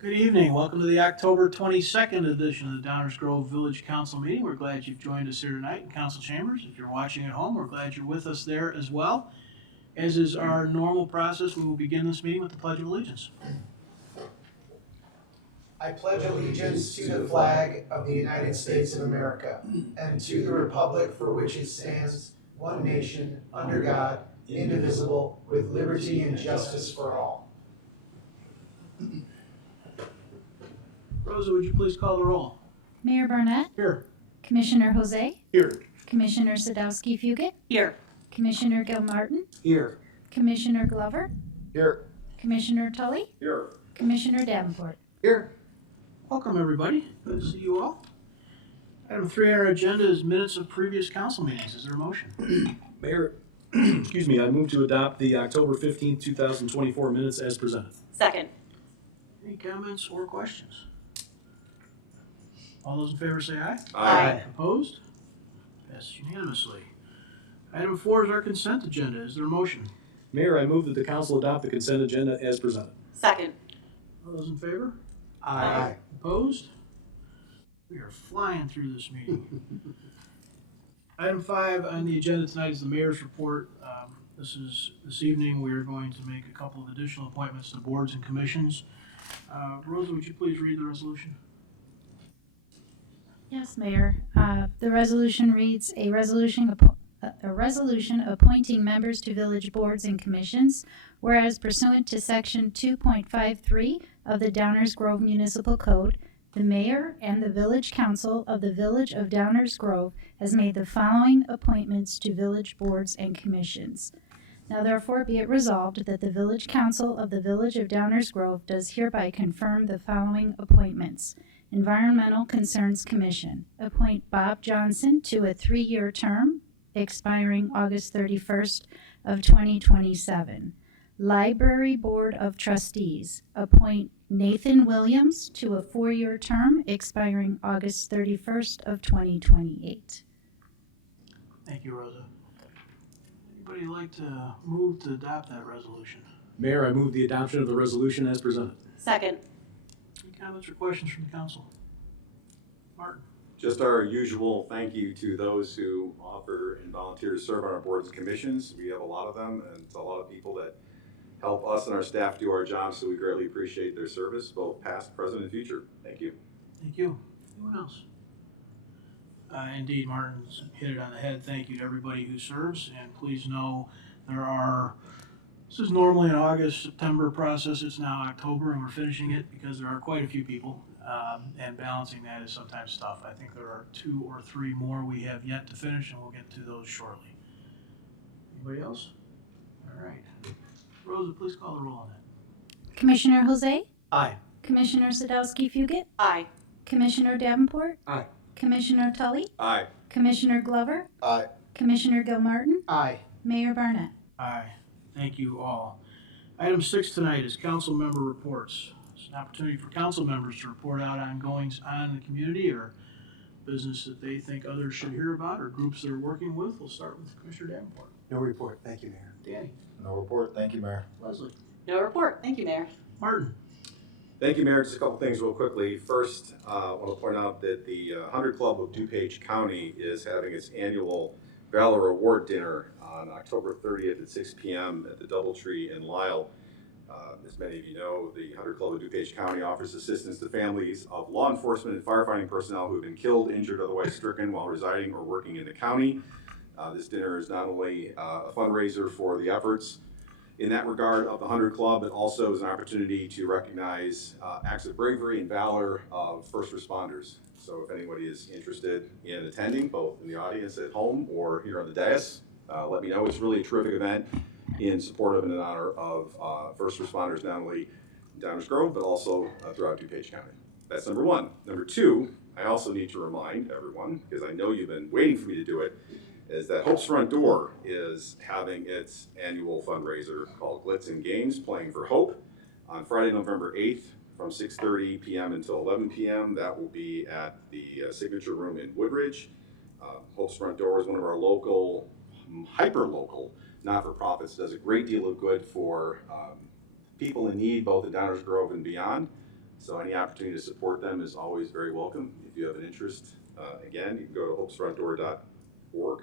Good evening. Welcome to the October 22nd edition of the Downers Grove Village Council meeting. We're glad you've joined us here tonight in council chambers. If you're watching at home, we're glad you're with us there as well. As is our normal process, we will begin this meeting with the Pledge of Allegiance. I pledge allegiance to the flag of the United States of America and to the republic for which it stands, one nation, under God, indivisible, with liberty and justice for all. Rosa, would you please call the roll? Mayor Barnett, Here. Commissioner Jose, Here. Commissioner Sadowski-Fugit, Here. Commissioner Gilmartin, Here. Commissioner Glover, Here. Commissioner Tully, Here. Commissioner Davenport. Here. Welcome, everybody. Good to see you all. Item 3 on our agenda is minutes of previous council meetings. Is there a motion? Mayor, excuse me, I move to adopt the October 15th, 2024 minutes as presented. Second. Any comments or questions? All those in favor say aye. Aye. Opposed? Passes unanimously. Item 4 is our consent agenda. Is there a motion? Mayor, I move that the council adopt the consent agenda as presented. Second. All those in favor? Aye. Opposed? We are flying through this meeting. Item 5 on the agenda tonight is the mayor's report. This evening we are going to make a couple of additional appointments to boards and commissions. Rosa, would you please read the resolution? Yes, Mayor. The resolution reads, a resolution appointing members to village boards and commissions, whereas pursuant to Section 2.53 of the Downers Grove Municipal Code, the mayor and the village council of the village of Downers Grove has made the following appointments to village boards and commissions. Now therefore be it resolved that the village council of the village of Downers Grove does hereby confirm the following appointments. Environmental Concerns Commission, appoint Bob Johnson to a 3-year term expiring August 31st of 2027. Library Board of Trustees, appoint Nathan Williams to a 4-year term expiring August 31st of 2028. Thank you, Rosa. Anybody like to move to adopt that resolution? Mayor, I move the adoption of the resolution as presented. Second. Any comments or questions from the council? Martin? Just our usual thank you to those who offer and volunteer to serve on our boards and commissions. We have a lot of them, and it's a lot of people that help us and our staff do our jobs, so we greatly appreciate their service, both past, present, and future. Thank you. Thank you. Anyone else? Indeed, Martin's hit it on the head. Thank you to everybody who serves, and please know this is normally an August, September process. It's now October, and we're finishing it because there are quite a few people, and balancing that is sometimes tough. I think there are 2 or 3 more we have yet to finish, and we'll get to those shortly. Anybody else? All right. Rosa, please call the roll on that. Commissioner Jose, Aye. Commissioner Sadowski-Fugit, Aye. Commissioner Davenport, Aye. Commissioner Tully, Aye. Commissioner Glover, Aye. Commissioner Gilmartin, Aye. Mayor Barnett. Aye. Thank you all. Item 6 tonight is council member reports. It's an opportunity for council members to report out on goings on in the community or business that they think others should hear about or groups they're working with. We'll start with Commissioner Davenport. No report. Thank you, Mayor. Danny. No report, thank you, Mayor. Leslie. No report. Thank you, Mayor. Martin. Thank you, Mayor. Just a couple things real quickly. First, I want to point out that the 100 Club of DuPage County is having its annual Valor Award Dinner on October 30th at 6 p.m. at the Doubletree in Lisle. As many of you know, the 100 Club of DuPage County offers assistance to families of law enforcement and firefighting personnel who have been killed, injured, otherwise stricken while residing or working in the county. This dinner is not only a fundraiser for the efforts in that regard of the 100 Club, it also is an opportunity to recognize acts of bravery and valor of first responders. So if anybody is interested in attending, both in the audience at home or here on the dais, let me know. It's really a terrific event in support of and in honor of first responders, not only in Downers Grove, but also throughout DuPage County. That's number one. Number two, I also need to remind everyone, because I know you've been waiting for me to do it, is that Hope's Front Door is having its annual fundraiser called Glitz and Games, Playing for Hope, on Friday, November 8th from 6:30 p.m. until 11 p.m. That will be at the Signature Room in Woodridge. Hope's Front Door is one of our local, hyper-local not-for-profits, does a great deal of good for people in need, both in Downers Grove and beyond. So any opportunity to support them is always very welcome. If you have an interest, again, you can go to hopesfrontdoor.org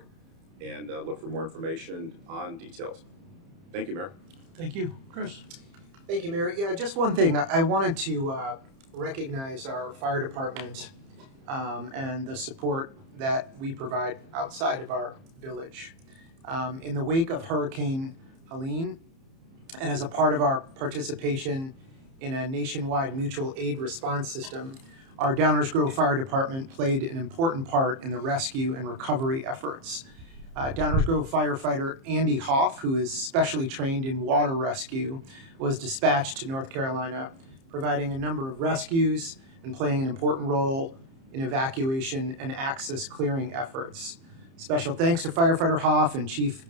and look for more information on details. Thank you, Mayor. Thank you. Chris? Thank you, Mayor. Yeah, just one thing. I wanted to recognize our fire department and the support that we provide outside of our village. In the wake of Hurricane Helene, and as a part of our participation in a nationwide mutual aid response system, our Downers Grove Fire Department played an important part in the rescue and recovery efforts. Downers Grove firefighter Andy Hoff, who is specially trained in water rescue, was dispatched to North Carolina, providing a number of rescues and playing an important role in evacuation and access clearing efforts. Special thanks to firefighter Hoff and Chief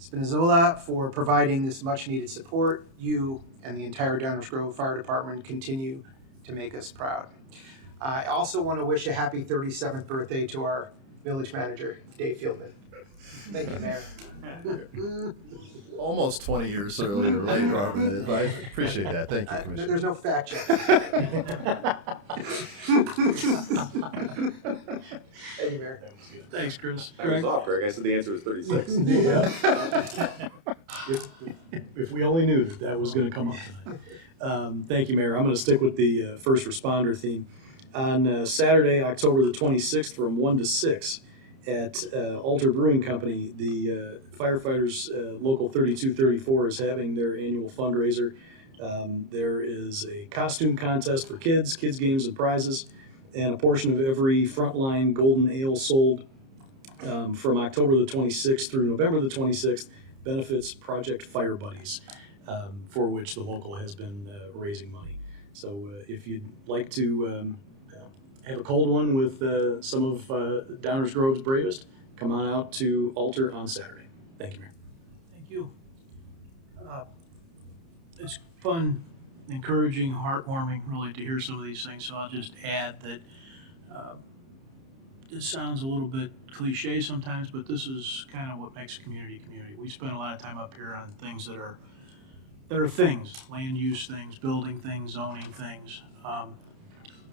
Spinazzola for providing this much needed support. You and the entire Downers Grove Fire Department continue to make us proud. I also want to wish a happy 37th birthday to our village manager, Dave Fieldman. Thank you, Mayor. Almost 20 years earlier, late, Robert. I appreciate that. Thank you, Commissioner. There's no fact check. Thank you, Mayor. Thanks, Chris. I was off, Greg. I said the answer was 36. If we only knew that was going to come up tonight. Thank you, Mayor. I'm going to stick with the first responder theme. On Saturday, October the 26th, from 1 to 6 at Alter Brewing Company, the firefighters Local 3234 is having their annual fundraiser. There is a costume contest for kids games and prizes, and a portion of every frontline golden ale sold from October the 26th through November the 26th benefits Project Fire Buddies, for which the local has been raising money. So if you'd like to have a cold one with some of Downers Grove's bravest, come on out to Alter on Saturday. Thank you, Mayor. Thank you. It's fun, encouraging, heartwarming, really, to hear some of these things. So I'll just add that this sounds a little bit cliche sometimes, but this is kind of what makes community community. We spend a lot of time up here on things that are things, land use things, building things, zoning things.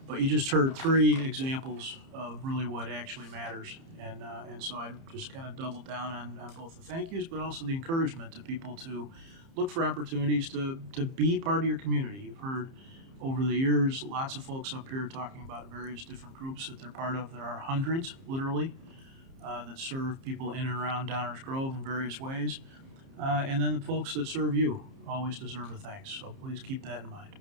But you just heard 3 examples of really what actually matters. And so I just kind of doubled down on both the thank yous, but also the encouragement to people to look for opportunities to be part of your community. You've heard over the years lots of folks up here talking about various different groups that they're part of. There are hundreds, literally, that serve people in and around Downers Grove in various ways. And then the folks that serve you always deserve a thanks. So please keep that in mind.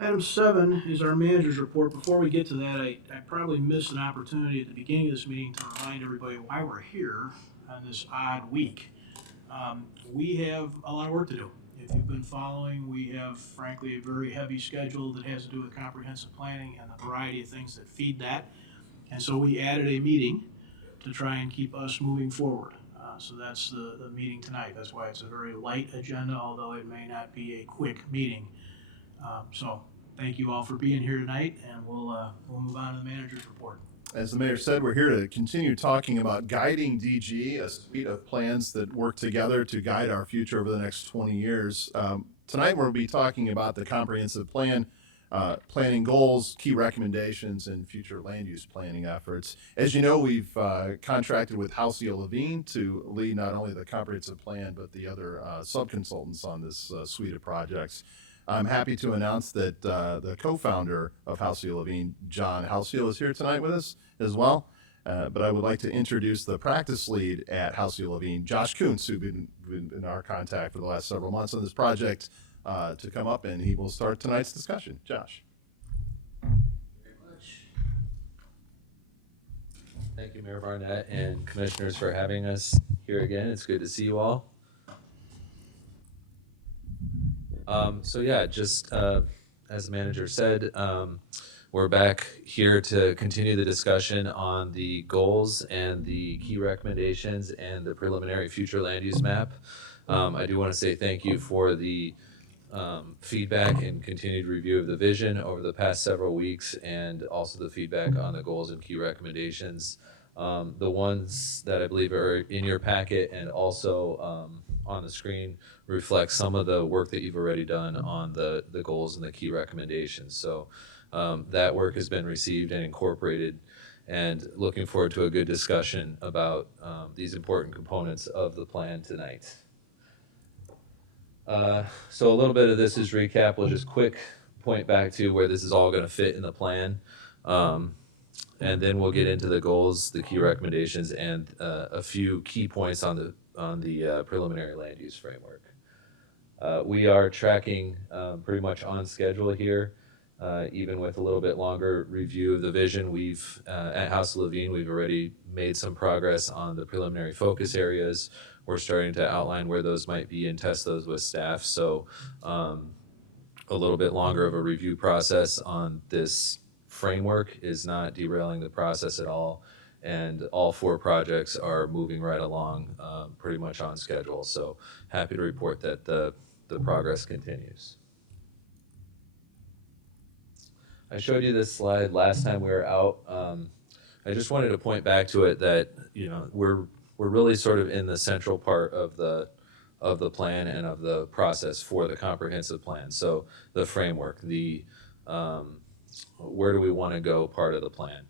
Item 7 is our manager's report. Before we get to that, I probably missed an opportunity at the beginning of this meeting to remind everybody why we're here on this odd week. We have a lot of work to do. If you've been following, we have, frankly, a very heavy schedule that has to do with comprehensive planning and a variety of things that feed that. And so we added a meeting to try and keep us moving forward. So that's the meeting tonight. That's why it's a very light agenda, although it may not be a quick meeting. So thank you all for being here tonight, and we'll move on to the manager's report. As the mayor said, we're here to continue talking about guiding DG, a suite of plans that work together to guide our future over the next 20 years. Tonight we'll be talking about the comprehensive plan, planning goals, key recommendations, and future land use planning efforts. As you know, we've contracted with Halcyon Levine to lead not only the comprehensive plan, but the other sub-consultants on this suite of projects. I'm happy to announce that the co-founder of Halcyon Levine, John Halcyon, is here tonight with us as well. But I would like to introduce the practice lead at Halcyon Levine, Josh Kuntz, who's been in our contact for the last several months on this project, to come up, and he will start tonight's discussion. Josh. Thank you, Mayor Barnett and commissioners, for having us here again. It's good to see you all. So yeah, just as the manager said, we're back here to continue the discussion on the goals and the key recommendations and the preliminary future land use map. I do want to say thank you for the feedback and continued review of the vision over the past several weeks, and also the feedback on the goals and key recommendations. The ones that I believe are in your packet and also on the screen reflects some of the work that you've already done on the goals and the key recommendations. So that work has been received and incorporated, and looking forward to a good discussion about these important components of the plan tonight. So a little bit of this is recap. We'll just quick point back to where this is all going to fit in the plan. And then we'll get into the goals, the key recommendations, and a few key points on the preliminary land use framework. We are tracking pretty much on schedule here, even with a little bit longer review of the vision. We've at House of Levine, we've already made some progress on the preliminary focus areas. We're starting to outline where those might be and test those with staff. So a little bit longer of a review process on this framework is not derailing the process at all. And all 4 projects are moving right along pretty much on schedule. So happy to report that the progress continues. I showed you this slide last time we were out. I just wanted to point back to it that, you know, we're really sort of in the central part of the plan and of the process for the comprehensive plan. So the framework, the where do we want to go part of the plan.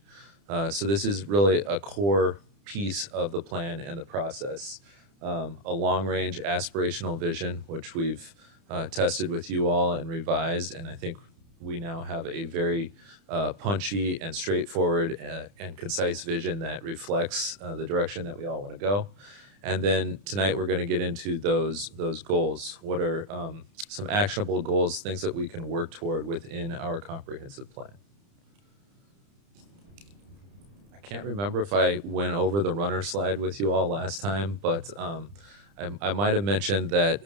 So this is really a core piece of the plan and the process. A long-range aspirational vision, which we've tested with you all and revised, and I think we now have a very punchy and straightforward and concise vision that reflects the direction that we all want to go. And then tonight we're going to get into those goals. What are some actionable goals, things that we can work toward within our comprehensive plan? I can't remember if I went over the runner slide with you all last time, but I might have mentioned that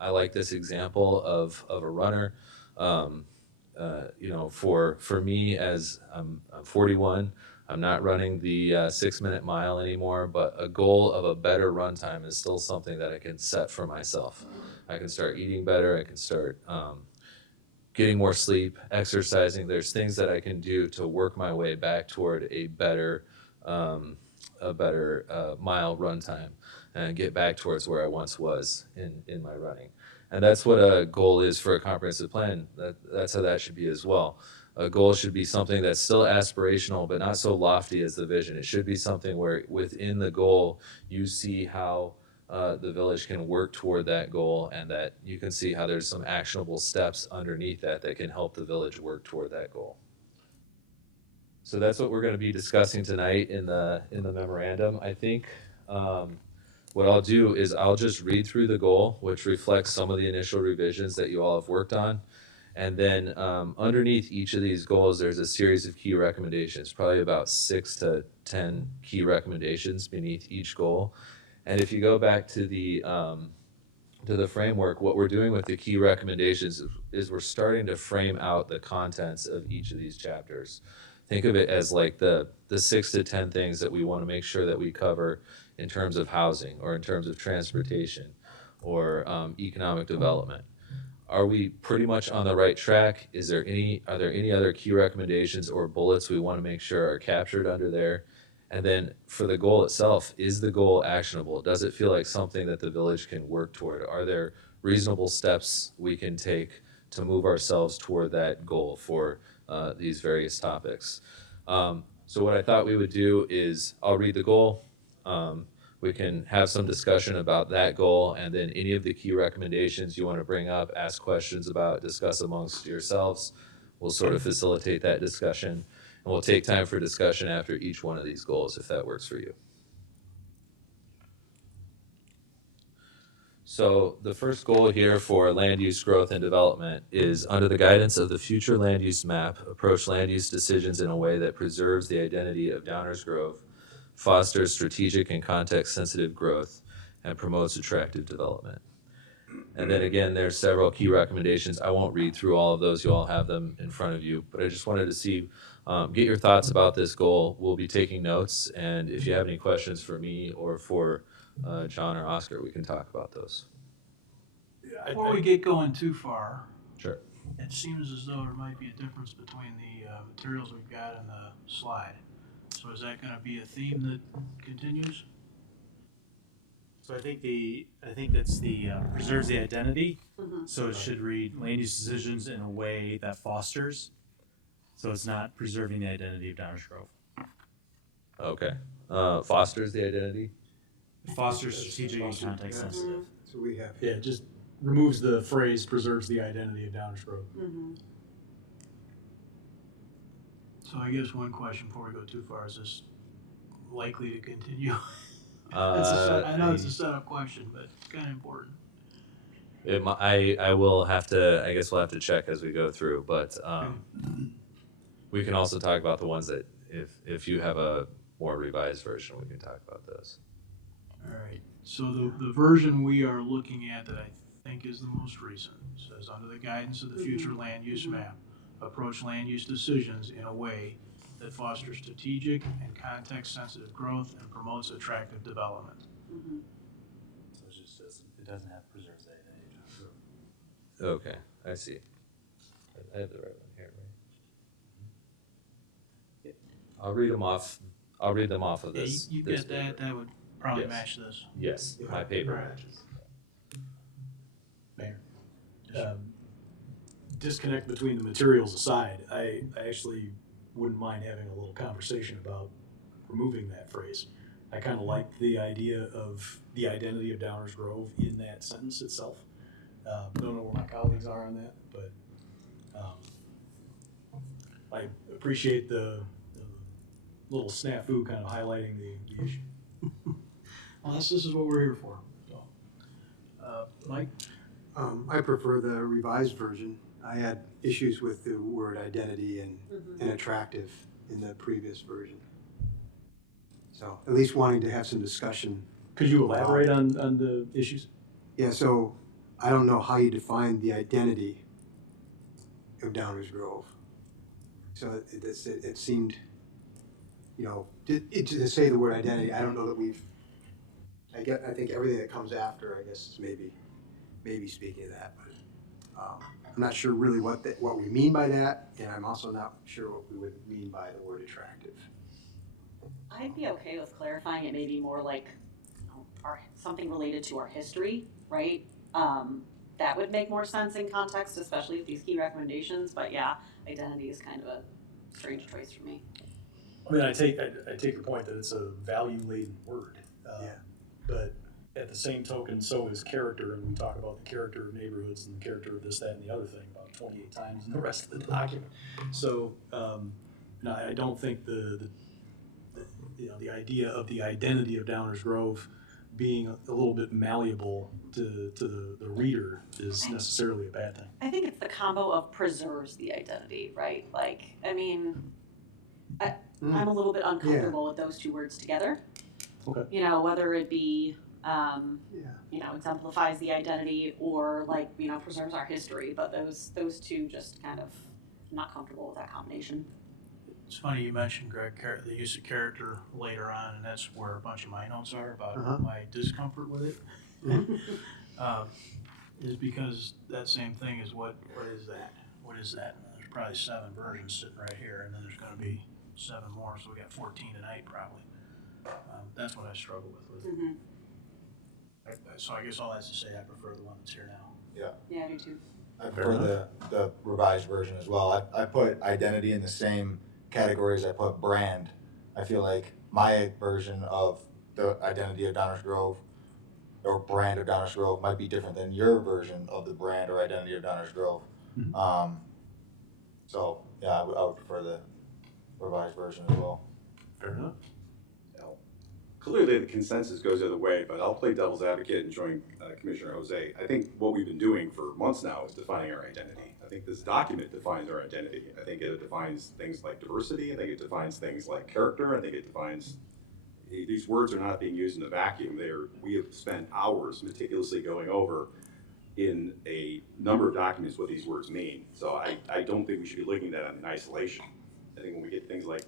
I like this example of a runner. You know, for me, as I'm 41, I'm not running the 6-minute mile anymore, but a goal of a better run time is still something that I can set for myself. I can start eating better. I can start getting more sleep, exercising. There's things that I can do to work my way back toward a better mile run time and get back towards where I once was in my running. And that's what a goal is for a comprehensive plan. That's how that should be as well. A goal should be something that's still aspirational, but not so lofty as the vision. It should be something where within the goal, you see how the village can work toward that goal, and that you can see how there's some actionable steps underneath that can help the village work toward that goal. So that's what we're going to be discussing tonight in the memorandum. I think what I'll do is I'll just read through the goal, which reflects some of the initial revisions that you all have worked on. And then underneath each of these goals, there's a series of key recommendations, probably about 6 to 10 key recommendations beneath each goal. And if you go back to the framework, what we're doing with the key recommendations is we're starting to frame out the contents of each of these chapters. Think of it as like the 6 to 10 things that we want to make sure that we cover in terms of housing or in terms of transportation or economic development. Are we pretty much on the right track? Are there any other key recommendations or bullets we want to make sure are captured under there? And then for the goal itself, is the goal actionable? Does it feel like something that the village can work toward? Are there reasonable steps we can take to move ourselves toward that goal for these various topics? So what I thought we would do is I'll read the goal. We can have some discussion about that goal, and then any of the key recommendations you want to bring up, ask questions about, discuss amongst yourselves. We'll sort of facilitate that discussion, and we'll take time for discussion after each one of these goals, if that works for you. So the first goal here for land use growth and development is, under the guidance of the future land use map, approach land use decisions in a way that preserves the identity of Downers Grove, fosters strategic and context-sensitive growth, and promotes attractive development. And then again, there's several key recommendations. I won't read through all of those. You all have them in front of you. But I just wanted to see, get your thoughts about this goal. We'll be taking notes. And if you have any questions for me or for John or Oscar, we can talk about those. Before we get going too far, Sure. it seems as though there might be a difference between the materials we've got and the slide. So is that going to be a theme that continues? So I think that's the preserves the identity. So it should read land use decisions in a way that fosters. So it's not preserving the identity of Downers Grove. Okay. Fosters the identity. It fosters strategic and context sensitive. So we have. Yeah, it just removes the phrase preserves the identity of Downers Grove. So I guess one question before we go too far, is this likely to continue? I know it's a setup question, but it's kind of important. I will have to. I guess we'll have to check as we go through, but we can also talk about the ones that if you have a more revised version, we can talk about those. All right, so the version we are looking at that I think is the most recent says, under the guidance of the future land use map, approach land use decisions in a way that fosters strategic and context-sensitive growth and promotes attractive development. So it doesn't have preserves the identity. Okay, I see. I have the right one here, right? I'll read them off. I'll read them off of Yeah, this. you this get that, paper. that would probably Yes. match this. Yes, my paper Right. matches. Mayor. Disconnect between the materials aside, I actually wouldn't mind having a little conversation about removing that phrase. I kind of like the idea of the identity of Downers Grove in that sentence itself. Don't know where my colleagues are on that, but I appreciate the little snafu kind of highlighting the issue. Well, this is what we're here for, so. Mike? I prefer the revised version. I had issues with the word identity and attractive in the previous version. So at least wanting to have some discussion. Could you elaborate on the issues? Yeah, so I don't know how you define the identity of Downers Grove. So it seemed, to say the word identity, I don't know that I think everything that comes after, I guess, is maybe speaking of that, but I'm not sure really what we mean by that, and I'm also not sure what we would mean by the word attractive. I'd be okay with clarifying it maybe more like something related to our history, right? That would make more sense in context, especially with these key recommendations, but yeah, identity is kind of a strange choice for me. I mean, I take your point that it's a value-laden word. Yeah. But at the same token, so is character, and we talk about the character of neighborhoods and the character of this, that, and the other thing about 28 times in the rest of the document. So, no, I don't think the idea of the identity of Downers Grove being a little bit malleable to the reader is necessarily a bad thing. I think it's the combo of preserves the identity, right? Like, I mean, I'm a little bit uncomfortable with those two words together. Okay. Whether it be, exemplifies the identity or preserves our history, but those two just kind of not comfortable with that combination. It's funny you mentioned, Greg, the use of character later on, and that's where a bunch of my notes are about my discomfort with it. Is because that same thing is what is that? What is that? There's probably 7 versions sitting right here, and then there's going to be 7 more, so we got 14 tonight probably. That's what I struggle with it. Mm-hmm. So I guess all that's to say I prefer the one that's here now. Yeah, I do too. I prefer the revised version as well. I put identity in the same category as I put brand. I feel like my version of the identity of Downers Grove or brand of Downers Grove might be different than your version of the brand or identity of Downers Grove. So yeah, I would prefer the revised version as well. Fair enough. Clearly, the consensus goes the other way, but I'll play devil's advocate and join Commissioner Jose. I think what we've been doing for months now is defining our identity. I think this document defines our identity. I think it defines things like diversity. I think it defines things like character. I think it defines, these words are not being used in a vacuum. We have spent hours meticulously going over in a number of documents what these words mean. So I don't think we should be looking at that in isolation. I think when we get things like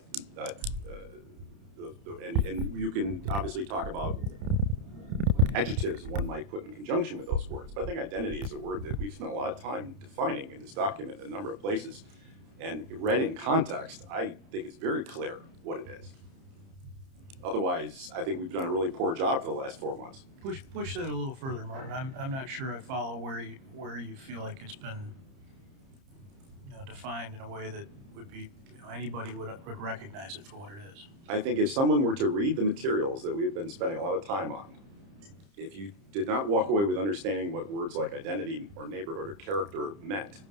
and you can obviously talk about adjectives one might put in conjunction with those words, but I think identity is a word that we've spent a lot of time defining in this document in a number of places. And read in context, I think it's very clear what it is. Otherwise, I think we've done a really poor job for the last 4 months. Push that a little further, Martin. I'm not sure I follow where you feel like it's been, defined in a way that would be, anybody would recognize it for what it is. I think if someone were to read the materials that we've been spending a lot of time on, if you did not walk away with understanding what words like identity or neighborhood or character meant,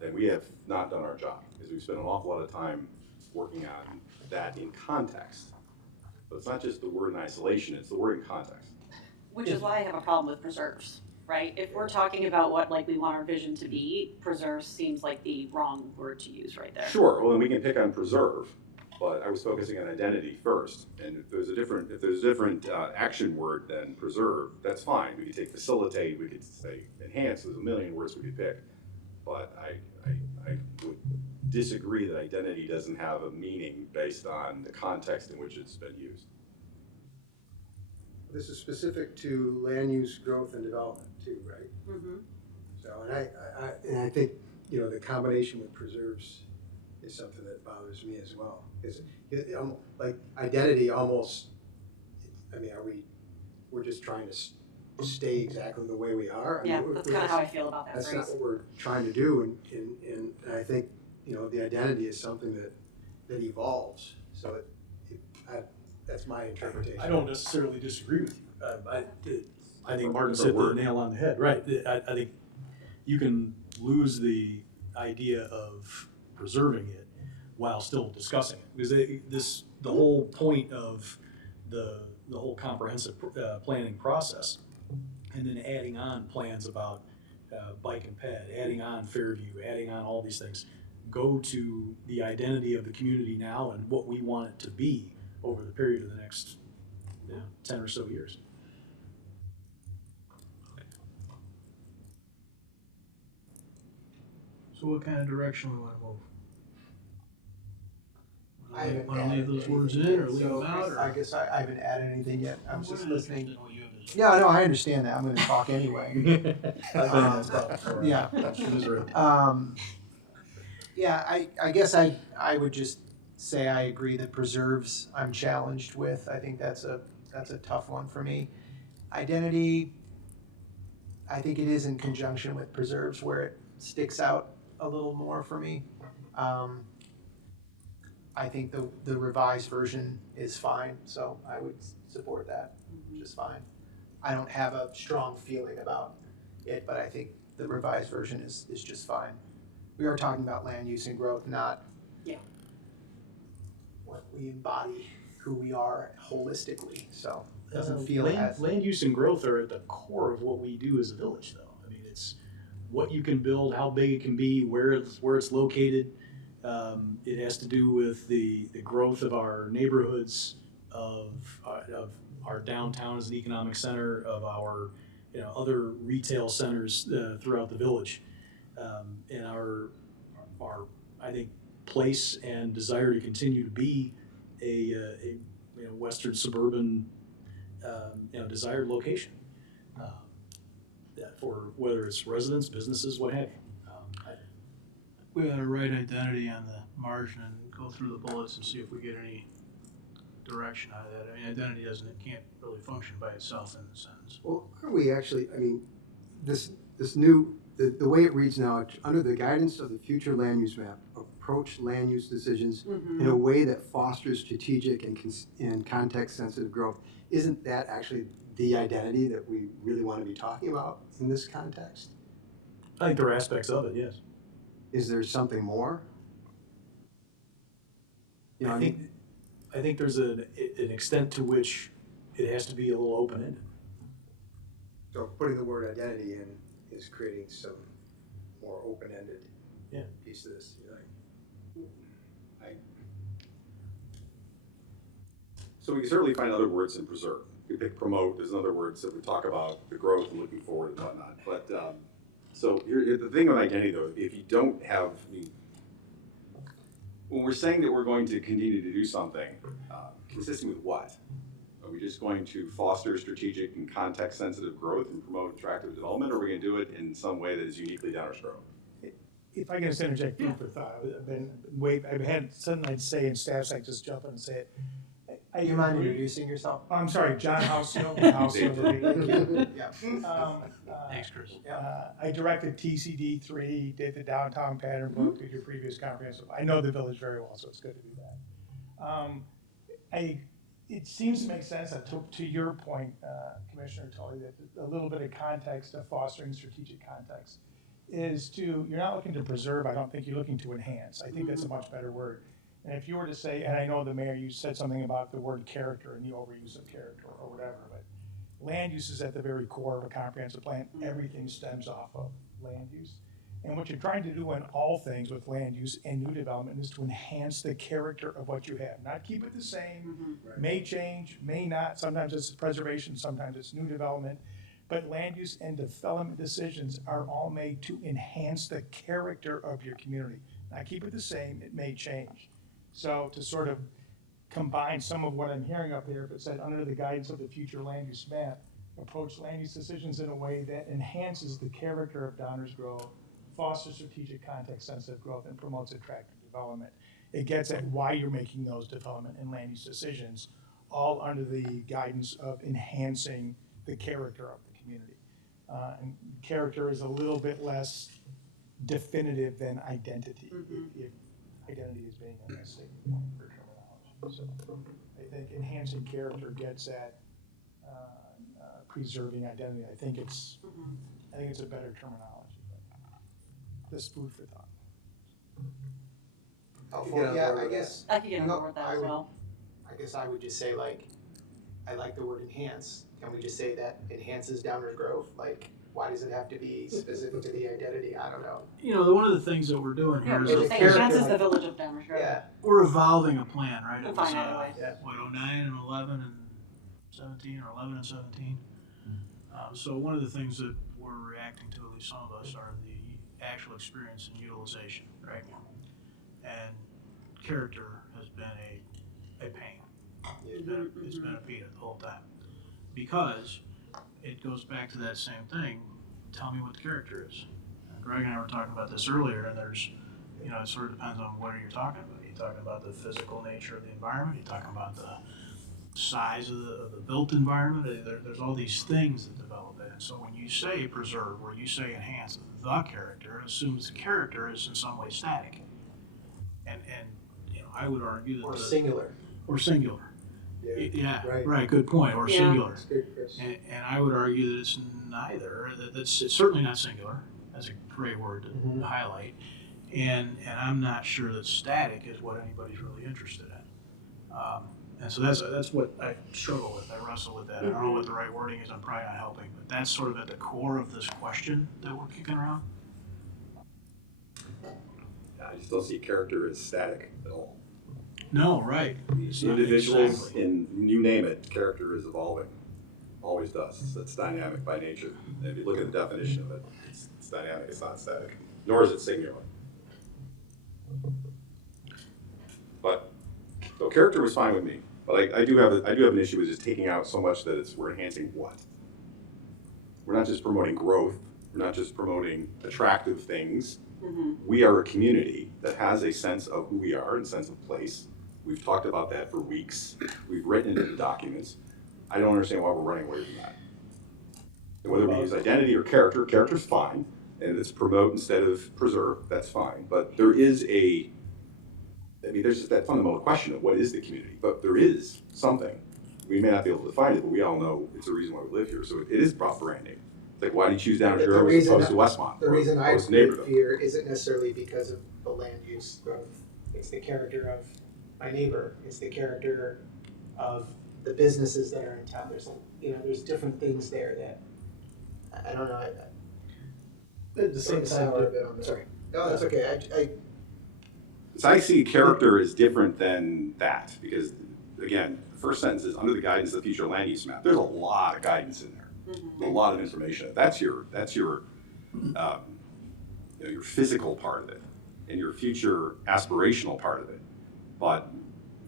then we have not done our job, because we've spent an awful lot of time working on that in context. But it's not just the word in isolation, it's the word in context. Which is why I have a problem with preserves, right? If we're talking about what we want our vision to be, preserves seems like the wrong word to use right there. Sure, well, then we can pick on preserve, but I was focusing on identity first. And if there's a different action word than preserve, that's fine. We could take facilitate, we could say enhance, there's a million words we could pick. But I would disagree that identity doesn't have a meaning based on the context in which it's been used. This is specific to land use growth and development too, right? Mm-hmm. So, and I think, the combination with preserves is something that bothers me as well. Like identity almost, we're just trying to stay exactly the way we are. Yeah, that's kind of how I feel about that That's phrase. not what we're trying to do, and I think, the identity is something that evolves, so that's my interpretation. I don't necessarily disagree with you. I think Martin's hit the nail on the head, right? I think you can lose the idea of preserving it while still discussing it, because the whole point of the whole comprehensive planning process, and then adding on plans about bike and ped, adding on Fairview, adding on all these things, go to the identity of the community now and what we want it to be over the period of the next 10 or so years. So what kind of direction we want to move? I haven't Want to leave added those words in anything or yet, leave so them out? I guess I haven't added anything yet. I was just listening. Interested in what you have to say. Yeah, no, I understand that. I'm gonna talk anyway. Yeah. Yeah, I guess I would just say I agree that preserves I'm challenged with. I think that's a tough one for me. Identity, I think it is in conjunction with preserves where it sticks out a little more for me. I think the revised version is fine, so I would support that just fine. I don't have a strong feeling about it, but I think the revised version is just fine. We are talking about land use and growth, not what we embody, who we are holistically, so it doesn't feel as... Land use and growth are at the core of what we do as a village, though. I mean, it's what you can build, how big it can be, where it's located. It has to do with the growth of our neighborhoods, of our downtown as an economic center, of our other retail centers throughout the village, and our I think place and desire to continue to be a western suburban desired location for whether it's residents, businesses, what have you. We ought to write identity on the margin and go through the bullets and see if we get any direction out of that. I mean, identity can't really function by itself in a sense. Well, aren't we actually, this new, the way it reads now, under the guidance of the future land use map, approach land use decisions in a way that fosters strategic and context-sensitive growth. Isn't that actually the identity that we really want to be talking about in this context? I think there are aspects of it, yes. Is there something more? I think there's an extent to which it has to be a little open-ended. So putting the word identity in is creating some more open-ended piece of this. So we can certainly find other words in preserve. We pick promote, there's other words that we talk about the growth and looking forward and whatnot. But so here, the thing with identity though, if you don't have, when we're saying that we're going to continue to do something, consistent with what? Are we just going to foster strategic and context-sensitive growth and promote attractive development, or are we going to do it in some way that is uniquely Downers Grove? If I can just interject food for thought, I've had something I'd say and staff's like just jump in and say it. Do you mind introducing yourself? I'm sorry, John Houseo, Houseo. Yeah. Thanks, Chris. I directed TCD3, did the downtown pattern book, did your previous comprehensive. I know the village very well, so it's good to do that. It seems to make sense, to your point, Commissioner Tully, that a little bit of context of fostering strategic context is you're not looking to preserve, I don't think you're looking to enhance. I think that's a much better word. And if you were to say, and I know the mayor, you said something about the word character and the overuse of character or whatever, but land use is at the very core of a comprehensive plan. Everything stems off of land use. And what you're trying to do in all things with land use and new development is to enhance the character of what you have. Not keep it the same, may change, may not. Sometimes it's preservation, sometimes it's new development. But land use and development decisions are all made to enhance the character of your community. Not keep it the same, it may change. So to sort of combine some of what I'm hearing up here, if it said under the guidance of the future land use map, approach land use decisions in a way that enhances the character of Downers Grove, fosters strategic context sensitive growth, and promotes attractive development. It gets at why you're making those development and land use decisions, all under the guidance of enhancing the character of the community. And character is a little bit less definitive than identity, if identity is being a statement for terminology. So I think enhancing character gets at preserving identity. I think it's a better terminology. But this food for thought. Helpful, yeah, I guess. I could get on board with that as well. I guess I would just say, like, I like the word enhance. Can we just say that enhances Downers Grove? Like, why does it have to be specific to the identity? I don't know. You know, one of the things that we're doing here Yeah, is we're the just saying character, enhances like- the village of Downers Grove. Yeah, we're evolving a plan, right? We'll It was, find out a way. what, 09 and 11 and 17 or 11 and 17? So one of the things that we're reacting to, at least some of us, are the actual experience and utilization, right? And character has been a pain. It's been a PETA the whole time. Because it goes back to that same thing, tell me what the character is. And Greg and I were talking about this earlier, and there's, you know, it sort of depends on what you're talking about. You're talking about the physical nature of the environment, you're talking about the size of the built environment, there's all these things that develop it. And so when you say preserve, or you say enhance the character, it assumes the character is in some way static. And you know, I would argue that or singular. or singular. Yeah, right. right, good point, or Yeah. singular. That's good, Chris. And I would argue that it's neither, it's certainly not singular, that's a great word to highlight, and I'm not sure that static is what anybody's really interested in. And so that's what I struggle with, I wrestle with that, I don't know what the right wording is, I'm probably not helping, but that's sort of at the core of this question that we're kicking around. I just don't see character as static at all. No, right. It's not Individuals, exactly. and you name it, character is evolving. Always does. It's dynamic by nature. And if you look at the definition of it, it's dynamic, it's not static. Nor is it singular. But, so character was fine with me. But I do have an issue with just taking out so much that we're enhancing what? We're not just promoting growth. We're not just promoting attractive things. We are a community that has a sense of who we are and sense of place. We've talked about that for weeks. We've written it in the documents. I don't understand why we're running away from that. And whether we use identity or character, character's fine, and it's promote instead of preserve, that's fine. But there is there's just that fundamental question of what is the community. But there is something. We may not be able to define it, but we all know it's the reason why we live here. So it is about branding. It's like, why do you choose Downers Grove as opposed to Westmont? The reason I opposed to neighborhood? fear isn't necessarily because of the land use growth. It's the character of my neighbor. It's the character of the businesses that are in town. There's different things there that I don't know. At the same time, Sorry. No, that's okay. So I see character as different than that, because again, the first sentence is under the guidance of the future land use map. There's a lot of guidance in there, a lot of information. That's your your physical part of it and your future aspirational part of it. But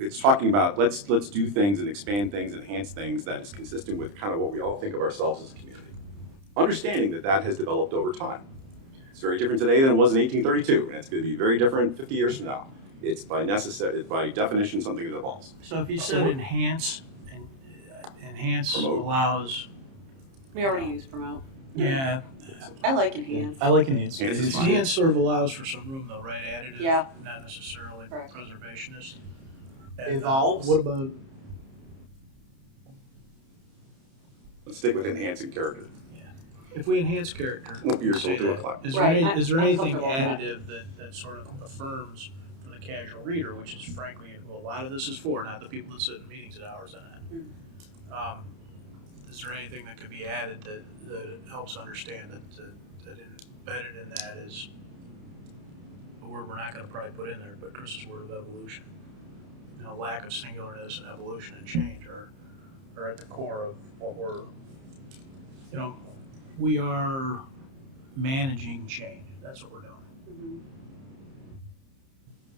it's talking about let's do things and expand things, enhance things that is consistent with kind of what we all think of ourselves as a community. Understanding that has developed over time. It's very different today than it was in 1832, and it's going to be very different 50 years from now. It's by definition, something that evolves. So if you said enhance, and enhance Promote. allows, We already used promote. yeah, I like enhance. I like enhanced. Enhance is fine. enhance sort of allows for some room though, right? Additive, Yeah. not necessarily Correct. preservationist. Involves. What about, Let's stick with enhancing character. If we enhance character, Won't be your say go-to that. o'clock. Is there Right, any, is there I'm anything comfortable with that. additive that sort of affirms for the casual reader, which is frankly, well, a lot of this is for, not the people that sit in meetings at hours on end. Is there anything that could be added that helps understand that embedded in that is a word we're not gonna probably put in there, but Chris's word of evolution. You know, lack of singularness and evolution and change are at the core of what we're, you know, we are managing change. That's what we're doing.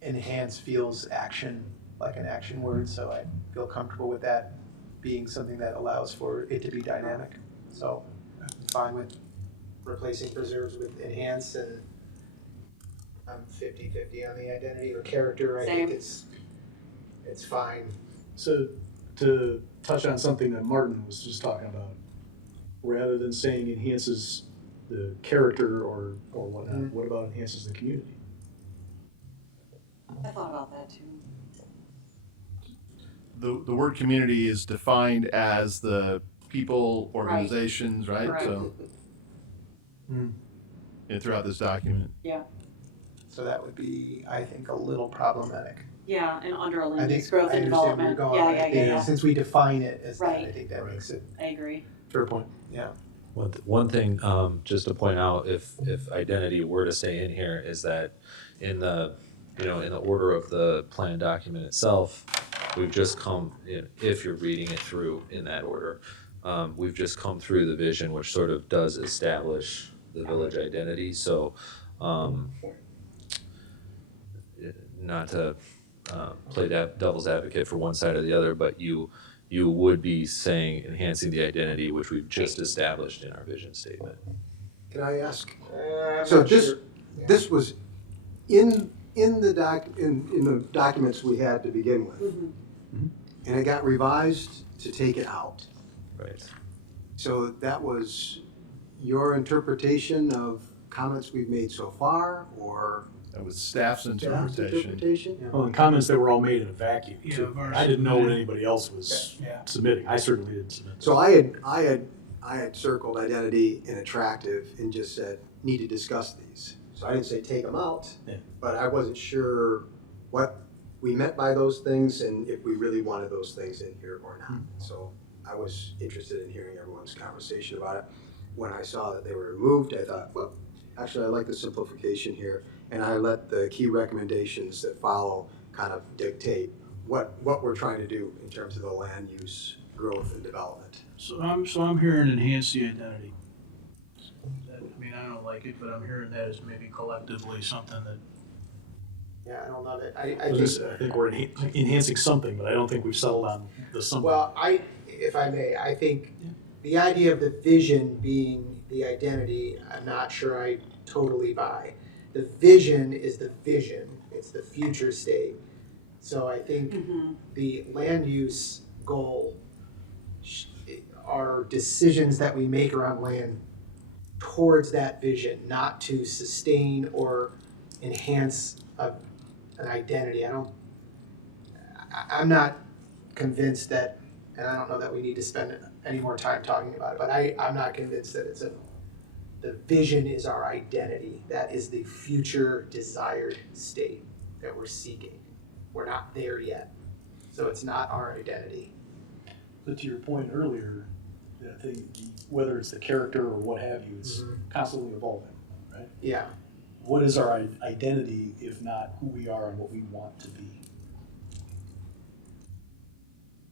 Enhance feels action, like an action word, so I feel comfortable with that being something that allows for it to be dynamic. So I'm fine with replacing preserves with enhance, and I'm 50-50 on the identity or character. I think it's fine. so to touch on something that Martin was just talking about, rather than saying enhances the character or whatnot, what about enhances the community? I thought about that too. The word community is defined as the people, organizations, right? Correct. So, throughout this document. So that would be, I think, a little problematic. Yeah, and under a I land think use growth I and understand where you're development. going. Yeah, I think yeah. since we define it as that, I Right. think that makes it. I agree. Fair point. Yeah. One thing, just to point out, if identity were to stay in here, is that in the, in the order of the plan document itself, we've just come, if you're reading it through in that order, we've just come through the vision, which sort of does establish the village identity. So, not to play devil's advocate for one side or the other, but you would be saying enhancing the identity, which we've just established in our vision statement. Can I ask? I'm So not this, sure. this was in the documents we had to begin with. And it got revised to take it out. Right. So that was your interpretation of comments we've made so far, or That was staff's staff's interpretation. interpretation? Well, and comments that were all made in a vacuum Yeah, too. ours- I didn't know what anybody else was Yeah. submitting. I certainly didn't submit. So I had circled identity and attractive and just said, need to discuss these. So I didn't say take them out, Yeah. but I wasn't sure what we meant by those things and if we really wanted those things in here or not. So I was interested in hearing everyone's conversation about it. When I saw that they were removed, I thought, well, actually I like the simplification here, and I let the key recommendations that follow kind of dictate what we're trying to do in terms of the land use, growth, and development. So I'm hearing enhance the identity. I mean, I don't like it, but I'm hearing that as maybe collectively something that, Yeah, I don't love it. I I think, think we're enhancing something, but I don't think we've settled on the something. well, if I may, I think the idea of the vision being the identity, I'm not sure I totally buy. The vision is the vision, it's the future state. So I think the land use goal are decisions that we make around land towards that vision, not to sustain or enhance an identity. I'm not convinced that, and I don't know that we need to spend any more time talking about it, but I'm not convinced that the vision is our identity. That is the future desired state that we're seeking. We're not there yet. So it's not our identity. But to your point earlier, I think whether it's the character or what have you, it's constantly evolving, right? Yeah. What is our identity if not who we are and what we want to be?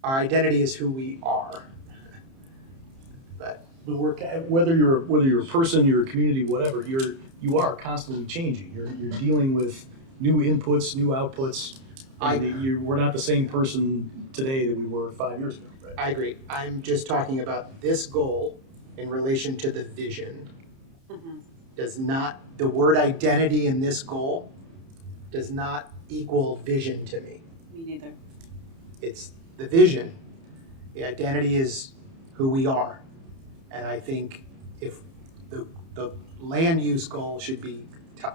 Our identity is who we are. But But whether you're a person, you're a community, whatever, you are constantly changing. You're dealing with new inputs, new outputs. We're not the same person today that we were 5 years ago. Right? I agree. I'm just talking about this goal in relation to the vision. The word identity in this goal does not equal vision to me. Me neither. It's the vision. The identity is who we are. And I think if the land use goal should be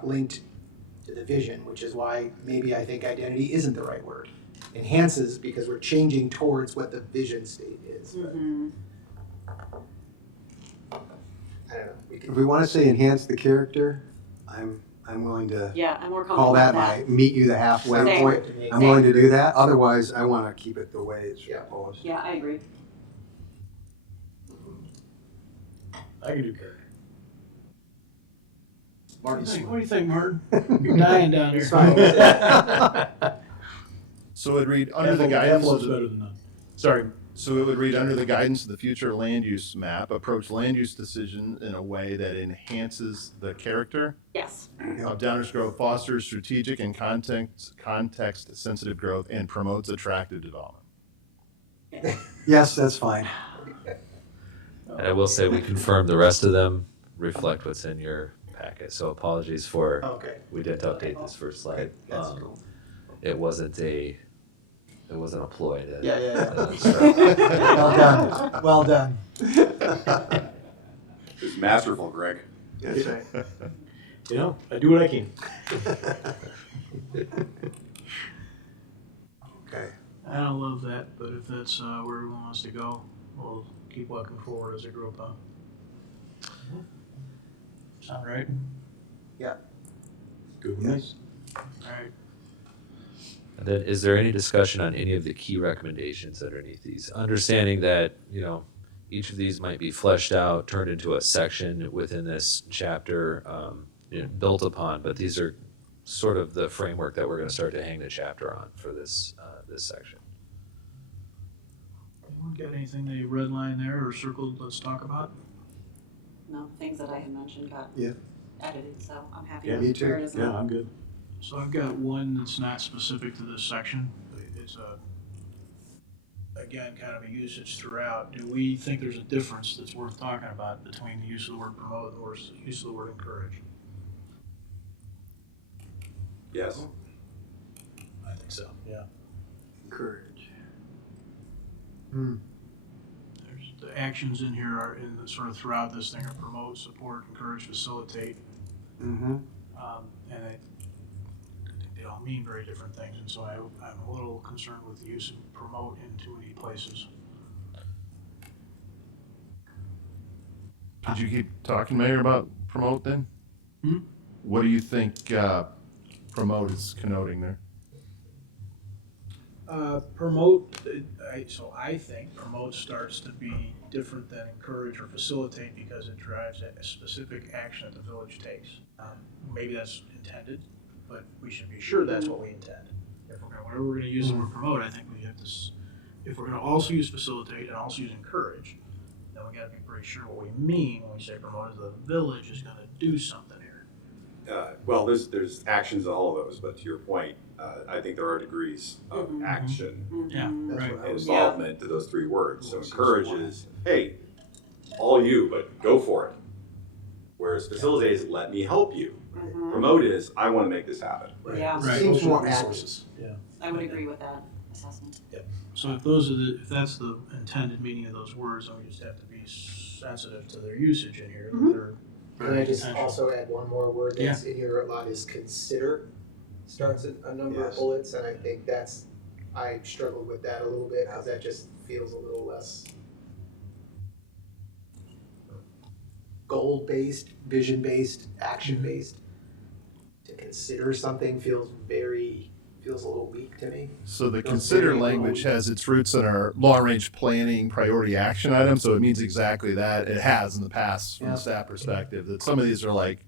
linked to the vision, which is why maybe I think identity isn't the right word. Enhances because we're changing towards what the vision state is. But I don't know. If we want to say enhance the character, I'm willing to Yeah, I'm more comfortable call with that that. my meet you the halfway Same. point. I'm willing to do that. Otherwise, I want to keep it the way it's Yeah. proposed. Yeah, I agree. I can do character. What do you think, Martin? You're dying down here. It's fine. So it'd read under the Half guidance love's of the, better than none. Sorry. so it would read under the guidance of the future land use map, approach land use decision in a way that enhances the character Yes. of Downers Grove, fosters strategic and context sensitive growth, and promotes attractive development. Yes, that's fine. And I will say we confirmed the rest of them reflect what's in your packet. So apologies for Okay. we didn't update this first slide. That's cool. It wasn't a ploy to Yeah. distract. Well done. Well done. It's masterful, Greg. That's right. You know, I do what I can. Okay. I don't love that, but if that's where everyone wants to go, we'll keep walking forward as a group, huh? Sound right? Good with Yes. All right. And then, is there any discussion on any of the key recommendations underneath these? Understanding that, each of these might be fleshed out, turned into a section within this chapter, built upon, but these are sort of the framework that we're going to start to hang the chapter on for this section. Anyone got anything they redlined there or circled, let's talk about? No, things that I had mentioned got Yeah. edited, so I'm happy Yeah, with me too. where it is now. Yeah, I'm good. So I've got one that's not specific to this section. It's again, kind of a usage throughout. Do we think there's a difference that's worth talking about between the use of the word promote and the use of the word encourage? Yes. I think so, yeah. Encourage. There's, the actions in here are in the sort of throughout this thing are promote, support, encourage, facilitate. Mm-hmm. And I think they all mean very different things, and so I'm a little concerned with the use of promote in too many places. Could you keep talking, Mayor, about promote then? Hmm? What do you think promote is connoting there? Promote, so I think promote starts to be different than encourage or facilitate because it drives a specific action that the village takes. Maybe that's intended, but we should be sure that's what we intend. Whenever we're gonna use the word promote, I think we have to, if we're gonna also use facilitate and also use encourage, then we gotta be pretty sure what we mean when we say promote is the village is gonna do something here. Well, there's actions in all of those, but to your point, I think there are degrees of action Yeah, right. and involvement to those three words. So encourage is, hey, all you, but go for it. Whereas facilitate is, let me help you. Promote is, I want to make this happen. Yeah, Right. Seems more Resources. Yeah. I would agree with that assessment. So if that's the intended meaning of those words, then we just have to be sensitive to their usage in here. That they're Can I just intentional. also add one more word that's in here a lot is consider. Starts at a number Yes. of bullets, and I think I struggled with that a little bit because that just feels a little less goal-based, vision-based, action-based. To consider something feels a little weak to me. So the Those consider very language low. has its roots in our long-range planning priority action item, so it means exactly that. It has in the past from Yeah. the staff perspective, that some of these are like,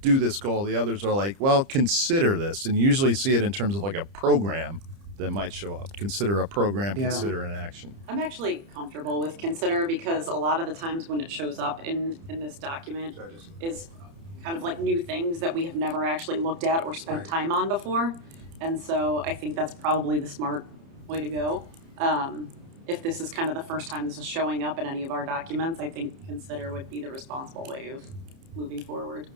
do this goal. The others are like, well, consider this. And you usually see it in terms of like a program that might show up. Consider a program, Yeah. consider an action. I'm actually comfortable with consider because a lot of the times when it shows up in this document is kind of like new things that we have never actually looked at or spent Right. time on before. And so I think that's probably the smart way to go. If this is kind of the first time this is showing up in any of our documents, I think consider would be the responsible way of moving forward.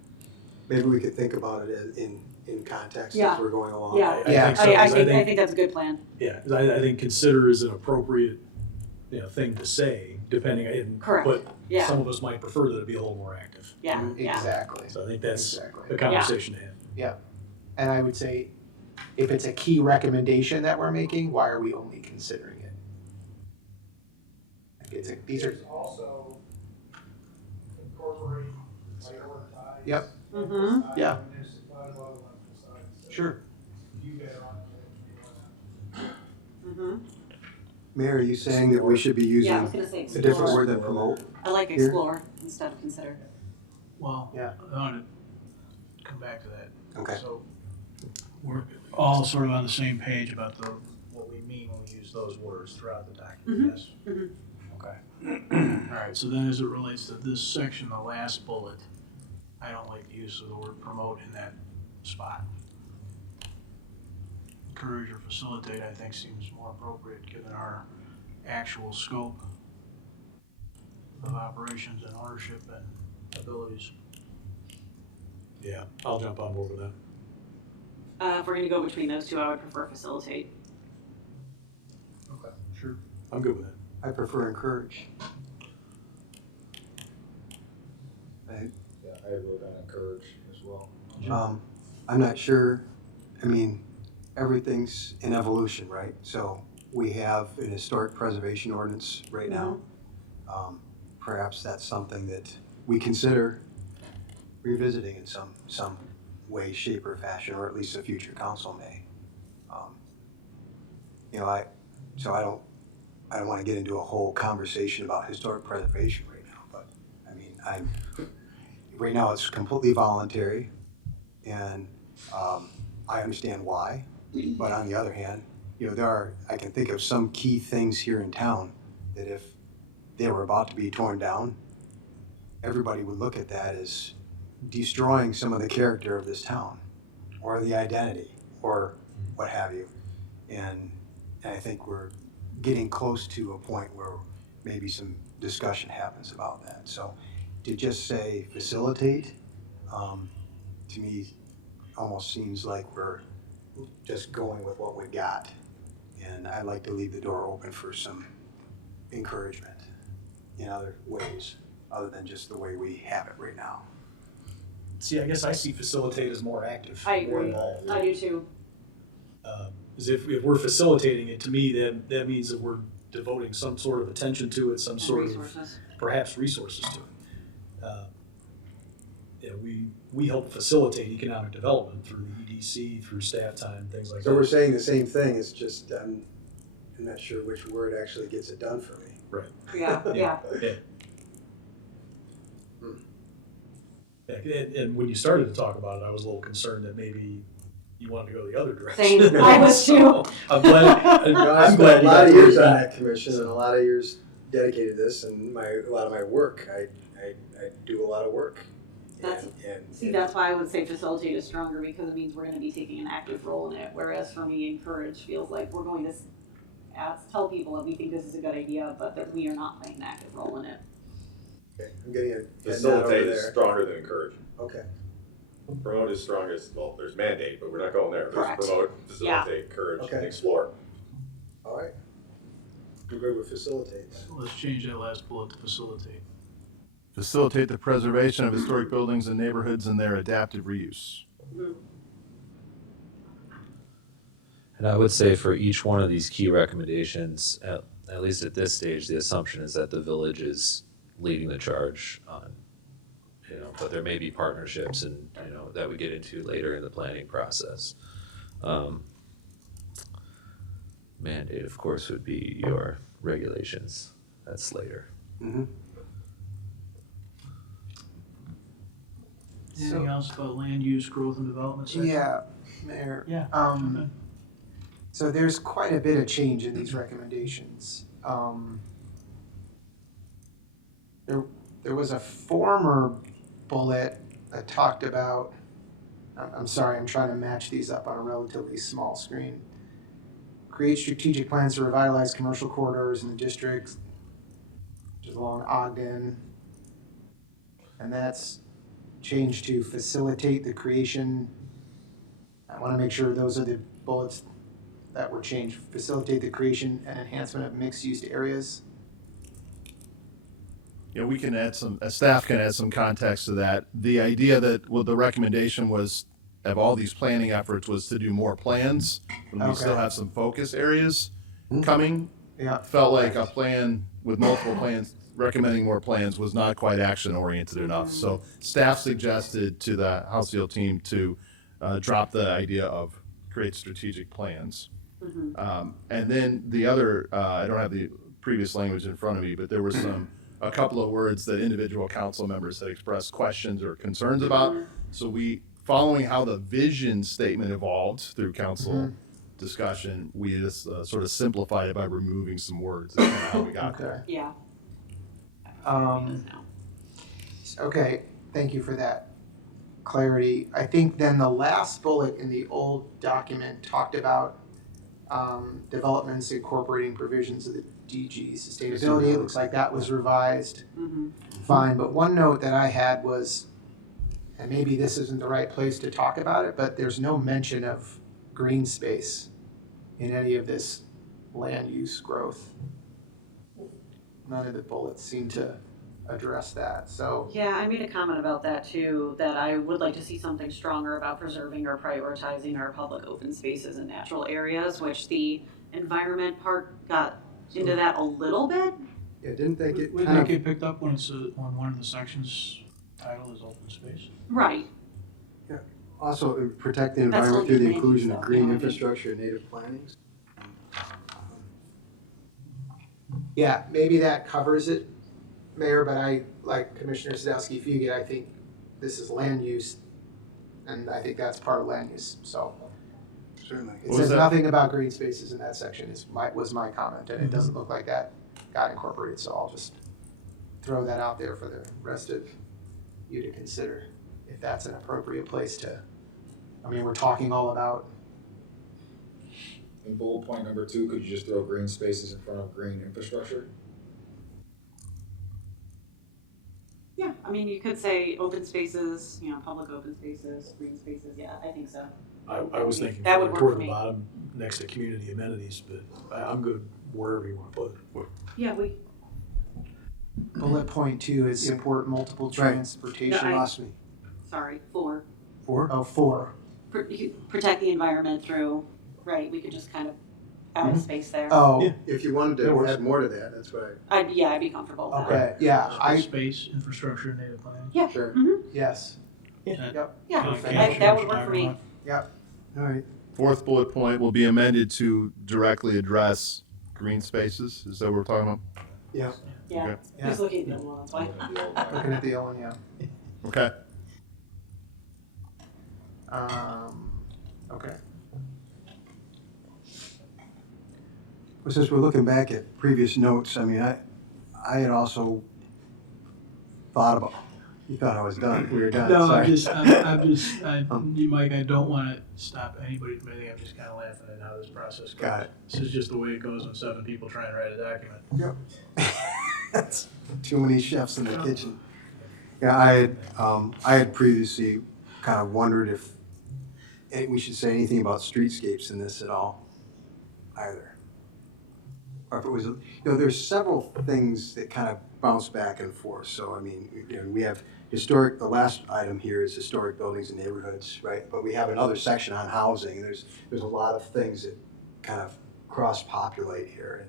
maybe we could think about it in context Yeah. as we're going along. Yeah. I think so, I 'cause think that's a good plan. Yeah, 'cause I think consider is an appropriate, thing to say, depending, Correct. but Yeah. some of us might prefer that it be a little more active. Yeah, yeah. Exactly. So I think that's Exactly. a conversation to have. And I would say, if it's a key recommendation that we're making, why are we only considering it? Like these are, Also incorporate prioritize. Yep. Mm-hmm. Yeah. Municipal, so sure. you better on it. Mm-hmm. Mayor, are you saying that we should be Yeah, I using was gonna say a different explore. word than promote? I like here? explore instead of consider. Well, Yeah. I want to come back to that. Okay. So we're all sort of on the same page about what we mean when we use those words throughout the document, yes? Mhm. Okay. All right, so then as it relates to this section, the last bullet, I don't like the use of the word promote in that spot. Encourage or facilitate, I think, seems more appropriate given our actual scope of operations and ownership and abilities. Yeah, I'll jump on board with that. If we're gonna go between those two, I would prefer facilitate. Okay, sure. I'm good with that. I prefer encourage. Yeah, I would encourage as well. I'm not sure, I mean, everything's in evolution, right? So we have an historic preservation ordinance right now. Perhaps that's something that we consider revisiting in some way, shape, or fashion, or at least a future council may. I don't want to get into a whole conversation about historic preservation right now, but I mean, right now it's completely voluntary, and I understand why. But on the other hand, I can think of some key things here in town that if they were about to be torn down, everybody would look at that as destroying some of the character of this town, or the identity, or what have you. And I think we're getting close to a point where maybe some discussion happens about that. So to just say facilitate, to me, almost seems like we're just going with what we got. And I'd like to leave the door open for some encouragement in other ways, other than just the way we have it right now. See, I guess I see facilitate as more active. I agree. I do too. Because if we're facilitating it, to me, that means that we're devoting some sort of attention to it, some And sort resources. of, perhaps resources to it. We help facilitate economic development through the EDC, through staff time, things like that. So we're saying the same thing, it's just, I'm not sure which word actually gets it done for me. Right. Yeah, yeah. Yeah, and when you started to talk about it, I was a little concerned that maybe you wanted to go the other direction. Same. I was too. I'm glad. I I'm spent glad a you lot got of years through on that. that commission and a lot of years dedicated to this, and a lot of my work, I do a lot of work. That's- And See, that's why I would say facilitate is stronger, because it means we're gonna be taking an active role in it, whereas for me, encourage feels like we're going to tell people that we think this is a good idea, but that we are not playing an active role in it. Okay, I'm getting a nod over Facilitate is there. stronger than encourage. Okay, Promote is strongest, well, there's mandate, but we're not going there. There's Correct. promote, facilitate, encourage, Okay. explore. all right. We're good with facilitate. So let's change that last bullet to facilitate. Facilitate the preservation of historic buildings and neighborhoods and their adaptive reuse. And I would say for each one of these key recommendations, at least at this stage, the assumption is that the village is leading the charge on, but there may be partnerships and, that we get into later in the planning process. Mandate, of course, would be your regulations. That's later. Mm-hmm. Anything else about land use, growth, and development section? Yeah, Mayor. Yeah. Okay. So there's quite a bit of change in these recommendations. There was a former bullet that talked about, I'm sorry, I'm trying to match these up on a relatively small screen. Create strategic plans to revitalize commercial corridors in the district, which is along Ogden. And that's change to facilitate the creation. I want to make sure those are the bullets that were changed. Facilitate the creation and enhancement of mixed-use areas. Yeah, we can add some, staff can add some context to that. The idea that, well, the recommendation was, of all these planning efforts, was to do more plans, and we still Okay. have some focus areas coming. Yeah. Felt like a plan with multiple plans, recommending more plans was not quite action-oriented enough. So staff suggested to the House Deal team to drop the idea of create strategic plans. And then the other, I don't have the previous language in front of me, but there was a couple of words that individual council members had expressed questions or concerns about. So we, following how the vision statement evolved through council discussion, we just sort of simplified it by removing some words. That's kind of how we got there. Yeah. Okay, thank you for that clarity. I think then the last bullet in the old document talked about developments incorporating provisions of the DG sustainability. It looks like that was revised. Fine, but one note that I had was, and maybe this isn't the right place to talk about it, but there's no mention of green space in any of this land use growth. None of the bullets seem to address that, so. Yeah, I made a comment about that too, that I would like to see something stronger about preserving or prioritizing our public open spaces and natural areas, which the environment part got into that a little bit. Yeah, didn't they get Wouldn't kind that of, get picked up when it's, when one of the sections title is open space? Right. also protect the That's environment through the land use inclusion of though, green you know, infrastructure and native plantings? Yeah, maybe that covers it, Mayor, but I, like Commissioner Sadowski Fugit, I think this is land use, and I think that's part of land use, so. Certainly. It What was says that? nothing about green spaces in that section, was my comment, and it doesn't look like that got incorporated, so I'll just throw that out there for the rest of you to consider, if that's an appropriate place to, I mean, we're talking all about, In bullet point number 2, could you just throw green spaces in front of green infrastructure? Yeah, I mean, you could say open spaces, you know, public open spaces, green spaces, yeah, I think so. I was thinking That would work toward for the me. bottom next to community amenities, but I'm good wherever you want to put it. Yeah, we, bullet point 2 is support multiple Right. transportation. No, Lost me. sorry, 4. 4. Protect the environment through, right, we could just kind of add a space there. Oh, Yeah. If you wanted That to works. add more to that, that's what I'd be comfortable with that. okay, yeah, Space, infrastructure, and native plans. Yeah, Sure. yes, yeah, Okay. that would work for me. All right. Fourth bullet point will be amended to directly address green spaces. Is that what we're talking about? Yeah, Okay. he's looking at the other one, that's why. looking at the old one, yeah. Okay. Okay. Well, since we're looking back at previous notes, I mean, I had also thought about, you thought I was done, we were done, No, sorry. Mike, I don't want to stop anybody from anything. I'm just kind of laughing at how this process goes. Got it. This is just the way it goes when 7 people try and write a document. That's too many chefs in the kitchen. Yeah, I had previously kind of wondered if we should say anything about streetscapes in this at all, either. Or if it was, there's several things that kind of bounce back and forth. So, I mean, we have historic, the last item here is historic buildings and neighborhoods, right? But we have another section on housing. There's a lot of things that kind of cross-populate here.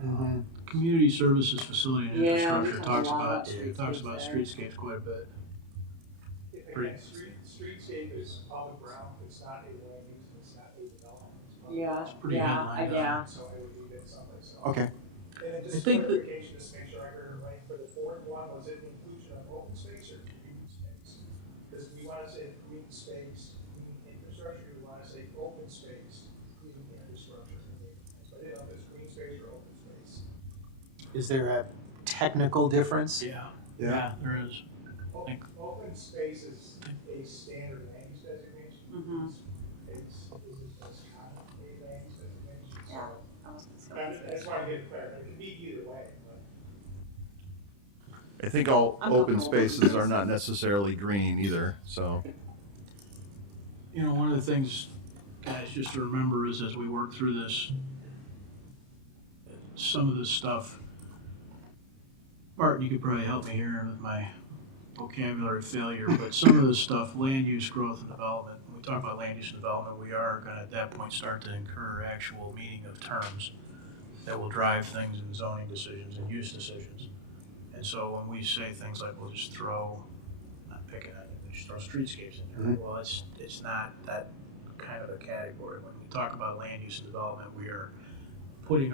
And, Community services facility and Yeah, we infrastructure talked talks a lot about, about it talks about streetscapes streetscapes quite a bit. Again, streetscape is public ground, it's not a land use, it's not a development. It's public Yeah, ground. pretty headline, yeah. So I would leave it someplace else. okay. And then I just think that- clarification, just to make sure I heard it right, for the fourth one, was it the inclusion of open space or green space? Because we want to say green space, green infrastructure, we want to say open space, green infrastructure. So I didn't know if it's green space or open space. Is there a technical difference? Yeah, Yeah. there is. Open space is a standard land use designation. Mhm. It's not a land use designation, Yeah. so. I just want to get it clear, it can be either way, but. I think all I'm open comfortable with spaces this. are not necessarily green either, so. You know, one of the things, guys, just to remember is as we work through this, some of this stuff, Martin, you could probably help me here with my vocabulary failure, but some of this stuff, land use growth and development, when we talk about land use and development, we are gonna at that point start to incur actual meaning of terms that will drive things in zoning decisions and use decisions. And so when we say things like, we'll just throw, not picking on it, just throw streetscapes in there, well, it's not that kind of a category. When we talk about land use and development, we're putting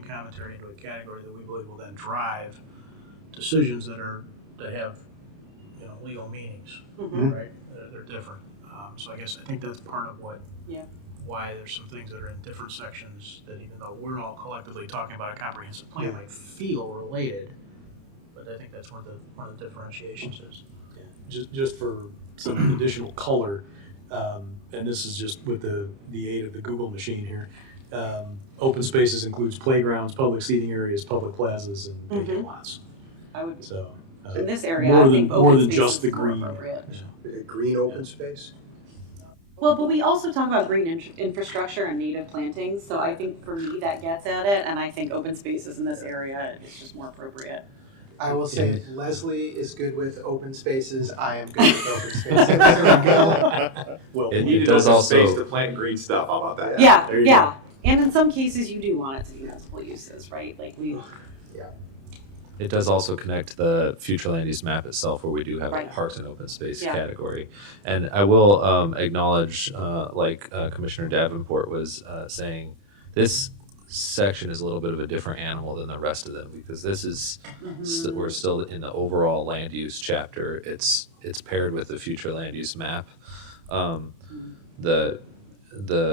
commentary into a category that we believe will then drive decisions that have, you know, legal meanings, right? They're different. So I think that's part of why there's some things that are in different sections that even though we're all collectively talking about a comprehensive plan, might feel related, but I think that's one of the differentiations is. Just for some additional color, and this is just with the aid of the Google machine here. Open spaces includes playgrounds, public seating areas, public plazas, and vacant lots. I would, So in this area, more I than think more open than space just is the more green. appropriate. A green open space? Well, but we also talk about green infrastructure and native plantings, so I think for me that gets at it, and I think open spaces in this area is just more appropriate. I will say Leslie is good with open spaces. I am good with open spaces. There we go. Well, It You need does open also- space to plant green stuff, how about that? Yeah, There you yeah, and in some cases you do want it to be municipal uses, right? Like It does also connect to the future land use map itself, where we do have a Right. parks and open space Yeah. category. And I will acknowledge, Commissioner Davenport was saying, this section is a little bit of a different animal than the rest of them, because this is we're still in the overall land use chapter. It's paired with the future land use map. The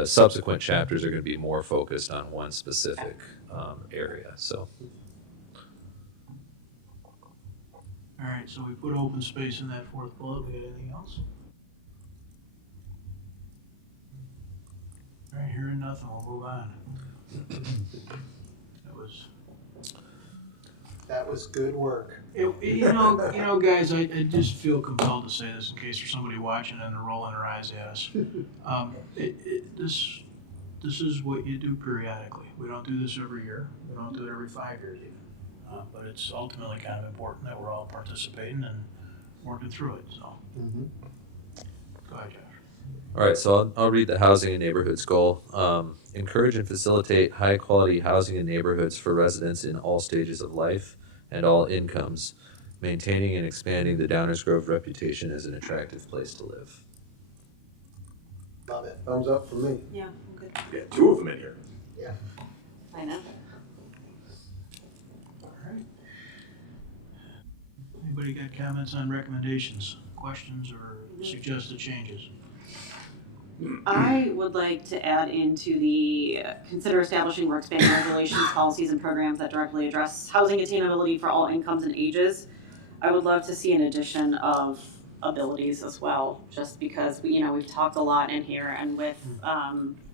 subsequent chapters are going to be more focused on one specific area. So. All right, so we put open space in that fourth bullet. We got anything else? All right, hearing nothing, we'll move on. That was good work. You know, guys, I just feel compelled to say this in case there's somebody watching and they're rolling their eyes at us. This is what you do periodically. We don't do this every year. We don't do it every 5 years even. But it's ultimately kind of important that we're all participating and working through it, so. Go ahead, Josh. All right, so I'll read the housing and neighborhoods goal. Encourage and facilitate high-quality housing in neighborhoods for residents in all stages of life and all incomes, maintaining and expanding the Downers Grove reputation as an attractive place to live. Love it. Thumbs up from me. Yeah, I'm good. Yeah, 2 of them in here. I know. All right. Anybody got comments on recommendations, questions, or suggested changes? I would like to add into the consider establishing or expanding regulations, policies, and programs that directly address housing attainability for all incomes and ages. I would love to see an addition of abilities as well, just because we've talked a lot in here and with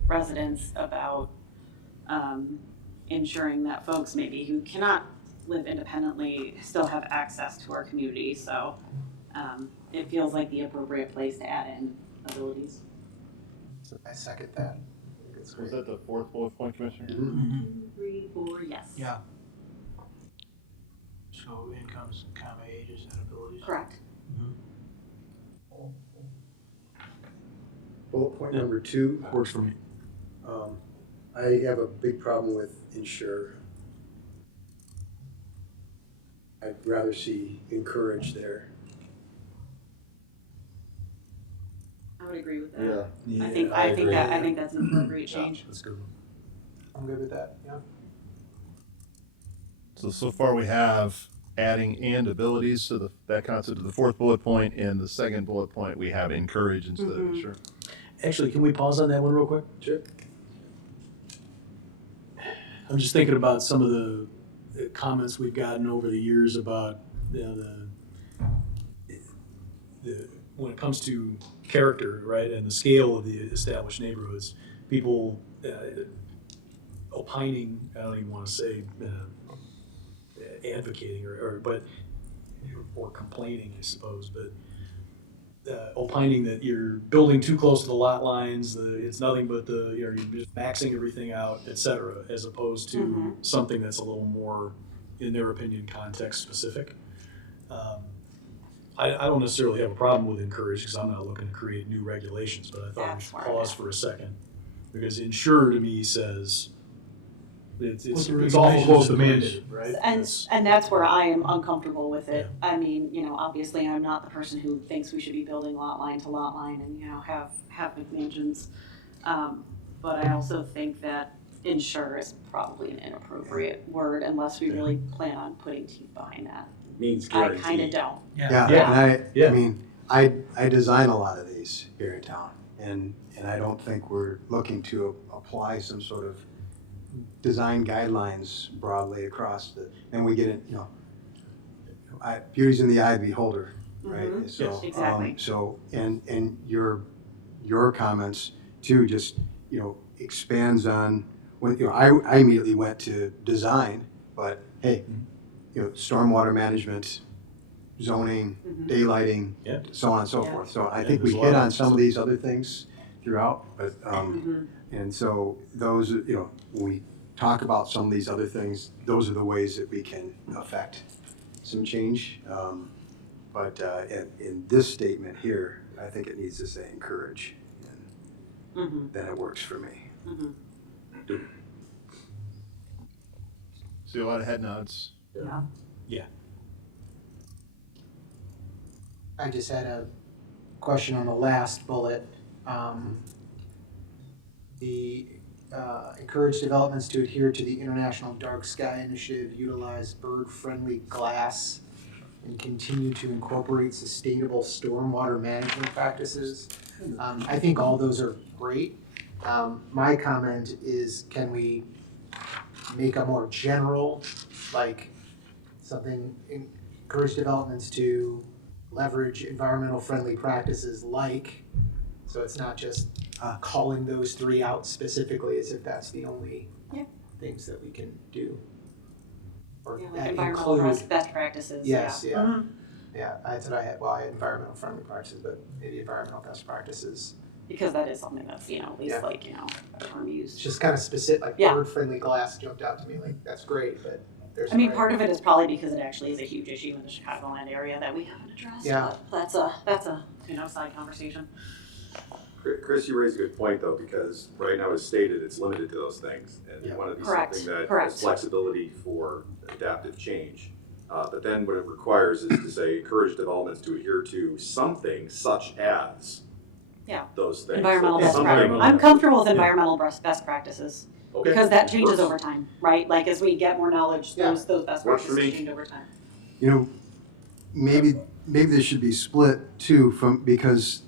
residents about ensuring that folks maybe who cannot live independently still have access to our community. So it feels like the appropriate place to add in abilities. I second that. Was that the fourth bullet point, Commissioner? 3, 4, yes. Yeah. So incomes, comma, ages, and abilities. Correct. Bullet point number 2. Works for me. I have a big problem with ensure. I'd rather see encourage there. I would agree with that. Yeah. I think I think that's an appropriate change. That's good. I'm good with that, yeah. So far we have adding and abilities to that concept of the fourth bullet point, and the second bullet point we have encourage instead of ensure. Actually, can we pause on that one real quick? Sure. I'm just thinking about some of the comments we've gotten over the years about when it comes to character, right, and the scale of the established neighborhoods. People opining, I don't even want to say advocating, but or complaining, I suppose, but opining that you're building too close to the lot lines, it's nothing but you're just maxing everything out, et cetera, as opposed to something that's a little more, in their opinion, context specific. I don't necessarily have a problem with encourage because I'm not looking to create new regulations, but I thought we should pause for a second. Because ensure to me says it's awful close to mandated, right? And that's where I am uncomfortable with it. I mean, obviously I'm not the person who thinks we should be building lot line to lot line and, have McMansions. But I also think that ensure is probably an inappropriate word unless we really plan on putting teeth behind that. Means I guaranteed. kind of don't. I mean, I design a lot of these here in town, and I don't think we're looking to apply some sort of design guidelines broadly across and we get it, beauty's in the eye of the beholder, right? So, exactly. So, and your comments too, just, expands on when, I immediately went to design, but hey, stormwater management, zoning, daylighting, so on and so forth. So I think we hit on some of these other things throughout, but, and so those, when we talk about some of these other things, those are the ways that we can affect some change. But in this statement here, I think it needs to say encourage, and then it works for me. See a lot of head nods. Yeah. I just had a question on the last bullet. The encourage developments to adhere to the International Dark Sky Initiative, utilize bird-friendly glass, and continue to incorporate sustainable stormwater management practices. I think all those are great. My comment is, can we make a more general, like something, encourage developments to leverage environmental friendly practices like, so it's not just calling those three out specifically as if that's the only things that we can do. Or Like environmental best practices. Yes, yeah. That's what I had. Well, I had environmental friendly practices, but maybe environmental best practices. Because that is something that's, at least a term used. It's just kind of specific, like bird-friendly glass jumped out to me, like, that's great, but there's. Part of it is probably because it actually is a huge issue in the Chicagoland area that we haven't addressed. Yeah. But that's a side conversation. Chris, you raised a good point though, because right now as stated, it's limited to those things. And we want to be something that has flexibility for adaptive change. But then what it requires is to say, encourage developments to adhere to something such as those things. Environmental best practices. I'm comfortable with environmental best practices. Okay. Because that changes over time, right? Like as we get more knowledge, those best Works for practices me. change over time. Maybe this should be split too because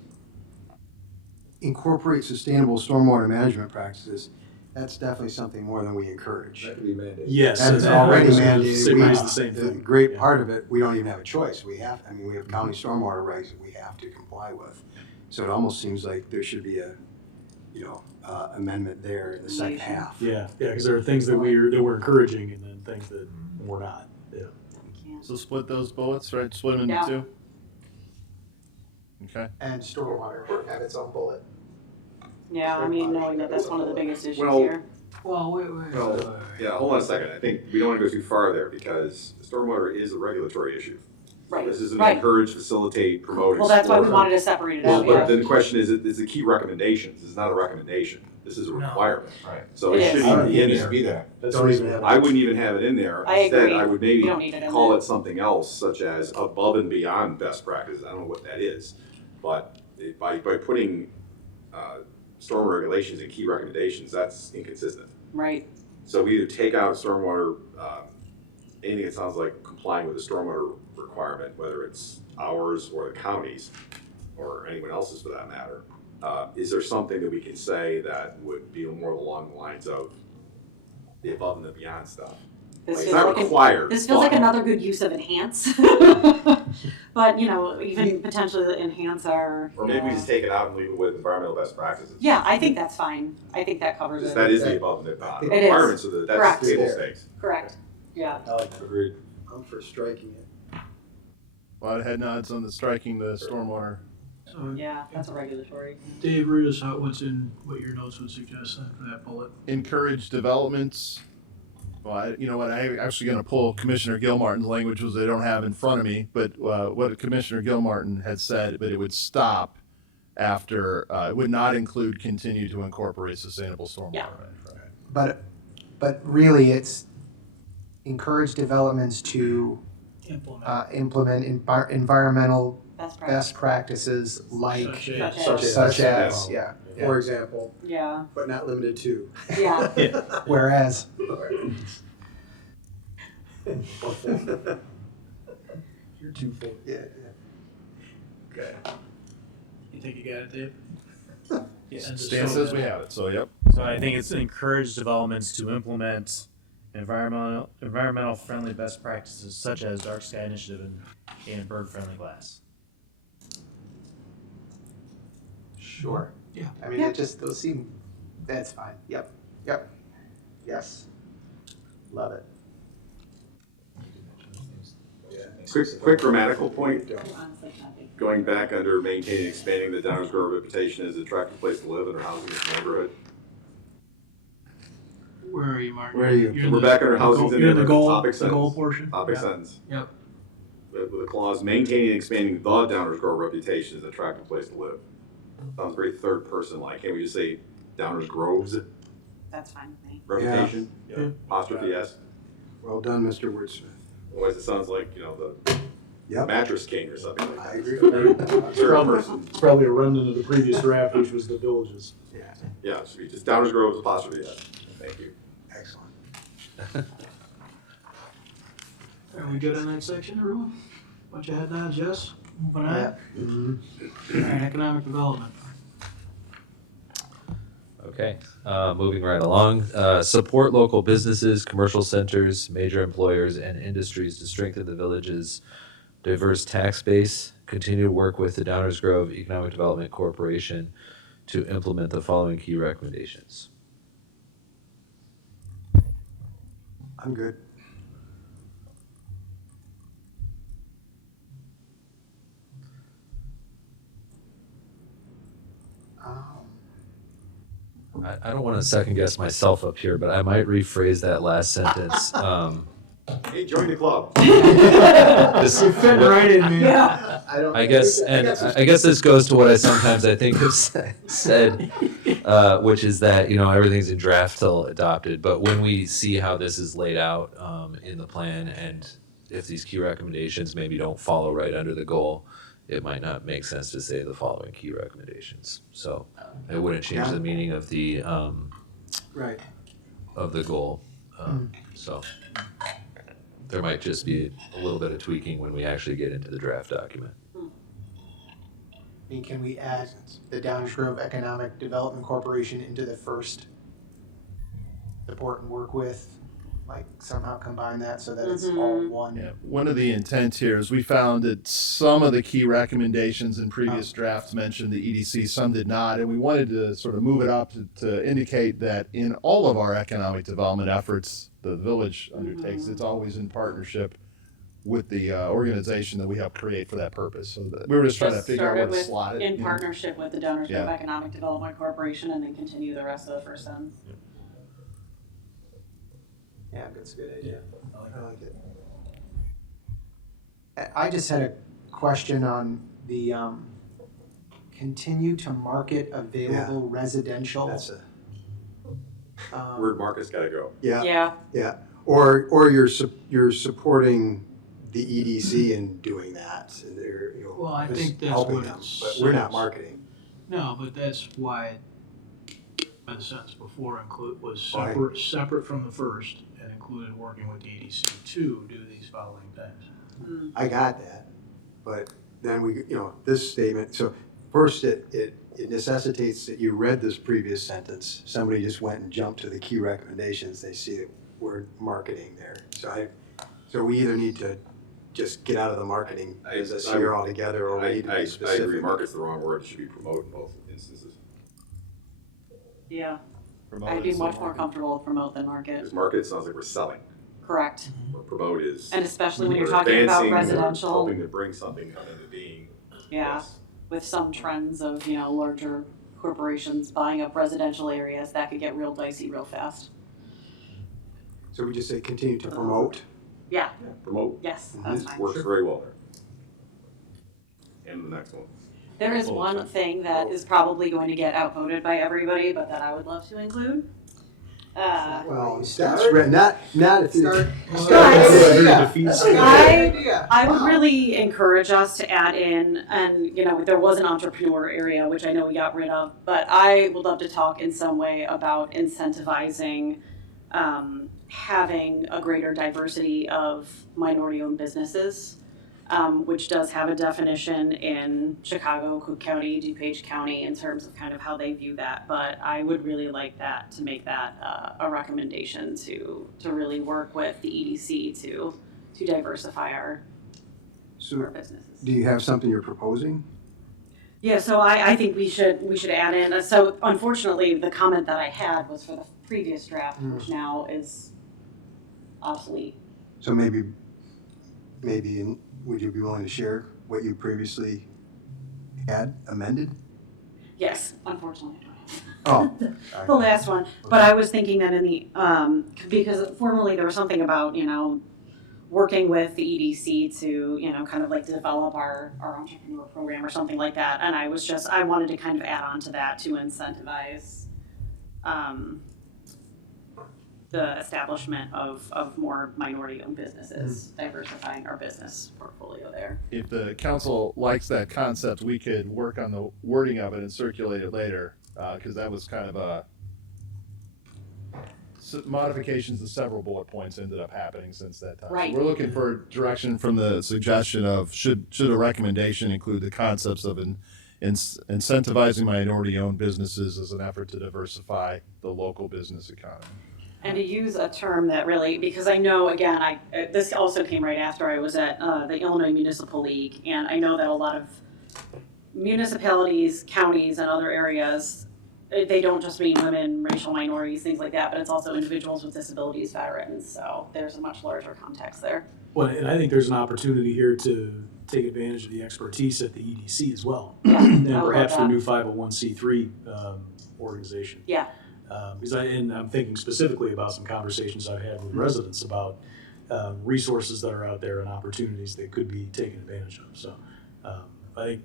incorporate sustainable stormwater management practices, that's definitely something more than we encourage. That could be mandated. Yes. That's already mandated. It's the same The thing. great part of it, we don't even have a choice. We have county stormwater regs that we have to comply with. So it almost seems like there should be a, amendment there in the second half. Yeah, because there are things that we're encouraging and then things that we're not. Yeah. So split those bullets, right? Split them into Yeah. two. Okay. And stormwater should have its own bullet. Yeah, knowing that that's one of the biggest issues Well, here. Well, yeah, hold on a second. I think we don't want to go too far there because stormwater is a regulatory issue. Right. This isn't Right. encourage, facilitate, promote, Well, that's why we explore. wanted to separate it Well, out. but then the question is the key recommendations. This is not a recommendation. This is a requirement. Right. So It it is. shouldn't I even don't be think in it needs there. to be there. That's the reason we have. I wouldn't even have it in there. I Instead, agree. I would maybe You don't need it in call there. it something else, such as above and beyond best practices. I don't know what that is. But by putting storm regulations and key recommendations, that's inconsistent. Right. So we either take out stormwater, anything that sounds like complying with the stormwater requirement, whether it's ours or the county's, or anyone else's for that matter. Is there something that we can say that would be more along the lines of the above and the beyond stuff? This Like, feels it's not like required. This feels like but- another good use of enhance. But, even potentially enhance our. Or maybe we just take it out and leave it with environmental best practices. Yeah, I think that's fine. I think that covers Because it. that is the above and the beyond. The It is. requirements of that's Correct. table stakes. Correct. Yeah. Agreed. I'm for striking it. A lot of head nods on the striking the stormwater. So Yeah, that's a regulatory. Dave, read us out what your notes would suggest then for that bullet. Encourage developments. Well, you know what? I'm actually going to pull Commissioner Gilmartin's language, which I don't have in front of me, but what Commissioner Gilmartin had said, but it would stop after, it would not include continue to incorporate sustainable stormwater. Yeah. But really, it's encourage developments to Implement. implement environmental Best best practice. practices like Such as. such as, yeah. For example, Yeah, but not limited to. yeah. Whereas, You're too full. Yeah, okay. You think you got it, Dave? Yeah. Stan says we have it, so yep. So I think it's encourage developments to implement environmental friendly best practices such as dark sky initiative and bird friendly glass. sure. Yeah. I mean, it just, those seem, that's fine. Yep, yes. Love it. Quick grammatical point, Honestly, nothing. going back under maintaining and expanding the Downers Grove reputation as an attractive place to live and or housing in the neighborhood. Where are you, Mark? Where are you? You're in We're the- back under housing You're and in the neighborhood, goal, topic the goal sentence. portion? Topic Yeah. sentence. Yep. With a clause, maintaining and expanding the Downers Grove reputation as an attractive place to live. Sounds very third person like. Can't we just say Downers Grove's That's fine with me. reputation? Yeah. Apostrophe S. Well done, Mr. Wordsmith. Otherwise it sounds like, the Yep, mattress king or something like I that. agree. Third person. It's probably a remnant of the previous draft, which was the villages. Yeah, Yeah, it should be just Downers Grove's apostrophe S. Thank you. excellent. Are we good on that section, everyone? Bunch of head nods, yes? Moving on. Yeah. All right, economic development. Okay, moving right along. Support local businesses, commercial centers, major employers, and industries to strengthen the village's diverse tax base. Continue to work with the Downers Grove Economic Development Corporation to implement the following key recommendations. I'm good. I don't want to second guess myself up here, but I might rephrase that last sentence. Hey, join the club. This- Fit right in, man. Yeah. I guess, and I guess this goes to what I sometimes I think have said, which is that everything's in draft till adopted. But when we see how this is laid out in the plan, and if these key recommendations maybe don't follow right under the goal, it might not make sense to say the following key recommendations. So it wouldn't change the meaning of the Right. of the goal. So there might just be a little bit of tweaking when we actually get into the draft document. I mean, can we add the Downers Grove Economic Development Corporation into the first support and work with? Like somehow combine that so that it's all one. Yeah, one of the intents here is we found that some of the key recommendations in previous drafts mentioned the EDC, some did not, and we wanted to sort of move it up to indicate that in all of our economic development efforts the village undertakes, it's always in partnership with the organization that we help create for that purpose. So that we were just trying to figure out where to slot it. In partnership with the Downers Grove Yeah. Economic Development Corporation, and then continue the rest of the first sentence. Yeah, that's a good idea. I like it. I just had a question on the continue to market available residential. That's a, Word Marcus gotta go. yeah, Yeah, or you're supporting the EDC in doing that, and they're, Well, I just think that's helping what them, it but we're not says. marketing. No, but that's why the sentence before was Why? separate from the first and included working with the EDC to do these following things. I got that, but then we, this statement, so first it necessitates that you read this previous sentence. Somebody just went and jumped to the key recommendations, they see that we're marketing there. So we either need to just get out of the marketing business here altogether, or we I need to be agree, specific. market's the wrong word, it should be promote in both instances. yeah. Promote I'd be it, so much more market. comfortable with promote than market. Because market sounds like we're selling. Correct. Where promote is. And especially when you're we're talking about advancing or residential, Hoping to bring something into being. yeah, Yes. with some trends of, larger corporations buying up residential areas, that could get real dicey real fast. So we just say continue to promote. Yeah, Promote yes, that's fine. works very well there. And the next one. There is one thing that is probably going to get outvoted by everybody, but that I would love to include. Well, that's right. Not if you. I would really encourage us to add in, and there was an entrepreneur area, which I know we got rid of, but I would love to talk in some way about incentivizing having a greater diversity of minority-owned businesses, which does have a definition in Chicago, Cook County, DuPage County in terms of kind of how they view that. But I would really like that to make that a recommendation to really work with the EDC to diversify our businesses. Do you have something you're proposing? Yeah, so I think we should add in. So unfortunately, the comment that I had was for the previous draft, which now is obsolete. So maybe would you be willing to share what you previously had amended? Yes, unfortunately. Oh. The last one, but I was thinking that in the, because formerly there was something about, working with the EDC to, kind of like develop our entrepreneur program or something like that. And I wanted to kind of add on to that to incentivize, the establishment of more minority-owned businesses, diversifying our business portfolio there. If the council likes that concept, we could work on the wording of it and circulate it later, because that was kind of modifications to several bullet points ended up happening since that time. Right. So we're looking for direction from the suggestion of should a recommendation include the concepts of incentivizing minority-owned businesses as an effort to diversify the local business economy. And to use a term that really, because I know, again, this also came right after I was at the Illinois Municipal League, and I know that a lot of municipalities, counties, and other areas, they don't just mean women, racial minorities, things like that, but it's also individuals with disabilities, veterans, so there's a much larger context there. Well, and I think there's an opportunity here to take advantage of the expertise at the EDC as well. Yeah, And I would perhaps love their that. new 501c3 organization. Yeah. Because I'm thinking specifically about some conversations I've had with residents about resources that are out there and opportunities that could be taken advantage of. So I think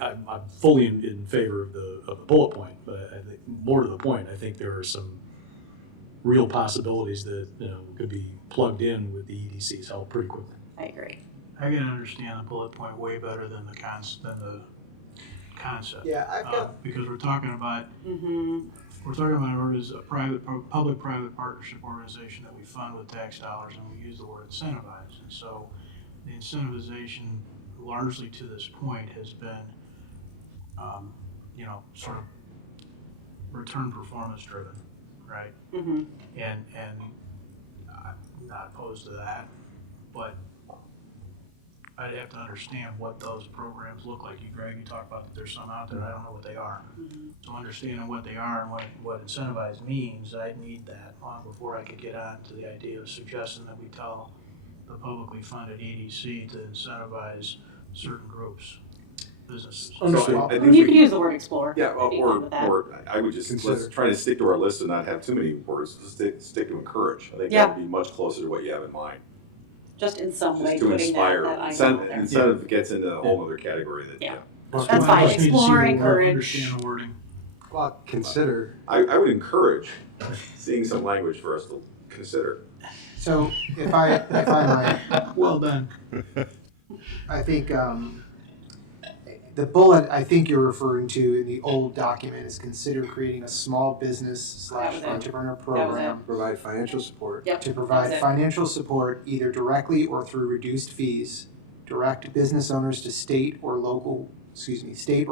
I'm fully in favor of the bullet point, but I think more to the point, I think there are some real possibilities that could be plugged in with the EDC's help pretty quickly. I agree. I can understand the bullet point way better than the concept. Yeah, I've got. Because we're talking about it as a public-private partnership organization that we fund with tax dollars, and we use the word incentivize. And so the incentivization largely to this point has been, sort of return performance driven, right? Mm-hmm. And I'm not opposed to that, but I'd have to understand what those programs look like. Greg, you talked about that there's some out there, I don't know what they are. Mm-hmm. So understanding what they are and what incentivize means, I'd need that long before I could get on to the idea of suggesting that we tell the publicly funded EDC to incentivize certain groups, businesses. So I think You could use the word explore. Yeah, I'd be fine with that. or I would just, Consider. let's try to stick to our list and not have too many words, just stick to encourage. I think Yeah. that would be much closer to what you have in mind. Just in some way Just to putting inspire. that item out there. Incentive gets into a whole other category that, Yeah. Well, That's I fine. just need to see Explore, the word, encourage. Understand the wording. Well, consider. I would encourage seeing some language for us to consider. So if I might, Well done. I think the bullet I think you're referring to in the old document is consider creating a small business / That was it. entrepreneur That was program Provide financial support. Yep. to that provide was it. financial support either directly or through reduced fees, direct business owners to state or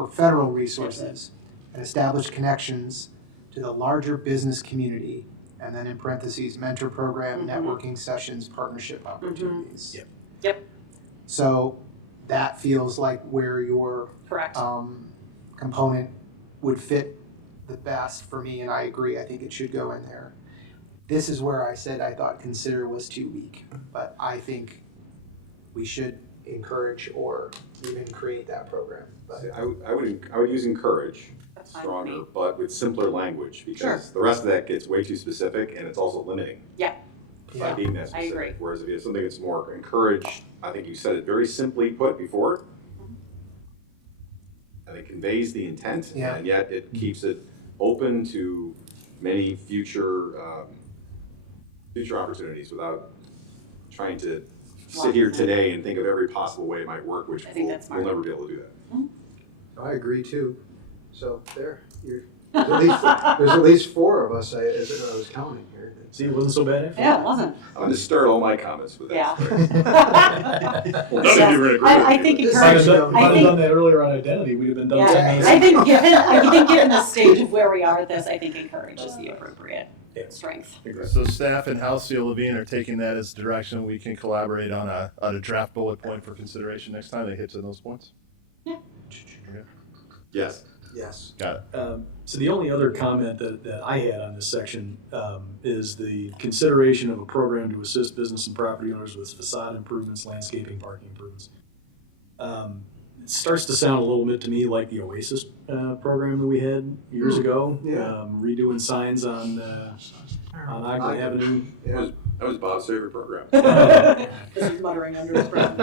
federal resources, and establish connections to the larger business community, and then in parentheses, mentor program, networking sessions, partnership opportunities. Yep. Yep. So that feels like where your Correct. component would fit the best for me, and I agree. I think it should go in there. this is where I said I thought consider was too weak, but I think we should encourage or even create that program. But I would use encourage That's fine with me. stronger, but with simpler language, because Sure. the rest of that gets way too specific and it's also limiting by yeah, being that I specific. agree. Whereas if you have something that's more encourage, I think you said it very simply put before, and it conveys the intent, Yeah. and yet it keeps it open to many future opportunities without trying to sit here today and think of every possible way it might work, which I think that's we'll smart. never be able to do that. I agree too. So there's at least 4 of us, as I was counting here. See, it wasn't so bad after Yeah, it wasn't. I'm going to start all my comments with that. Yeah. Well, none of you are going to agree I with think me. Might have encourage, done, might I have think, done that earlier on identity, we'd have been done 10 yeah, minutes. I think given the stage of where we are with this, I think encourage is the appropriate strength. So staff and Halcyon Levine are taking that as direction. We can collaborate on a draft bullet point for consideration next time they hit to those points. Yes. Yes. Got it. So the only other comment that I had on this section is the consideration of a program to assist business and property owners with facade improvements, landscaping, parking improvements. It starts to sound a little bit to me like the Oasis program that we had years ago. Yeah. Redoing signs on Ogden Avenue. Yeah. That was Bob's favorite program. This is muttering under his breath.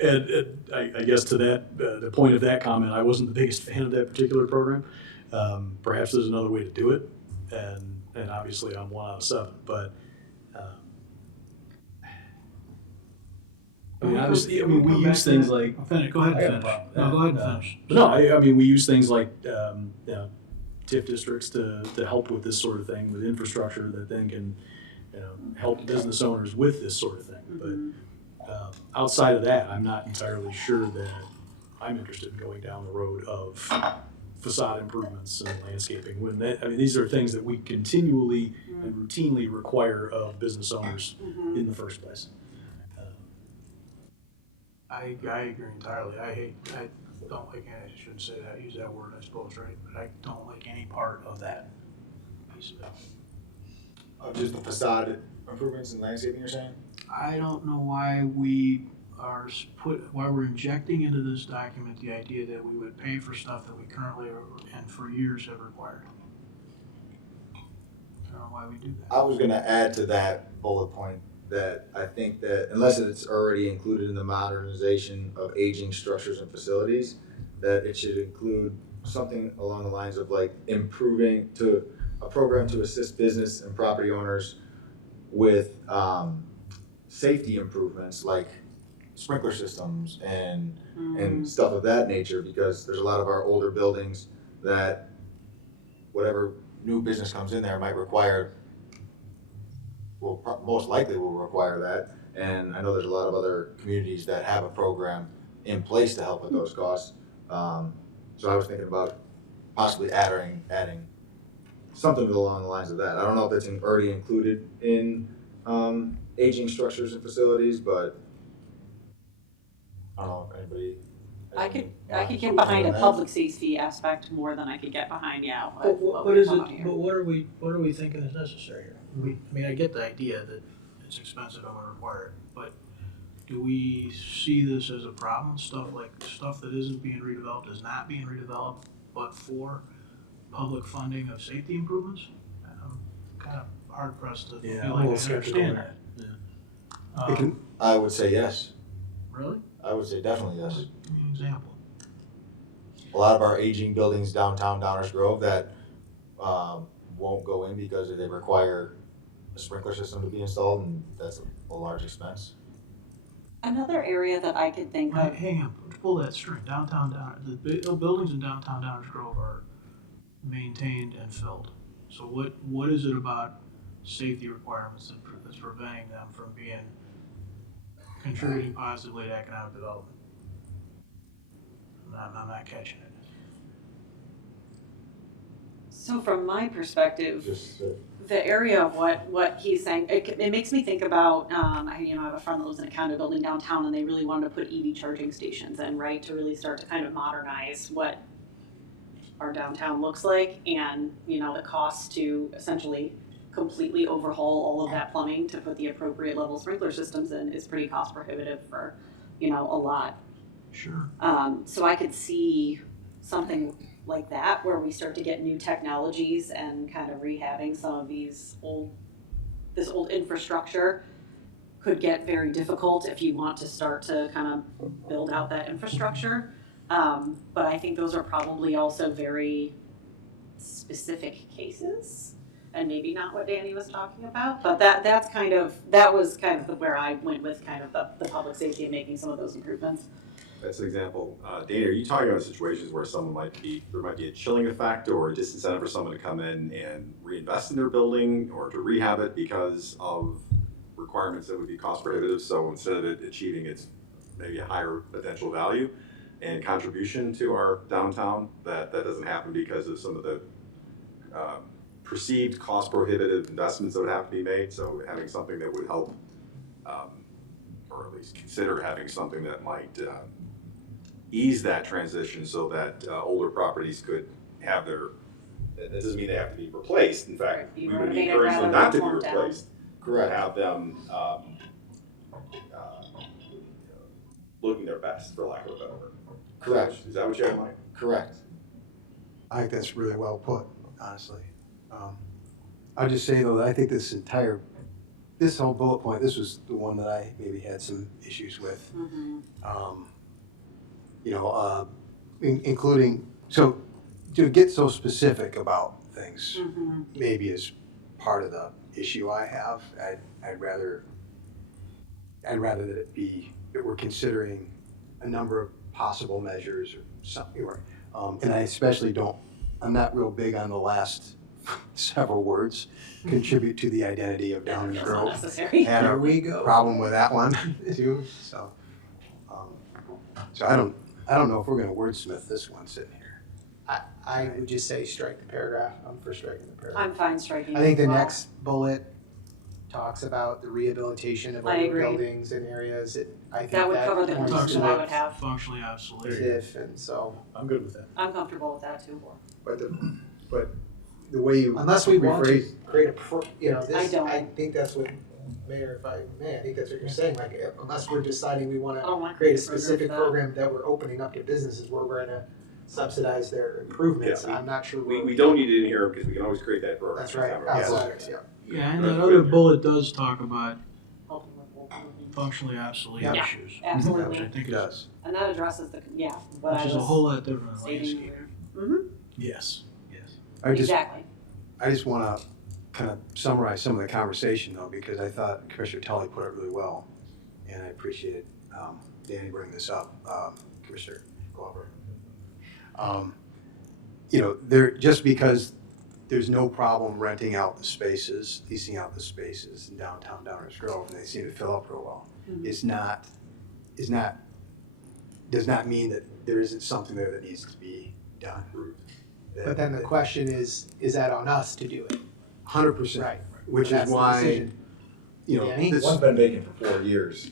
And I guess to that, the point of that comment, I wasn't the biggest fan of that particular program. Perhaps there's another way to do it, and obviously I'm 1 out of 7. But I mean, obviously, I mean, we use things like Finish, go ahead I got and a finish. problem with No, that. go ahead and finish. No, I mean, we use things like TIF districts to help with this sort of thing, with infrastructure that then can help business owners with this sort of thing. But outside of that, I'm not entirely sure that I'm interested in going down the road of facade improvements and landscaping. When that, I mean, these are things that we continually and routinely require of business owners in the first place. I agree entirely. I don't like, I shouldn't say that, use that word, I suppose, right? But I don't like any part of that piece of it. Just the facade improvements and landscaping, you're saying? I don't know why we why we're injecting into this document the idea that we would pay for stuff that we currently and for years have required. I don't know why we do that. I was gonna add to that bullet point that I think that unless it's already included in the modernization of aging structures and facilities, that it should include something along the lines of like improving to a program to assist business and property owners with safety improvements like sprinkler systems and stuff of that nature, because there's a lot of our older buildings that whatever new business comes in there might require, most likely will require that. And I know there's a lot of other communities that have a program in place to help with those costs. So I was thinking about possibly adding something along the lines of that. I don't know if it's already included in aging structures and facilities, but I don't know if anybody. I could get behind a public safety aspect more than I could get behind, But what what we're is talking it, about here. but what are we thinking is necessary here? I mean, I get the idea that it's expensive and we require it, but do we see this as a problem? Stuff that isn't being redeveloped is not being redeveloped, but for public funding of safety improvements? I'm kind of hard pressed to Yeah, feel I'm a like I little skeptical understand of that. that. I would say yes. Really? I would say definitely yes. Give me an example. A lot of our aging buildings downtown Downers Grove that won't go in because they require a sprinkler system to be installed, and that's a large expense. Another area that I could think of, Hang on, pull that string. The buildings in downtown Downers Grove are maintained and filled. So what is it about safety requirements that's preventing them from contributing positively to economic development? I'm not catching it. so from my perspective, Just the area of what he's saying, it makes me think about, I have a friend that lives in a condo building downtown and they really wanted to put EV charging stations in, right? To really start to kind of modernize what our downtown looks like, and, you know, the cost to essentially completely overhaul all of that plumbing to put the appropriate level sprinkler systems in is pretty cost prohibitive for, you know, a lot. Sure. So I could see something like that where we start to get new technologies and kind of rehabbing some of this old infrastructure could get very difficult if you want to start to kind of build out that infrastructure. But I think those are probably also very specific cases, and maybe not what Danny was talking about. But that was kind of where I went with kind of the public safety and making some of those improvements. That's an example. Dana, are you talking about situations where there might be a chilling effect or a disincentive for someone to come in and reinvest in their building or to rehab it because of requirements that would be cost prohibitive? So instead of it achieving its maybe a higher potential value and contribution to our downtown, that doesn't happen because of some of the perceived cost prohibitive investments that would have to be made. So having something that would help, or at least consider having something that might ease that transition so that older properties could have that doesn't mean they have to be replaced. In fact, we would encourage them not to be replaced. Correct. Have them looking their best, for lack of a better word. Correct. Is that what you have in mind? Correct. I think that's really well put, honestly. I'll just say though, that I think this whole bullet point, this was the one that I maybe had some issues with. Including, so to get so specific about things maybe is part of the issue I have. I'd rather that it be that we're considering a number of possible measures or something. And I especially I'm not real big on the last several words, contribute to the identity of Downers That's Grove. not necessary. Had There a we go. problem with that one too. So I don't know if we're gonna wordsmith this one sitting here. I would just say strike the paragraph. I'm for striking the paragraph. I'm fine striking. I think the as well. next bullet talks about the rehabilitation of I older agree. buildings and areas. I think That would cover the points concerns to that I it. would have. Functionally obsolete. TIF, and so, I'm good with that. I'm comfortable with that too. But the way you unless we want to rephrase- create this, I don't. I think that's what, Mayor, if I may, I think that's what you're saying, like, unless we're deciding we wanna I don't want to create a program specific for that. program that we're opening up to businesses where we're gonna subsidize their improvements, Yeah, I'm not sure. We don't need it in here because we can always create that program. That's right, Yes. outsiders, yeah. Yeah, and that other bullet does talk about Helping with local movement. functionally obsolete Yeah. issues. Absolutely. Which I think It is, does. And that addresses what which I is a was whole lot different than stating landscaping. earlier. Yes. Exactly. I just want to kind of summarize some of the conversation though, because I thought Commissioner Tully put it really well, and I appreciated Danny bringing this up, Commissioner Glover. Just because there's no problem renting out the spaces, leasing out the spaces in downtown Downers Grove, and they seem to fill up real well, does not mean that there isn't something there that needs to be done. But then the question is that on us to do it? 100%. Right. Which is That's the why, decision. Danny? this, One's been vacant for 4 years.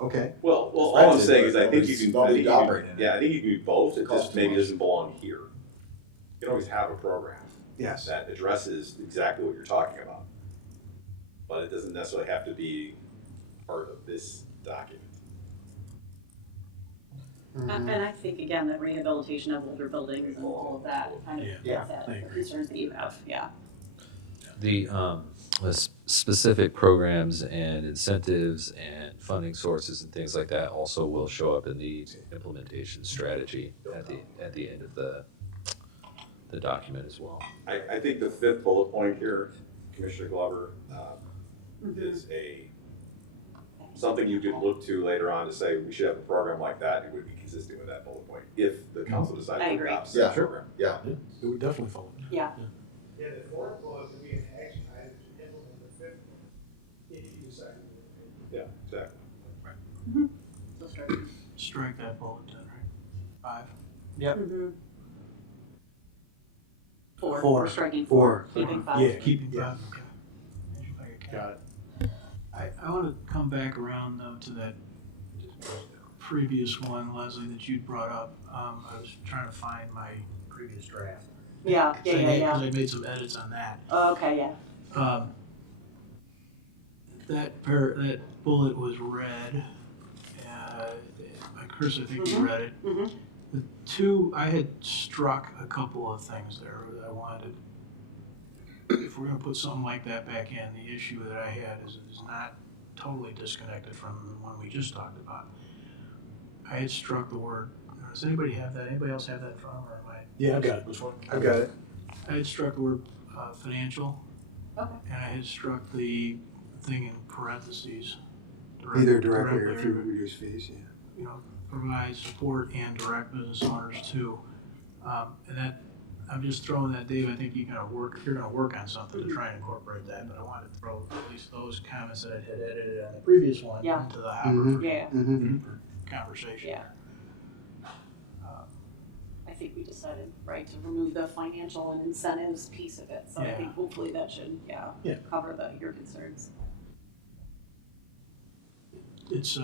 okay. Well, all I'm rented, saying but is I think you nobody's- can, nobody's operating it. yeah, I think you can do both. It Costs just too maybe much. doesn't belong here. You can always have a program Yes. that addresses exactly what you're talking about. But it doesn't necessarily have to be part of this document. And I think again, that rehabilitation of older buildings and all of that kind of Yeah. gets Yeah, at I the agree. concerns that you have, yeah. The specific programs and incentives and funding sources and things like that also will show up in the implementation strategy at the end of the document as well. I think the fifth bullet point here, Commissioner Glover, is something you could look to later on to say we should have a program like that. It would be consistent with that bullet point if the council decides I to agree. adopt Yeah. that program. Yeah. It would definitely follow. Yeah, Yeah, the fourth bullet would be an action item to implement the fifth one, if you decide. Yeah, exactly. so start. Strike that bullet then, right? 5. Four, Four. we're striking Four. four, keeping five. Yeah, Keeping Yeah. 5, okay. Got it. I want to come back around though to that previous one, Leslie, that you'd brought up, I was trying to find my previous draft. Yeah, yeah, yeah, yeah. Because I made some edits on that. Okay, yeah. That bullet was red. Chris, I think you read it. Mm-hmm. The two, I had struck a couple of things there that I wanted. If we're gonna put something like that back in, the issue that I had is not totally disconnected from the one we just talked about. I had struck the word, does anybody have that? Anybody else have that in front of them, or am I? Yeah, I've got it. Which one? I've got it. I had struck the word Okay. financial, and I had struck the thing in parentheses. Either directly or directly through reduced fees, yeah. You know, provide support and direct business owners too. And that, I'm just throwing that, Dave, I think you're gonna work on something to try and incorporate that, but I wanted to throw at least those comments that I had edited on the previous one Yeah. into the hopper Mhm. for Yeah. for conversation. Yeah. I think we decided, right, to remove the financial and incentives piece of it, so I Yeah. think hopefully that should, Yeah. cover your concerns. It's,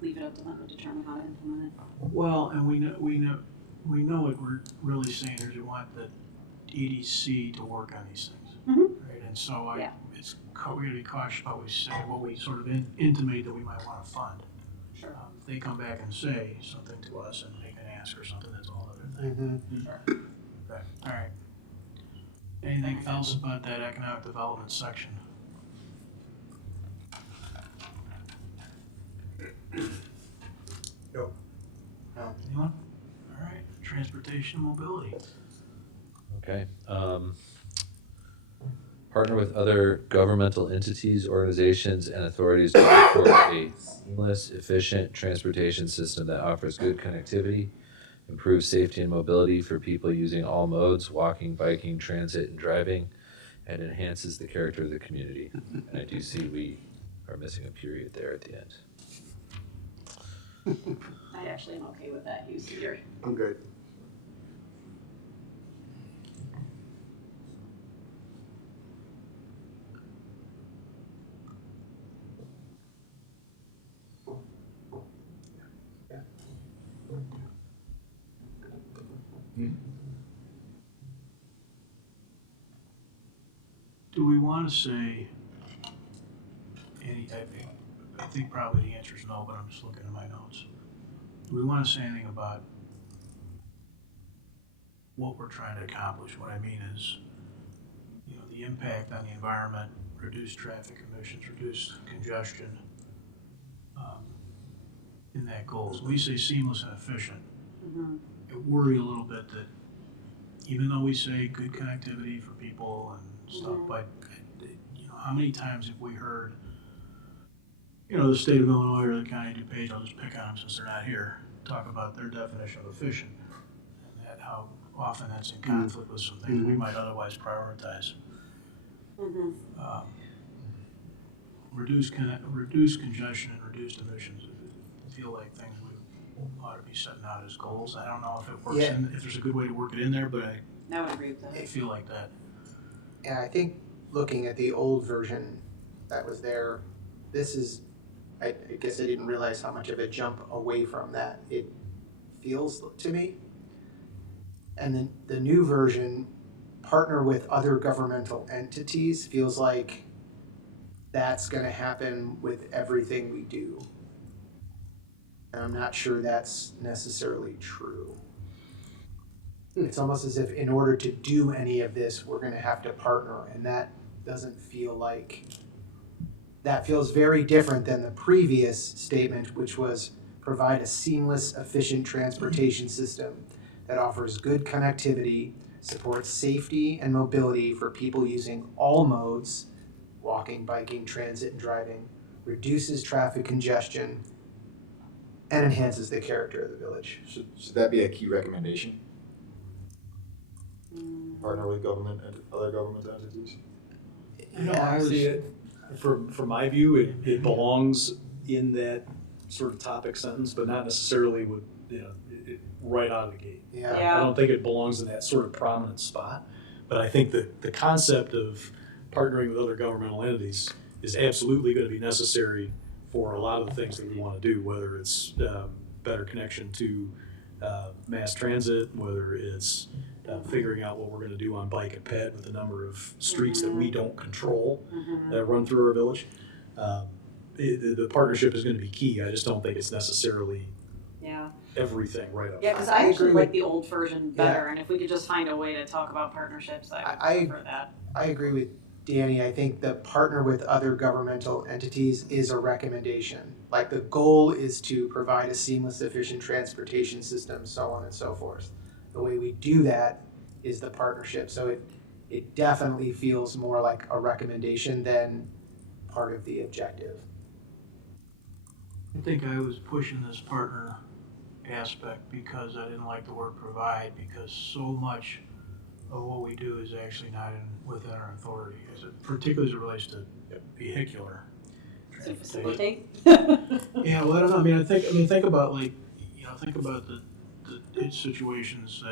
Leave it up to them to determine how to implement it. well, and we know what we're really saying is we want the EDC to work on these things. Mhm. Right, and so Yeah. we're gonna be cautious about what we say, what we sort of intimate that we might wanna fund. Sure. If they come back and say something to us and make an ask or something, that's a whole other thing. Mm-hmm. Sure. Okay, all right. Anything else about that economic development section? No. Anyone? All right, transportation and mobility. Okay. Partner with other governmental entities, organizations, and authorities to support a seamless, efficient transportation system that offers good connectivity, improves safety and mobility for people using all modes, walking, biking, transit, and driving, and enhances the character of the community. And I do see we are missing a period there at the end. I actually am okay with that use here. I'm good. Do we want to say I think probably the answer is no, but I'm just looking at my notes. Do we want to say anything about what we're trying to accomplish? What I mean is, the impact on the environment, reduced traffic emissions, reduced congestion, in that goals. We say seamless and efficient. Mm-hmm. I worry a little bit that even though we say good connectivity for people and stuff, but how many times have we heard, the state of Illinois or the county of DuPage, I'll just pick on them since they're not here, talk about their definition of efficient, and that how often that's in conflict with some things we might otherwise prioritize. Mm-hmm. Reduce congestion and reduced emissions. I feel like things we ought to be setting out as goals. I don't know if it works, Yeah. if there's a good way to work it in there, but I would agree with I that. feel like that. And I think looking at the old version that was there, this is, I guess I didn't realize how much of a jump away from that it feels to me. And then the new version, partner with other governmental entities, feels like that's gonna happen with everything we do. And I'm not sure that's necessarily true. It's almost as if in order to do any of this, we're gonna have to partner, and that doesn't feel like, that feels very different than the previous statement, which was provide a seamless, efficient transportation system that offers good connectivity, supports safety and mobility for people using all modes, walking, biking, transit, and driving, reduces traffic congestion, and enhances the character of the village. Should that be a key recommendation? Partner with other government entities? I see it. From my view, it belongs in that sort of topic sentence, but not necessarily with, right out of the gate. Yeah. I don't think it belongs in that sort of prominent spot, but I think that the concept of partnering with other governmental entities is absolutely going to be necessary for a lot of the things that we want to do, whether it's better connection to mass transit, whether it's figuring out what we're going to do on bike and ped with the number of streets that we don't control that run through our village. The partnership is going to be key. I just don't think it's necessarily Yeah. everything right up Yeah, front. because I actually agree like the old version better, and if we could just find a way to talk about partnerships, I would prefer that. I agree with Danny. I think the partner with other governmental entities is a recommendation. Like the goal is to provide a seamless, efficient transportation system, so on and so forth. The way we do that is the partnership. So it definitely feels more like a recommendation than part of the objective. I think I was pushing this partner aspect because I didn't like the word provide, because so much of what we do is actually not within our authority, particularly as it relates to vehicular To transportation. facilitate. Yeah, well, I don't know. I mean, think about think about the situations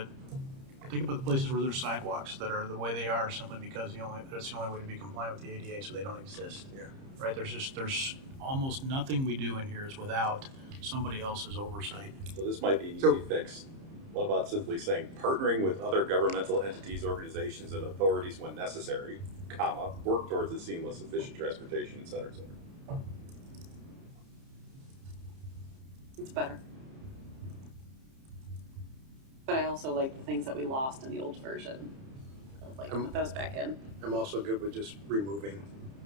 think about the places where there's sidewalks that are the way they are simply because that's the only way to be compliant with the ADA, so they don't exist. Yeah. Right? There's almost nothing we do in here is without somebody else's oversight. So this might be easy So- to fix. What about simply saying partnering with other governmental entities, organizations, and authorities when necessary, comma, work towards a seamless, efficient transportation in Center Center. It's better. But I also like the things that we lost in the old version. I'd like to put those back in. I'm also good with just removing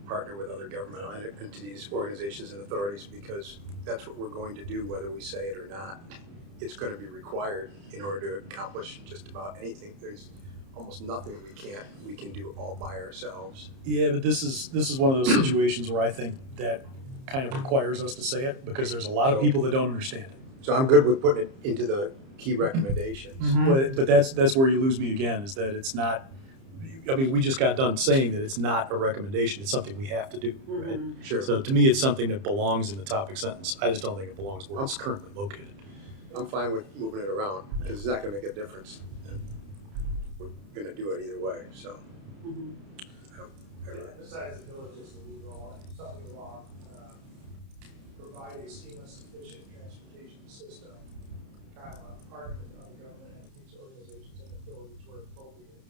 partner with other governmental entities, organizations, and authorities, because that's what we're going to do, whether we say it or not. It's going to be required in order to accomplish just about anything. There's almost nothing we can do all by ourselves. Yeah, but this is one of those situations where I think that kind of requires us to say it, because there's a lot of people that don't understand it. So I'm good with putting it into the key recommendations. But that's where you lose me again, is that it's not, I mean, we just got done saying that it's not a recommendation, it's something we have to do, right? Sure. So to me, it's something that belongs in the topic sentence. I just don't think it belongs where it's currently located. I'm fine with moving it around, because it's not going to make a difference. We're going to do it either way, so. Besides the village is the lead role, something along, provide a seamless, efficient transportation system, partner with other government entities, organizations, and authorities where appropriate.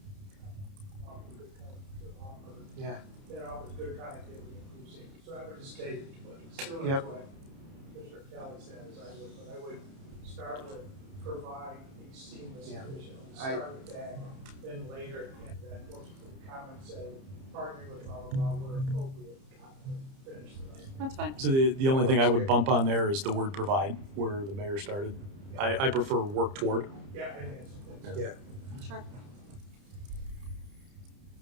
Yeah. That offers good connectivity, improves safety. So I would just say, still Yep. what Commissioner Kelly said, but I would start with provide a seamless, Yeah. efficient. I- Start with that, then later, and then portion of the comment say, partner with blah, blah, blah, where appropriate, finish the rest. That's fine. So the only thing I would bump on there is the word provide, where the mayor started. I prefer work toward. Yeah, and it's. Yeah, Sure.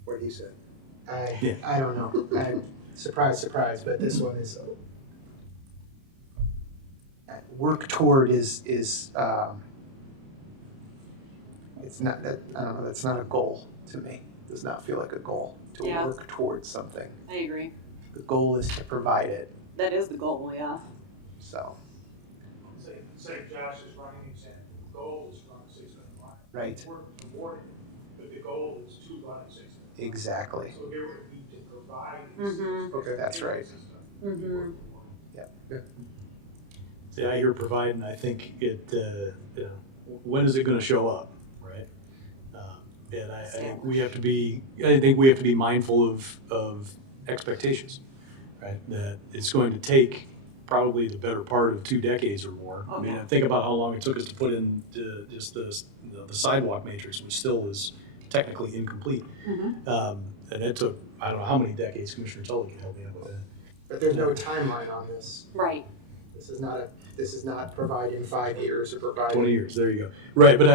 what he said. I don't know. Surprise, but this one is work toward is it's not that, I don't know, that's not a goal to me. Does not feel like a goal to Yeah. work towards something. I agree. The goal is to provide it. That is the goal, yeah. So Say Josh is running the example, the goal is to run 600 miles. right, We're rewarding it, but the goal is to run 600 miles. exactly. So here we need to provide. Okay. That's right. Mm-hmm. See, I hear provide, and I think when is it going to show up, right? And I think we have to be mindful of expectations, right? That it's going to take probably the better part of 2 decades or more. I mean, think about how long it took us to put in just the sidewalk matrix, which still is technically incomplete. And it took, I don't know how many decades. Commissioner Tully can help me out with that. But there's no timeline on this. Right. This is not provide in 5 years or provide. 20 years, there you go. Right, but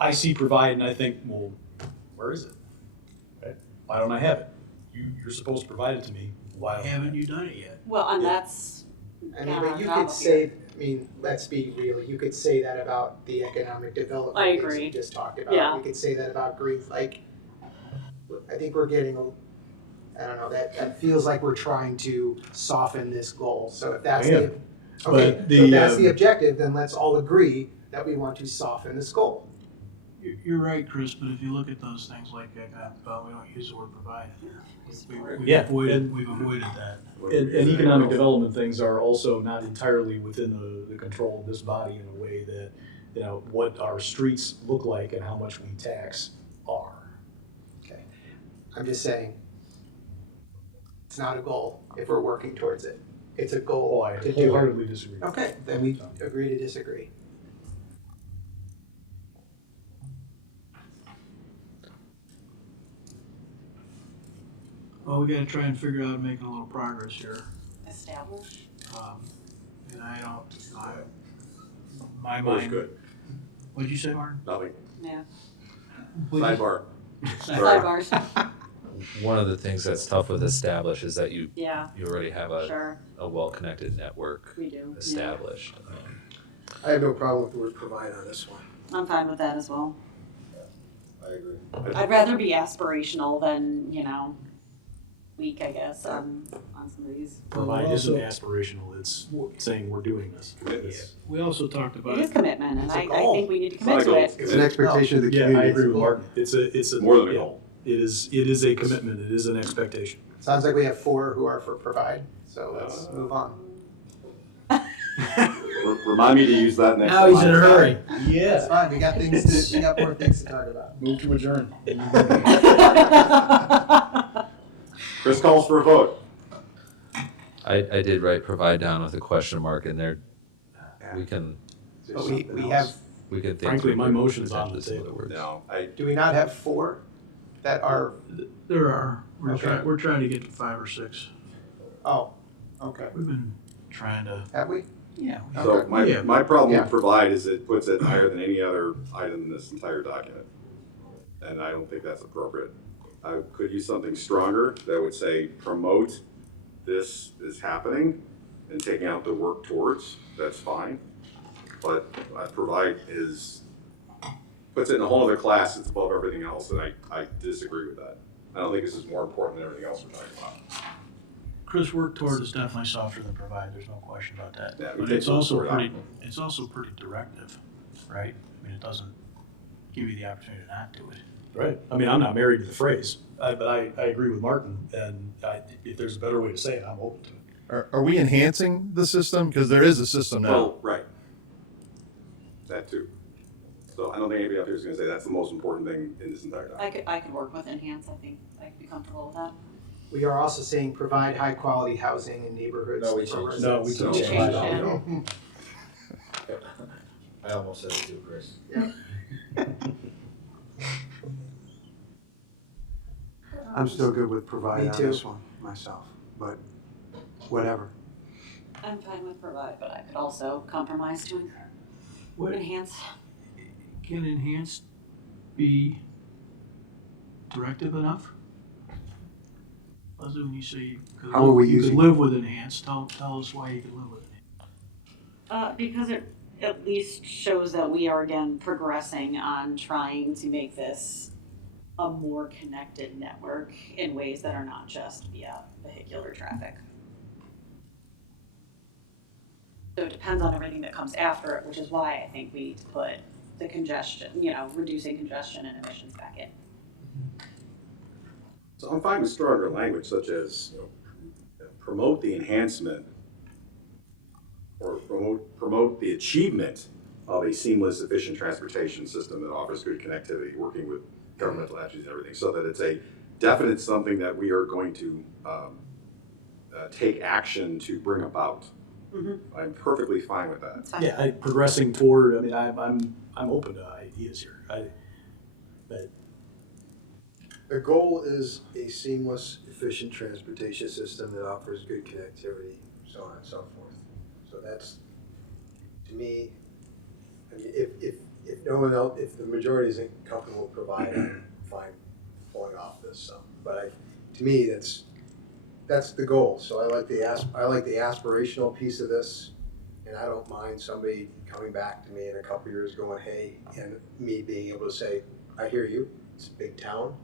I see provide and I think, well, where is it? Right? Why don't I have it? You're supposed to provide it to me. Why don't I have Haven't it? you done it yet? Well, and Yeah. that's I mean, Yeah, but you job could up say, let's be real, you could say that about the economic development I things agree. we just talked about. Yeah. You could say that about green, like, I think we're getting, I don't know, that feels like we're trying to soften this goal. So if that's Yeah. okay, But so if that's the objective, then let's all agree that we want to soften this goal. You're right, Chris, but if you look at those things like economic development, we don't use the word provide. Yeah, We've avoided that. And economic development things are also not entirely within the control of this body in a way that, you know, what our streets look like and how much we tax are. Okay. I'm just saying, it's not a goal if we're working towards it. It's a goal Oh, I to do it. wholeheartedly disagree. Okay, then we agree to disagree. Well, we gotta try and figure out making a little progress here. Establish. And my Well, it's mind. good. What'd you say, Martin? Nothing. Yeah. Sidebar. Sidebars. One of the things that's tough with establish is that you Yeah, already have sure, a well-connected network we do. Yeah. established. I have no problem with the word provide on this one. I'm fine with that as well. I agree. I'd rather be aspirational than, weak, I guess, on some of these. Provide isn't aspirational, it's saying we're doing this. Commitments. We also talked It about, is commitment, and It's a I goal. think we need to It's not commit a to goal. it. It's an expectation of the Yeah, community. I agree with Martin. It's a. More than a yeah, goal. It is a commitment, it is an expectation. Sounds like we have 4 who are for provide, so let's move on. Remind me to use that next now time. he's in a hurry. That's fine, we got more things to talk about. Move to adjourn. Chris calls for a vote. I did write provide down with a question mark in there. We can But we have, think. Frankly, my through motion's on the potentially some table. other words. No, do we not have 4 that are, There are. Okay. We're trying to get to 5 or 6. oh, okay, We've been trying to. have we? Yeah. So Yeah. my problem Yeah. with provide is it puts it higher than any other item in this entire document. And I don't think that's appropriate. I could use something stronger that would say promote this is happening and taking out the work towards, that's fine. But provide puts it in a whole other class, it's above everything else, and I disagree with that. I don't think this is more important than everything else we're talking about. Chris, work toward is definitely softer than provide, there's no question about that. Yeah, we But take it's those also word out. it's also pretty directive, right? I mean, it doesn't give you the opportunity to not do it. Right. I mean, I'm not married to the phrase, but I agree with Martin, and if there's a better way to say it, I'm open to it. Are we enhancing the system? Because there is a system now. Well, right. That too. So I don't think anybody out there is gonna say that's the most important thing in this entire document. I could work with enhance, I think I'd be comfortable with that. We are also saying provide high quality housing in neighborhoods. No, we for changed it. No, we residents. can change it. I almost said it too, Chris. I'm still good with provide Me on too. this one myself, but whatever. I'm fine with provide, but I could also compromise to What enhance. can enhanced be directive enough? Leslie, when you say you could, How are we you could using- live with enhanced, tell us why you could live with it. Because it at least shows that we are again progressing on trying to make this a more connected network in ways that are not just via vehicular traffic. So it depends on everything that comes after it, which is why I think we need to put the congestion, reducing congestion and emissions back in. So I'm fine with stronger language such as, promote the enhancement or promote the achievement of a seamless, efficient transportation system that offers good connectivity, working with governmental entities and everything, so that it's a definite something that we are going to take action to bring about. Mm-hmm. I'm perfectly fine with that. It's fine. Yeah, progressing toward, I mean, I'm open to ideas here. But The goal is a seamless, efficient transportation system that offers good connectivity, so on and so forth. So that's, to me, I mean, if no one else, if the majority isn't comfortable with provide, I'm fine pulling off this some. But to me, that's the goal. So I like the aspirational piece of this, and I don't mind somebody coming back to me in a couple years going, hey, and me being able to say, I hear you, it's a big town,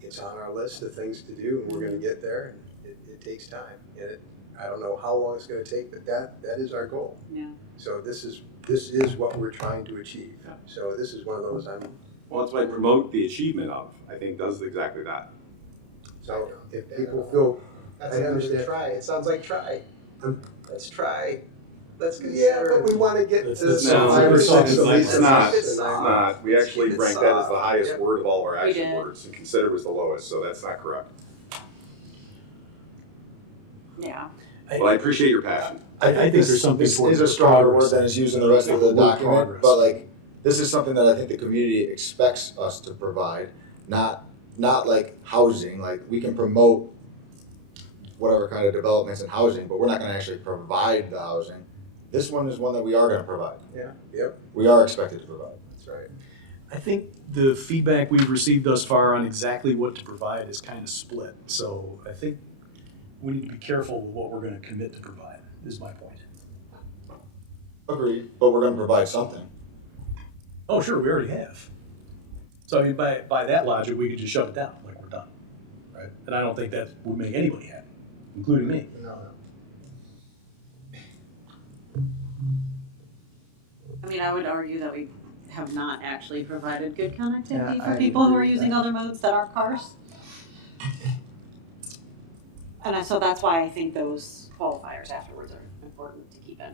it's on our list of things to do, and we're gonna get there, and it takes time. And I don't know how long it's gonna take, but that is our goal. Yeah. So this is what we're trying to achieve. So this is one of those Well, it's like promote the achievement of, I think does exactly that. So if people feel, That's I another understand. try. It sounds like try. Um, Let's try. Let's consider. yeah, but we want to get to That's- some No, higher it's sense of not. these. It's not, Keep it it's soft. not. We Let's actually keep it ranked that as the soft. highest Yep. word of all of our We action did. words, and consider was the lowest, so that's not correct. Yeah. Well, I appreciate your passion. I think there's something This towards is a stronger progress. word than is used in the rest of the Word document, progress. but like, this is something that I think the community expects us to provide, not like housing, like we can promote whatever kind of developments in housing, but we're not gonna actually provide the housing. This one is one that we are gonna provide. Yeah, yep, We are expected to provide. that's right. I think the feedback we've received thus far on exactly what to provide is kind of split. So I think we need to be careful with what we're going to commit to provide, is my point. Agreed, but we're gonna provide something. Oh, sure, we already have. So I mean, by that logic, we could just shut it down, like we're done, right? And I don't think that would make anybody happy, including me. No. I mean, I would argue that we have not actually provided good connectivity Yeah, for I people who agree are with using that. other modes that aren't cars. So that's why I think those qualifiers afterwards are important to keep in.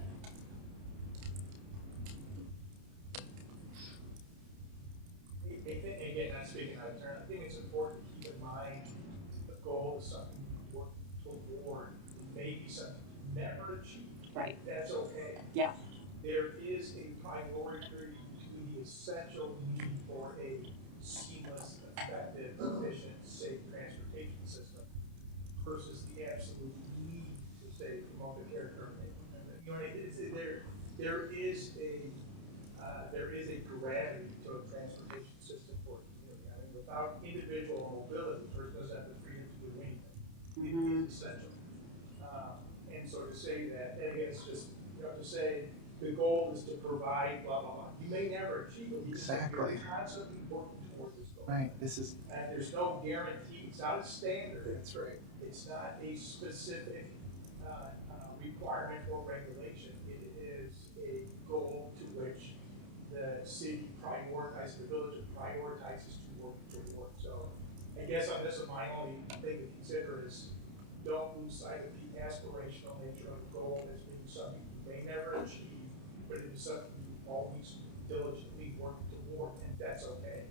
Again, not speaking out of turn, I think it's important to keep in mind the goal is something you work toward, maybe something you never achieve. Right. That's okay. Yeah. There is a priority to the essential need for a seamless, effective, efficient, safe transportation system versus the absolute need to say promote the character of it. You know, there is a gravity to a transportation system for a community. I mean, without individual mobility, a person doesn't have the freedom to do anything. It is essential. And so to say that, and again, it's just, you know, to say the goal is to provide blah, blah, blah. You may never achieve it. Exactly. You're constantly working toward this goal. Right, this is, And there's no guarantee. It's not a standard. That's right. It's not a specific requirement or regulation. It is a goal to which the city prioritizes, the village prioritizes to work toward. So I guess on this, my only thing to consider is don't lose sight of the aspirational nature of the goal as being something you may never achieve, but it is something you always diligently work toward, and that's okay.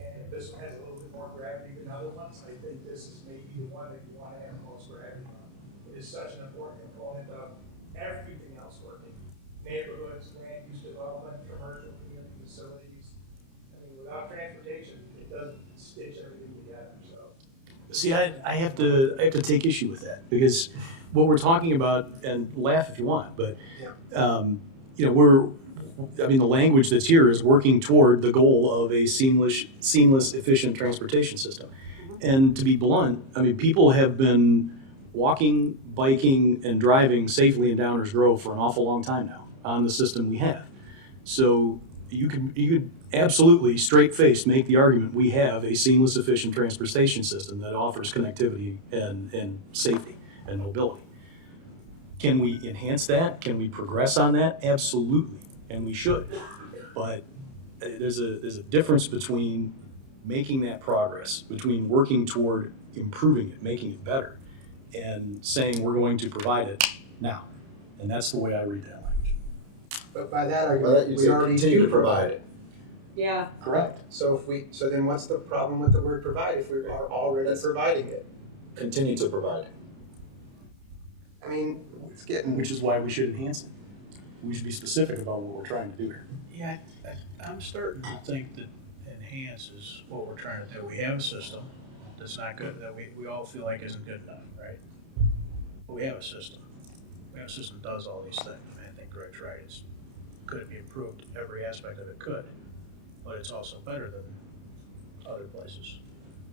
And if this one has a little bit more gravity than other ones, I think this is maybe the one that you want to have the most gravity on. It is such an important component of everything else working. Neighborhoods, land use development, commercial community facilities. I mean, without transportation, it doesn't stitch everything together, so. See, I have to take issue with that because what we're talking about, and laugh if you want, but you know, the language that's here is working toward the goal of a seamless, efficient transportation system. And to be blunt, I mean, people have been walking, biking, and driving safely in Downers Grove for an awful long time now on the system we have. So you could absolutely straight-faced make the argument we have a seamless, efficient transportation system that offers connectivity and safety and mobility. Can we enhance that? Can we progress on that? Absolutely, and we should. But there's a difference between making that progress, between working toward improving it, making it better, and saying we're going to provide it now. And that's the way I read that language. But by that But argument, you we say already continue do to provide it. Yeah. Correct. So so then what's the problem with the word provide if we are already providing it? Continue to provide. I mean, it's getting. Which is why we should enhance it. We should be specific about what we're trying to do here. Yeah, I'm starting to think that enhance is what we're trying to do. We have a system that's not good, that we all feel like isn't good enough, right? But we have a system. We have a system that does all these things. I think Greg's right. Could it be improved? Every aspect of it could. But it's also better than other places.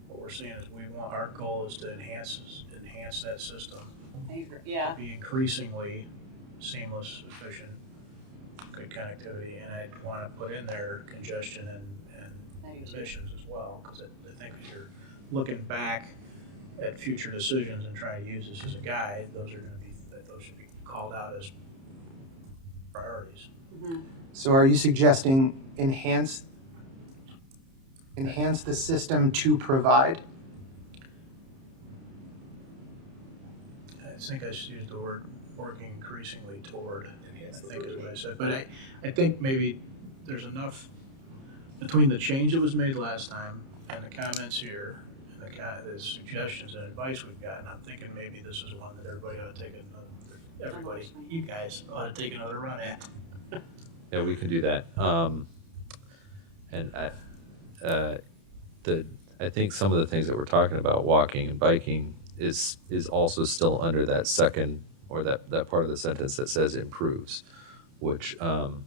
What we're seeing is our goal is to enhance that system. I agree. Yeah. Be increasingly seamless, efficient, good connectivity, and I want to put in there congestion and emissions as well, because I think if you're looking back at future decisions and trying to use this as a guide, those should be called out as priorities. so are you suggesting enhance enhance the system to provide. I think I just used the word working increasingly toward, I think is what I said. But I think maybe there's enough between the change that was made last time and the comments here and the suggestions and advice we've gotten. I'm thinking maybe this is one that everybody ought to take you guys ought to take another run at. Yeah, we can do that. And I think some of the things that we're talking about, walking and biking, is also still under that second, or that part of the sentence that says improves, which even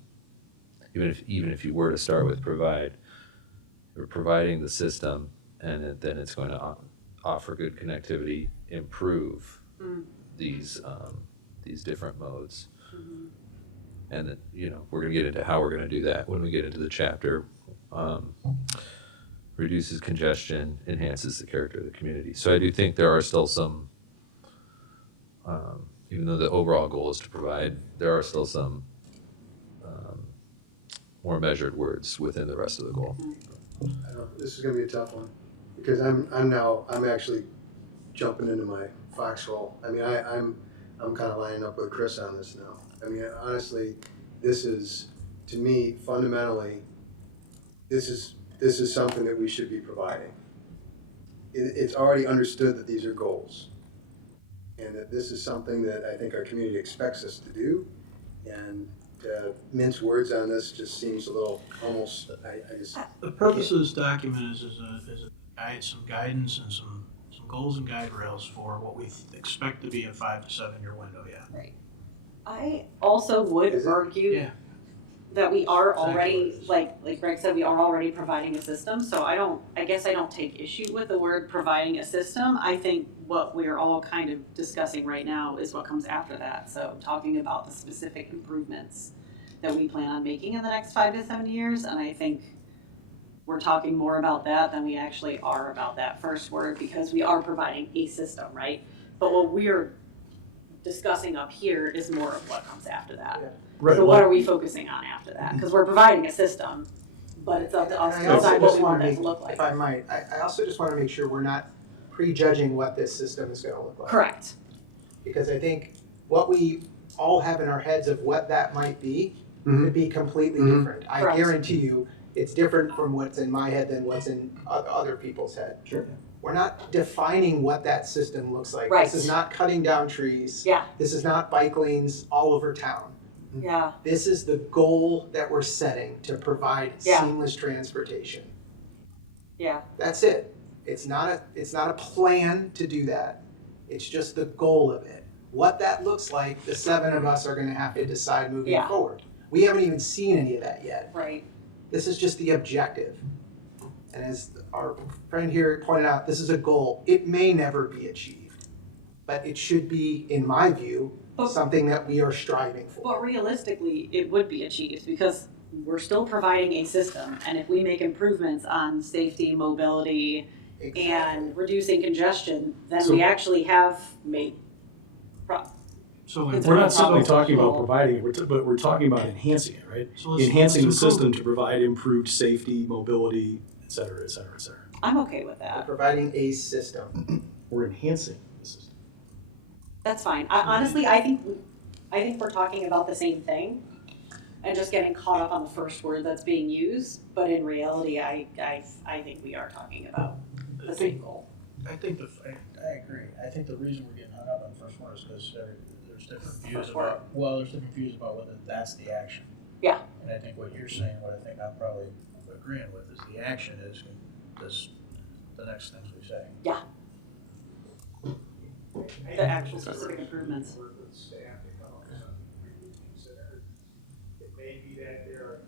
if you were to start with provide, you're providing the system, and then it's going to offer good connectivity, improve these different modes. And that, we're going to get into how we're going to do that when we get into the chapter. Reduces congestion, enhances the character of the community. So I do think there are still some, even though the overall goal is to provide, there are still some more measured words within the rest of the goal. I don't, this is gonna be a tough one, because I'm actually jumping into my foxhole. I mean, I'm kind of lining up with Chris on this now. I mean, honestly, this is, to me, fundamentally, this is something that we should be providing. It's already understood that these are goals, and that this is something that I think our community expects us to do. And to mince words on this just seems a little almost. I just. The purpose of this document is a guide, some guidance and some goals and guide rails for what we expect to be a 5 to 7 year window. Yeah. Right. I also would argue that we are already, like Greg said, we are already providing a system. So I guess I don't take issue with the word providing a system. I think what we're all kind of discussing right now is what comes after that. So talking about the specific improvements that we plan on making in the next 5 to 7 years. And I think we're talking more about that than we actually are about that first word, because we are providing a system, right? But what we're discussing up here is more of what comes after that. Yeah. Right. So what are we focusing on after that? Because we're providing a system, but it's up to us to And I also decide what just we want want that to to look like. If I might, I also just want to make sure we're not prejudging what this system is going to look like. Correct. Because I think what we all have in our heads of what that might be could be completely different. I Correct. guarantee you, it's different from what's in my head than what's in other people's head. Sure. We're not defining what that system looks like. Right. This is not cutting down trees. Yeah. This is not bike lanes all over town. Yeah. This is the goal that we're setting to provide Yeah. seamless transportation. Yeah. That's it. It's not a plan to do that. It's just the goal of it. What that looks like, the 7 of us are going to have to decide moving Yeah. forward. We haven't even seen any of that yet. Right. This is just the objective. And as our friend here pointed out, this is a goal. It may never be achieved, but it should be, in my view, But- something that we are striving for. But realistically, it would be achieved because we're still providing a system. And if we make improvements on safety, mobility, and reducing congestion, then So- we actually have made So It's We're not not simply problem. talking about providing it, but we're talking about enhancing it, right? So let's- Enhancing the let's improve system to provide improved safety, mobility, et cetera, et cetera, et cetera. I'm okay with We're that. providing a system. We're enhancing the system. That's fine. Honestly, I think we're talking about the same thing and just getting caught up on the first word that's being used. But in reality, I think we are talking about the same goal. I agree. I think the reason we're getting hung up on the first one is because there's different views about, there's different views about whether that's the action. Yeah. And I think what you're saying, what I think I'm probably agreeing with, is the action is the next things we say. Yeah. The actual specific improvements. Work with staff to come up with something we would consider. It may be that there are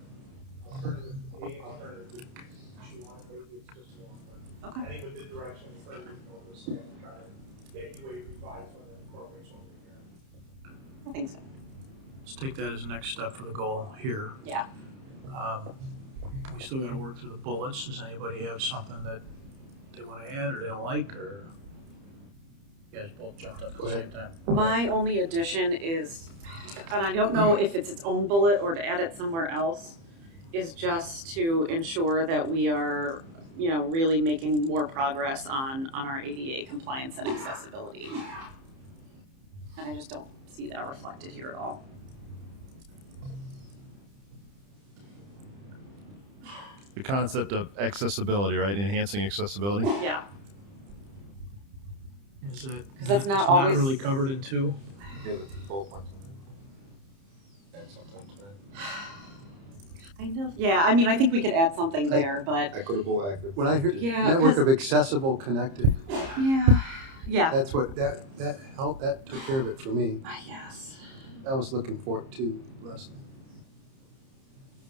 alternative A, alternative B. She wants, maybe it's just one. But I Okay. think with the direction of the third, we'll staff try to get you a revised one that incorporates what we hear. I think so. Let's take that as the next step for the goal here. Yeah. We still gotta work through the bullets. Does anybody have something that they wanna add or they don't like, or you guys both jumped up at the same time? My only addition is, and I don't know if it's its own bullet or to add it somewhere else, is just to ensure that we are you know, really making more progress on our ADA compliance and accessibility. And I just don't see that reflected here at all. The concept of accessibility, right? Enhancing accessibility. Yeah. Is it? 'Cause that's not it's always- not really covered in 2? Yeah, the bullet points. And sometimes, right? Kind of. Yeah, I mean, I think we could add something there, but Equitable, active. When I hear Yeah, network 'cause- of accessible, connected, yeah, that's what, that helped, that took care of it for me. I guess. I was looking for it too, Leslie.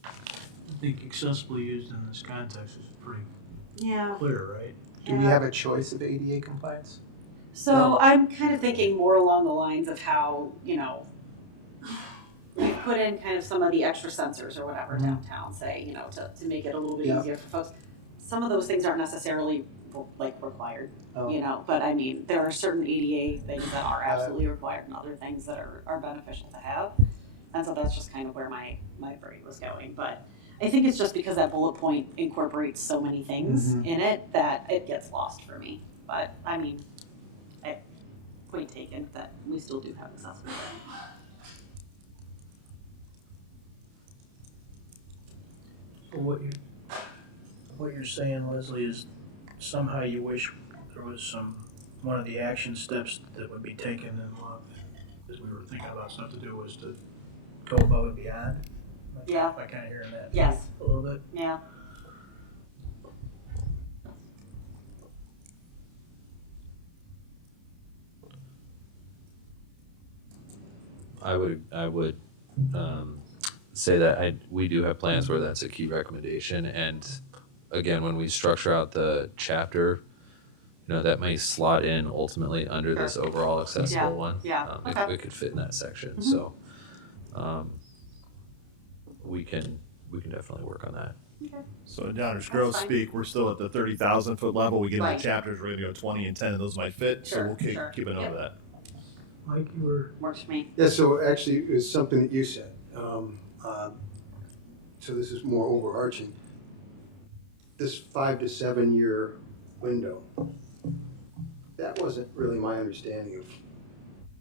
I think accessibly used in this context is pretty Yeah. clear, right? Do we have a choice of ADA compliance? So No. I'm kind of thinking more along the lines of how, you know, we put in kind of some of the extra sensors or whatever downtown, say, you know, to make it a little bit Yeah. easier for folks. Some of those things aren't necessarily like required, Oh. you know, but I mean, there are certain ADA things that are absolutely required and other things that are beneficial to have. And so that's just kind of where my brain was going. But I think it's just because that bullet point incorporates so many things in it that it gets lost for me. But I mean, point taken that we still do have accessibility. So what you're saying, Leslie, is somehow you wish there was one of the action steps that would be taken and as we were thinking about stuff to do was to go above and beyond? Yeah. Am I kind of hearing that? Yes. A little bit? Yeah. I would say that we do have plans where that's a key recommendation, and again, when we structure out the chapter, you know, that may slot in ultimately under this overall accessible one. Yeah, It, okay. it could fit in that section, so we can definitely work on that. So in Downers Grove fine. speak, we're still at the 30,000 foot level. We get into Right. chapters, we're gonna go 20 and 10, and those might fit. So Sure, we'll keep sure. a note Yep. of that. Mike, you were, Works for me. Yeah, so actually, it was something that you said. So this is more overarching. This 5 to 7 year window, that wasn't really my understanding of,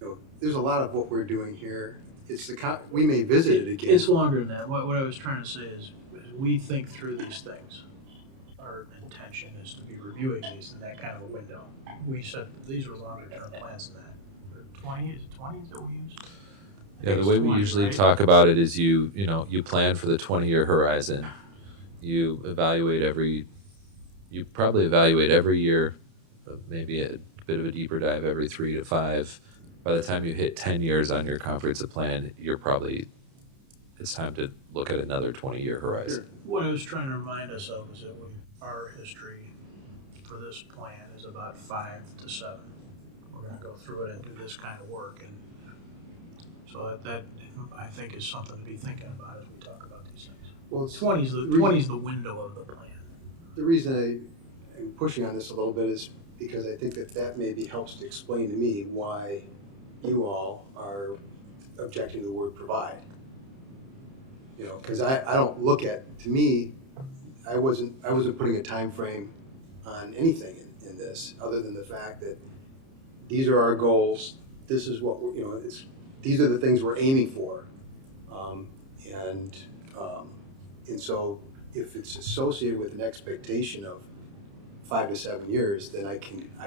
you know, there's a lot of what we're doing here. It's we may visit it again. it's longer than that. What I was trying to say is we think through these things. Our intention is to be reviewing these in that kind of a window. We said that these were longer term plans than that. 20, is it 20 that we used? Yeah, the way we 20, usually right? talk about it is you plan for the 20-year horizon. You probably evaluate every year, maybe a bit of a deeper dive every 3 to 5. By the time you hit 10 years on your comprehensive plan, it's time to look at another 20-year horizon. What I was trying to remind us of is that our history for this plan is about 5 to 7. We're gonna go through it and do this kind of work, and so that I think is something to be thinking about as we talk about these things. Well, it's 20 is the window of the plan. The reason I'm pushing on this a little bit is because I think that maybe helps to explain to me why you all are objecting to the word provide. You know, because I don't look at, to me, I wasn't putting a time frame on anything in this, other than the fact that these are our goals, this is what we're, you know, these are the things we're aiming for. And so if it's associated with an expectation of 5 to 7 years, then I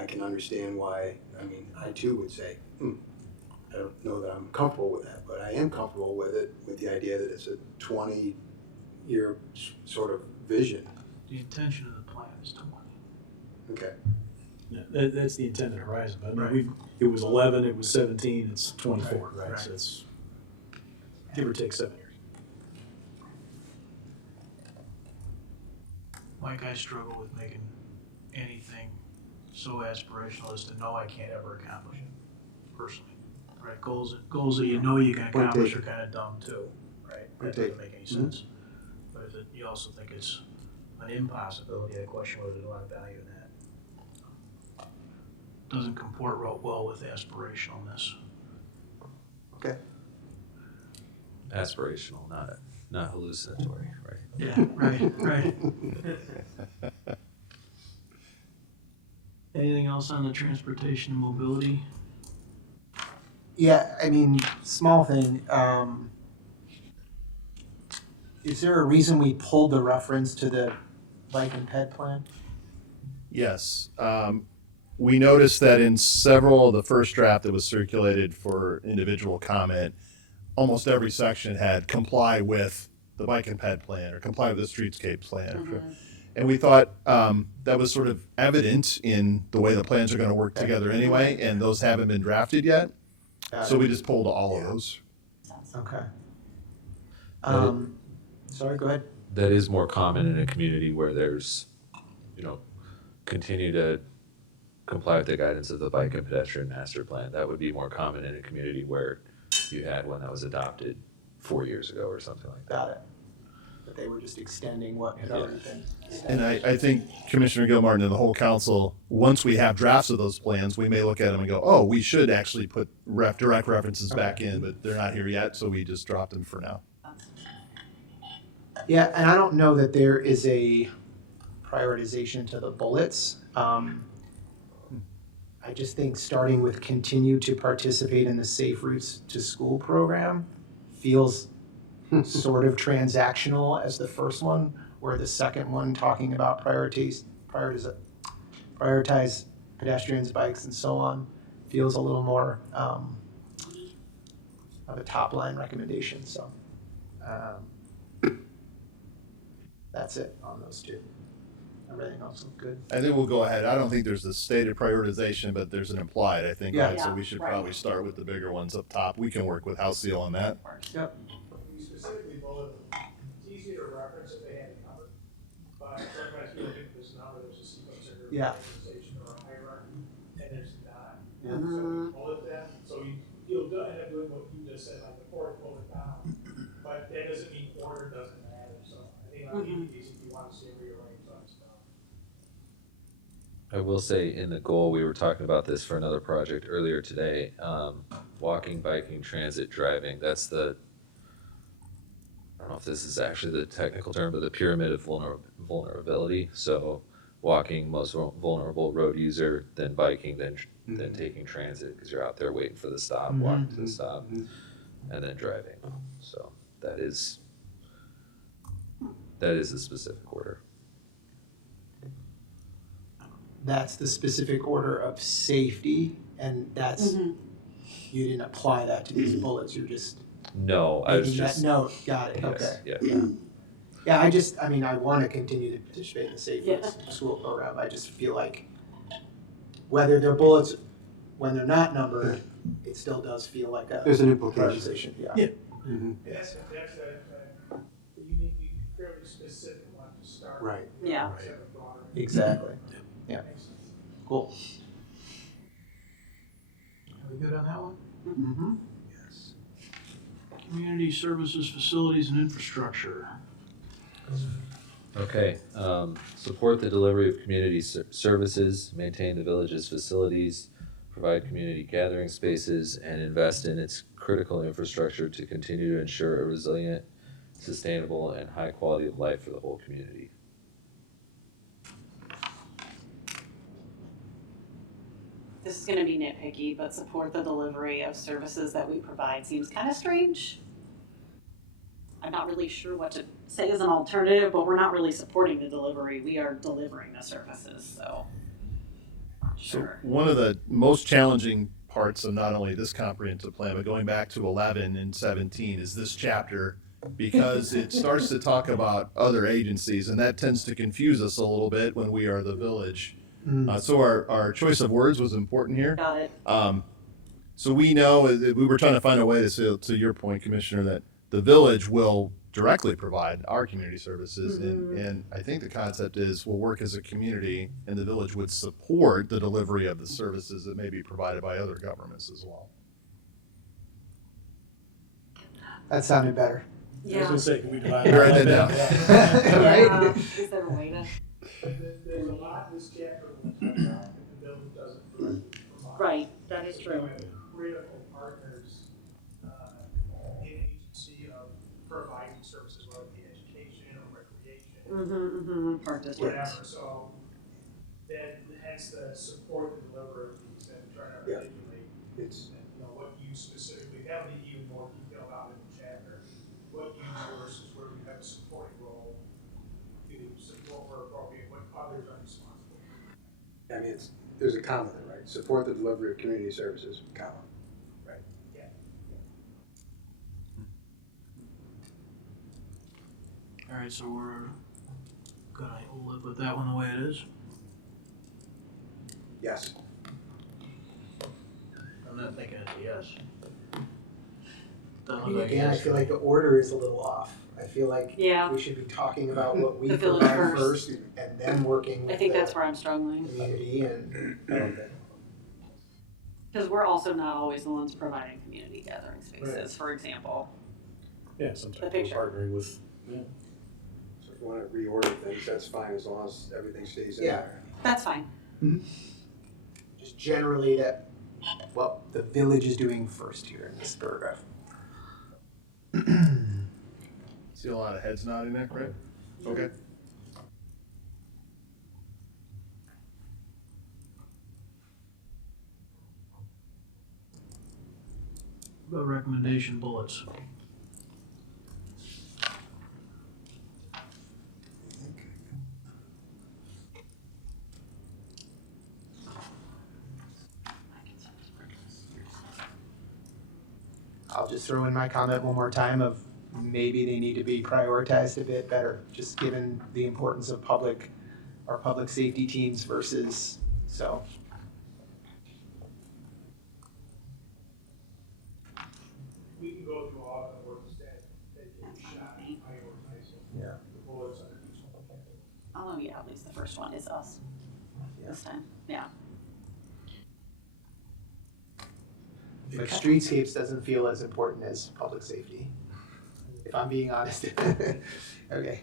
can understand why. I mean, I too would say, I don't know that I'm comfortable with that, but I am comfortable with it, with the idea that it's a 20-year sort of vision. The intention of the plan is 20. Okay. Yeah, that's the intended horizon. But I mean, Right. it was 11, it was 17, it's 24, right? Right. So it's give or take 7 years. Mike, I struggle with making anything so aspirational as to know I can't ever accomplish it, personally. Right, goals that you know you can Point accomplish are taken. kind of dumb too, right? Point That doesn't taken. make any sense. But if you also think it's an impossibility, I question whether there's a lot of value in that. Doesn't comport well with aspirationalness. Okay. Aspirational, not hallucinatory, right? Yeah, right. Anything else on the transportation and mobility? Yeah, I mean, small thing. Is there a reason we pulled the reference to the bike and ped plan? Yes. We noticed that in several of the first draft that was circulated for individual comment, almost every section had comply with the bike and ped plan or comply with the streetscape plan. And we thought that was sort of evident in the way the plans are going to work together anyway, and those haven't been drafted yet. So we just pulled all of those. Okay. That Sorry, go ahead. That is more common in a community where there's, continue to comply with the guidance of the bike and pedestrian master plan. That would be more common in a community where you had one that was adopted 4 years ago or something like that. Got it. But they were just extending what had already been. And I think Commissioner Gilmartin and the whole council, once we have drafts of those plans, we may look at them and go, oh, we should actually put direct references back in, but they're not here yet, so we just dropped them for now. Yeah, and I don't know that there is a prioritization to the bullets. I just think starting with continue to participate in the Safe Routes to School program feels sort of transactional as the first one, where the second one talking about prioritize pedestrians, bikes, and so on feels a little more of a top line recommendation. So that's it on those two. Everything else looked good. I think we'll go ahead. I don't think there's a stated prioritization, but there's an implied, I think. Yeah. Right? So we should probably start with the bigger ones up top. We can work with House Seal on that. Yep. We specifically bullet, it's easy to reference if they have it covered, but sometimes you look at this number, there's a sequence or Yeah. organization or a hierarchy, and there's not. Yeah. So we bullet that, so you'll end up doing what you just said, like the fourth bullet down, but that doesn't mean order doesn't matter, so I think on each of these, if you want to see rearrange on stuff. I will say in the goal, we were talking about this for another project earlier today, walking, biking, transit, driving. That's I don't know if this is actually the technical term, but the pyramid of vulnerability. So walking, most vulnerable road user, then biking, then taking transit because you're out there waiting for the stop, walking to the stop, and then driving. So that is a specific order. That's the specific order of safety, and that's, you didn't apply that to these bullets, you're just No, I was making that just note, got it, yes, okay. yeah. Yeah, I want to continue to participate in the Safe Routes to School program, I just feel like whether they're bullets, when they're not numbered, it still does feel like a There's an implication. prioritization, yeah. Yeah. That's a uniquely, fairly specific one to start. Right. Yeah. Exactly, yeah, cool. Are we good on that one? Mm-hmm. Yes. Community services, facilities, and infrastructure. Okay, support the delivery of community services, maintain the village's facilities, provide community gathering spaces, and invest in its critical infrastructure to continue to ensure a resilient, sustainable, and high quality of life for the whole community. This is gonna be nitpicky, but support the delivery of services that we provide seems kind of strange. I'm not really sure what to say as an alternative, but we're not really supporting the delivery, we are delivering the services, so. Not So sure. one of the most challenging parts of not only this comprehensive plan, but going back to 11 and 17 is this chapter, because it starts to talk about other agencies, and that tends to confuse us a little bit when we are the village. So our choice of words was important here. Got it. So we know, we were trying to find a way to say, to your point, Commissioner, that the village will directly provide our community services. And I think the concept is we'll work as a community and the village would support the delivery of the services that may be provided by other governments as well. That sounded better. I was Yeah. gonna say, can we divide Write that down. Yeah. Is there a way to? There's a lot in this chapter that the village doesn't directly provide. Right, that is true. We have critical partners in agency of providing services, whether it be education or recreation, Park district. whatever, so then hence the support the delivery of these and trying to Yeah. articulate, It's, you know, what you specifically, that would be even more detailed out in the chapter. What you do versus where you have a supporting role to support where appropriate, what others are responsible. I mean, there's a comma there, right? Support the delivery of community services, comma. Yeah. All right, so we're gonna live with that one the way it is. Yes. I'm not thinking it's a yes. I Doesn't mean, look like a again, I yes. feel like the order is a little off. I feel like Yeah. we should be talking about what we The village provide first. first and then working I with think the that's where I'm struggling, community and, because we're also not always the ones providing community gathering spaces, for example. Yeah, sometimes The we're picture. partnering with, So if you want to reorder things, that's fine, as long as everything stays in Yeah. there. That's fine. just generally that what the village is doing first here in this paragraph. See a lot of heads nodding there, right? Okay. About recommendation bullets. I'll just throw in my comment one more time of maybe they need to be prioritized a bit better, just given the importance of our public safety teams versus, so. We can go through all the work that you shot and prioritize it. Yeah. The bullets under each one. Oh, yeah, at least the first one is us this time, yeah. But streetscapes doesn't feel as important as public safety, if I'm being honest. Okay.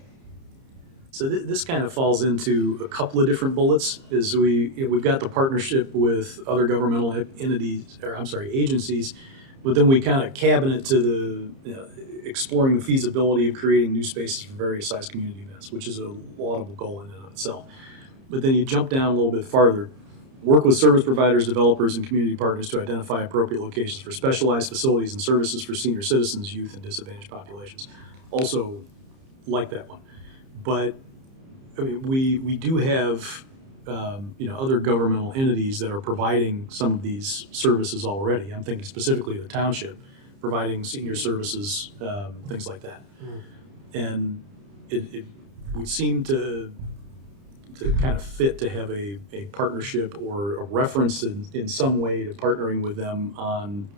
so this kind of falls into a couple of different bullets, is we've got the partnership with other governmental entities, or I'm sorry, agencies, but then we kind of cabin it to the, exploring the feasibility of creating new spaces for various size community events, which is a laudable goal in and of itself. But then you jump down a little bit farther, work with service providers, developers, and community partners to identify appropriate locations for specialized facilities and services for senior citizens, youth, and disadvantaged populations. Also like that one. But I mean, we do have other governmental entities that are providing some of these services already. I'm thinking specifically of the township, providing senior services, things like that. And it would seem to kind of fit to have a partnership or a reference in some way to partnering with them on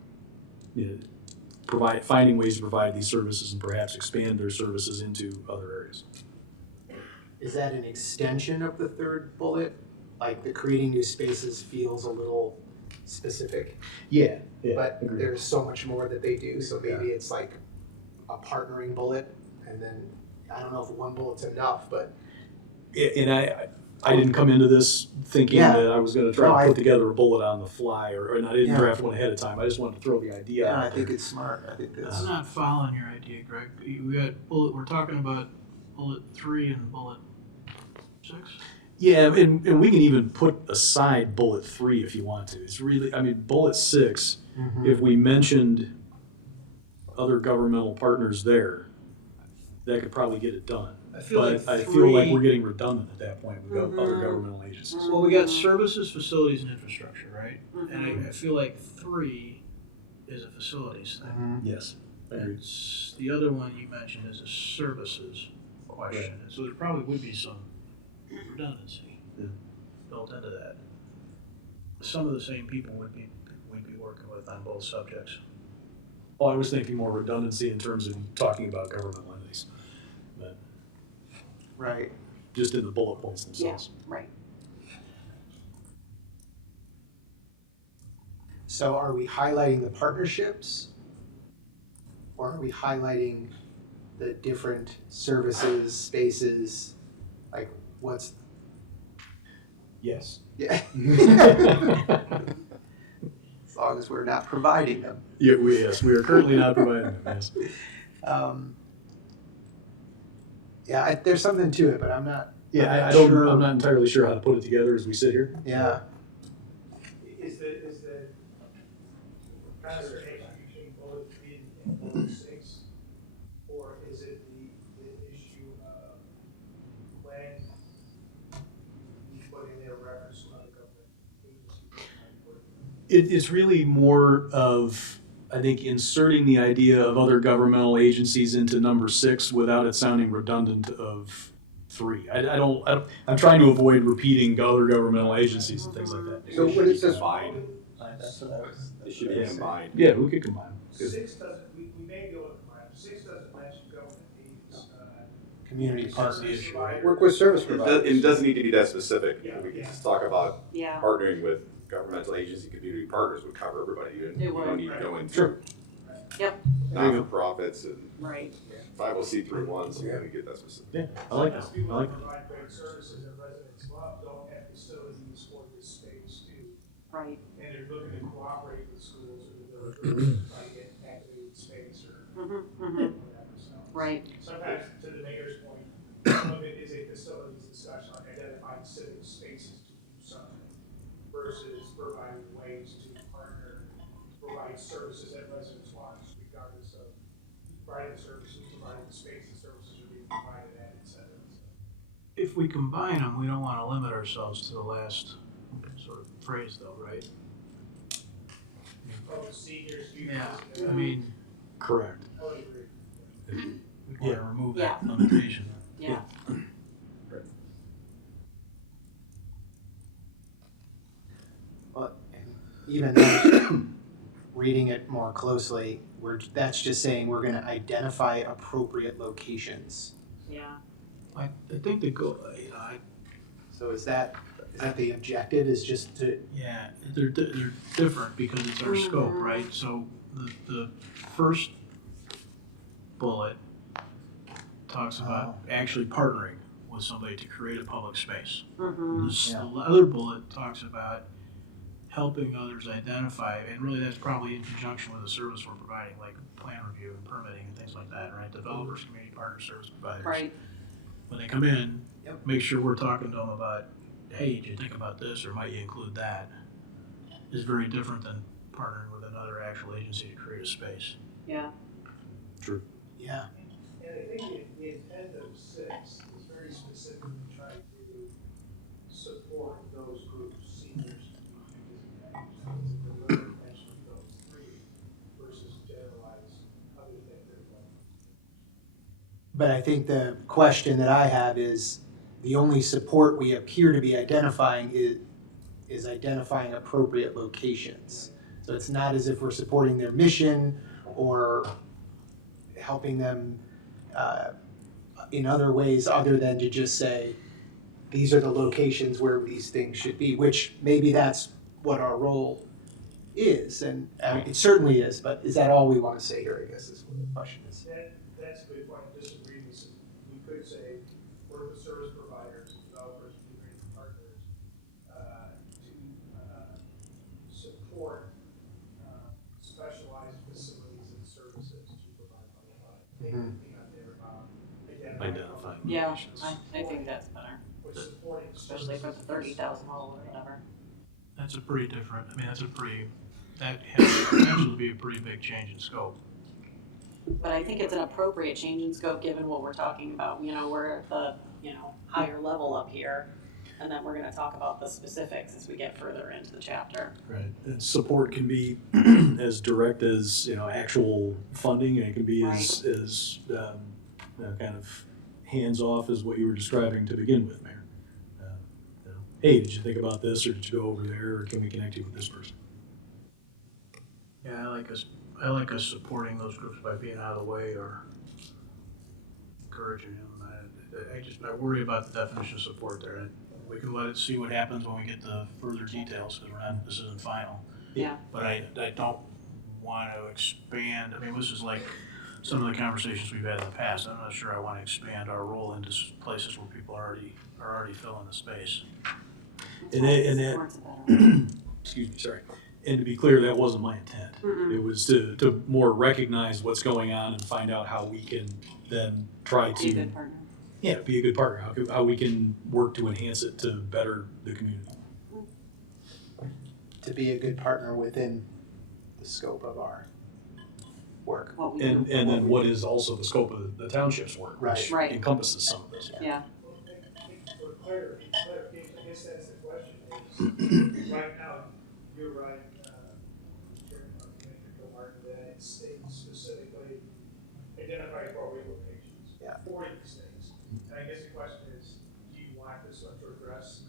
finding ways to provide these services and perhaps expand their services into other areas. Is that an extension of the third bullet? Like the creating new spaces feels a little specific, Yeah, but agreed. there's so much more that they do, so maybe it's like a partnering bullet, and then, I don't know if one bullet's enough, but And I didn't come into this thinking Yeah. that I was going to try No, to I- put together a bullet on the fly, and I didn't Yeah. draft one ahead of time. I just wanted to throw the idea yeah, out I there. think it's smart, I think that's. I'm not following your idea, Greg. We got we're talking about bullet 3 and bullet 6? Yeah, and we can even put aside bullet 3 if you want to. It's really, I mean, bullet 6, if we mentioned other governmental partners there, that could probably get it done. I feel But like I feel like 3 we're getting redundant at that point with other governmental agencies. Well, we got services, facilities, and infrastructure, right? And Mhm. I feel like 3 is a facilities thing. Yes. And the other one you mentioned is a services question. So there probably would be some redundancy built into that. Some of the same people we'd be working with on both subjects. Well, I was thinking more redundancy in terms of talking about governmental entities, but Right. just in the bullet points Yeah, themselves. right. So are we highlighting the partnerships? Or are we highlighting the different services, spaces? Like, what's, Yes. yeah. As long as we're not providing them. Yeah, yes, we are currently not providing them, yes. Yeah, there's something to it, but Yeah, I'm not sure. I'm not entirely sure how to put it together as we sit here. Yeah. Is the kind of execution bullet in bullet 6, or is it the issue of when you put in there reference to other government agencies? It's really more of, I think, inserting the idea of other governmental agencies into number 6 without it sounding redundant of 3. I'm trying to avoid repeating other governmental agencies and things like that. So when it says, Combined, That's what I was. it should be combined. Yeah, we could combine them. 6 doesn't, we may be able to combine them. 6 doesn't mention government agencies. Community That's the partners. issue. work with service It providers. doesn't need to be that specific. Yeah, We can yeah. just talk about Yeah, partnering with governmental agency, community partners would cover everybody. You It would. don't need to go into Sure. Yep. not-for-profits and right. 501c3 you gotta get that specific. Yeah, I like that. People I like that that. provide great services and residents love don't have facilities for this space too. Right. And they're looking to cooperate with schools or they're trying to get activated space or whatever. So Right. sometimes, to the mayor's point, some of it is a facilities discussion on identifying civic spaces to do something versus providing ways to partner, provide services that residents want, regardless of providing the services, providing the space, the services are being provided at, et cetera. If we combine them, we don't wanna limit ourselves to the last sort of phrase though, right? Oh, seniors, youth. Yeah, I mean, Correct. Totally agree. we wanna remove that Yeah. limitation. Yeah. But even though, reading it more closely, that's just saying we're gonna identify appropriate locations. Yeah. I think the goal, So is that the objective, is just to, yeah, they're different because it's our scope, right? So the first bullet talks about actually partnering with somebody to create a public space. Mm-hmm. The other bullet talks about helping others identify, and really that's probably in conjunction with the service we're providing, like plan review and permitting and things like that, right? Developers, community partners, service providers. Right. When they come in, Yep. make sure we're talking to them about, hey, did you think about this, or might you include that? Is very different than partnering with another actual agency to create a space. Yeah. yeah, And I think the intent of 6 is very specifically trying to support those groups, seniors, deliver attention to those 3 versus generalize other things that are like. but I think the question that I have is, the only support we appear to be identifying is identifying appropriate locations. So it's not as if we're supporting their mission or helping them in other ways other than to just say, these are the locations where these things should be, which maybe that's what our role is, and I mean, it certainly is, but is that all we want to say here, I guess is what the question is. That's a good point. Just to read this, we could say, work with service providers, developers, community partners, to support specialized facilities and services to provide public life. Think out there about Identifying Yeah. locations. I think that's better, Or supporting especially for the 30,000 hole or whatever. That's a pretty different, I mean, that has the potential to be a pretty big change in scope. But I think it's an appropriate change in scope given what we're talking about. You know, we're at the, higher level up here. And then we're gonna talk about the specifics as we get further into the chapter. Right, and support can be as direct as, actual funding, and it can be as kind of hands-off as what you were describing to begin with, Mayor. Hey, did you think about this, or did you go over there, or can we connect you with this person? Yeah, I like us supporting those groups by being out of the way or encouraging them. I worry about the definition of support there. We can let it see what happens when we get the further details, because this isn't final. Yeah. But I don't want to expand, I mean, this is like some of the conversations we've had in the past. I'm not sure I want to expand our role into places where people are already filling the space. And that, excuse me, sorry. And to be clear, that wasn't my intent. It was to more recognize what's going on and find out how we can then try Be a to good partner. Yeah, be a good partner, how we can work to enhance it to better the community. To be a good partner within the scope of our work. What we And do. then what is also the scope of the township's work, which Right. encompasses some of this. Yeah. For clarification, I guess that's the question, is, right now, you're right, Chairman Commissioner Gilmartin, that it states specifically identify appropriate locations for these things. And I guess the question is, do you want this one to address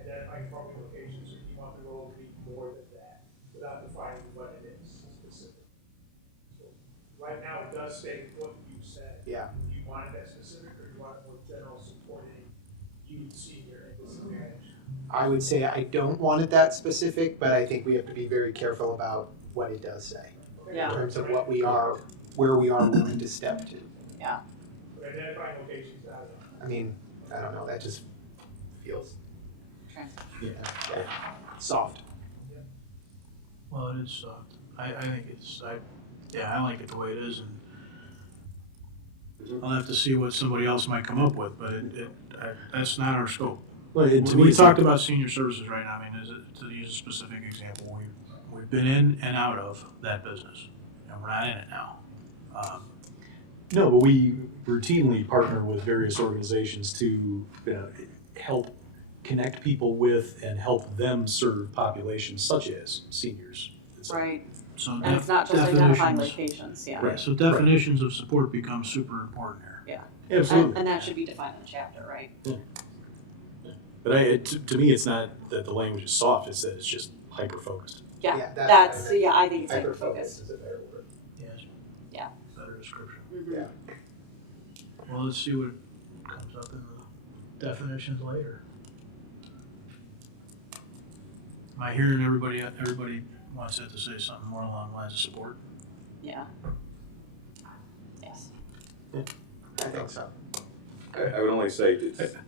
identifying appropriate locations, or do you want the role to be more than that, without defining what it is specific? So, right now, it does state what you said. Yeah. Do you want that specific, or do you want more general supporting youth, senior, and disadvantaged? I would say I don't want it that specific, but I think we have to be very careful about what it does say. Yeah. In terms of what we are, where we are willing to step to. But identifying locations, I mean, I don't know, that just feels soft. Well, it is soft. I think it's, I like it the way it is, and I'll have to see what somebody else might come up with, but that's not our scope. Well, to me, We it's talked about senior services right now. I mean, to use a specific example, we've been in and out of that business, and we're not in it now. No, but we routinely partner with various organizations to help connect people with and help them serve populations such as seniors. Right. So And it's not just identifying definitions. locations, yeah. Right, so definitions of support become super important here. Absolutely. And that should be defined in the chapter, right? But to me, it's not that the language is soft, it's that it's just hyper-focused. Yeah, that's what I meant. I think it's Hyper-focused hyper-focused. is a better word. Yes. Yeah. Better description. Mhm. Well, let's see what comes up in the definitions later. Am I hearing everybody wants it to say something more along the lines of support? Yeah. Yes. I think so. I would only say to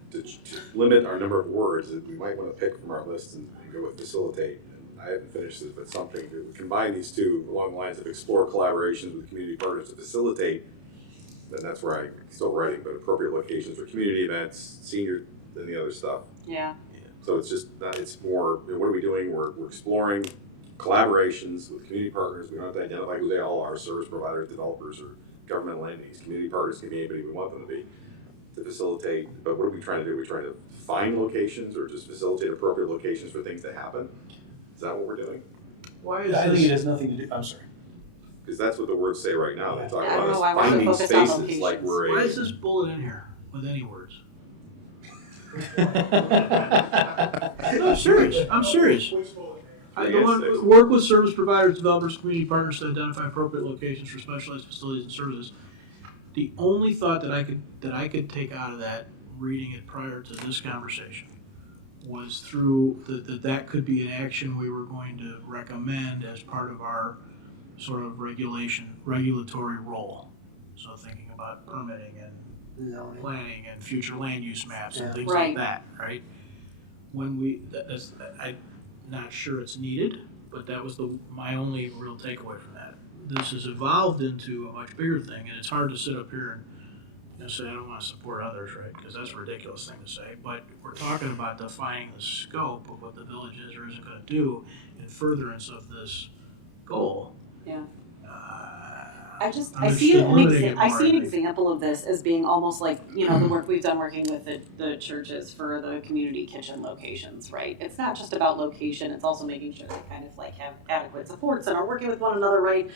limit our number of words, that we might want to pick from our list and go with facilitate. And I haven't finished this, but something to combine these two along the lines of explore collaborations with community partners to facilitate. Then that's where I'm still writing, but appropriate locations for community events, senior, and the other stuff. Yeah. So it's just, it's more, what are we doing? We're exploring collaborations with community partners. We don't have to identify who they all are, service providers, developers, or governmental entities. Community partners can be anybody we want them to be, to facilitate. But what are we trying to do? Are we trying to find locations or just facilitate appropriate locations for things to happen? Is that what we're doing? Why is I think it this, has nothing to do, I'm sorry. Because that's what the words say right now. They talk Yeah, I don't know about why us we're finding focused on spaces like locations. we're why a. is this bullet in here with any words? No, I'm serious, I'm serious. Which bullet? Work with service providers, developers, community partners to identify appropriate locations for specialized facilities and services. The only thought that I could take out of that, reading it prior to this conversation, was through that could be an action we were going to recommend as part of our sort of regulatory role. So thinking about permitting and planning and future land use maps and things Right. like that, right? When I'm not sure it's needed, but that was my only real takeaway from that. This has evolved into a much bigger thing, and it's hard to sit up here and say, I don't want to support others, right? Because that's a ridiculous thing to say. But we're talking about defining the scope of what the village is or isn't going to do in furtherance of this goal. Yeah. I I see understood limiting it I more, see an think. example of this as being almost like, the work we've done working with the churches for the community kitchen locations, right? It's not just about location, it's also making sure they kind of like have adequate supports and are working with one another, right?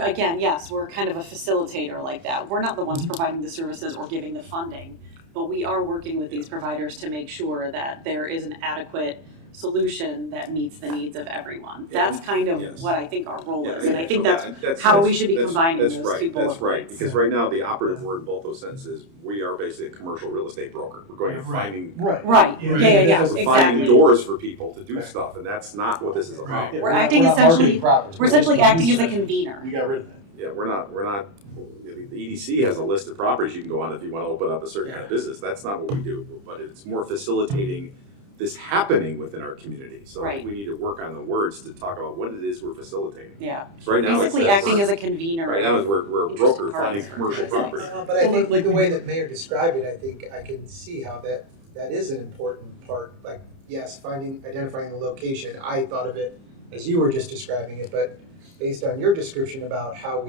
Again, yes, we're kind of a facilitator like that. We're not the ones providing the services or giving the funding, but we are working with these providers to make sure that there is an adequate solution that meets the needs of everyone. That's kind of Yes. what I think our role Yeah, is, and I think so that's how we should be combining that's those right, two bullet That's right, points. because right now, the operative word in both those sentences, we are basically a commercial real estate broker. We're going and Right. finding, Right. Right, Yeah. yeah, we're finding exactly. doors for people to do stuff, and that's not what this is about. We're acting essentially, we're essentially acting as a convener. We got rid of that. Yeah, we're not, the EDC has a list of properties you can go on if you want to open up a certain kind of business. That's not what we do, but it's more facilitating this happening within our community. So Right. we need to work on the words to talk about what it is we're facilitating. Yeah. So right now it Basically says acting we're- as a convener. Right now we're a broker Interested finding parties. commercial property. But I think like the way that Mayor described it, I think I can see how that is an important part. Like, yes, identifying the location. I thought of it as you were just describing it, but based on your description about how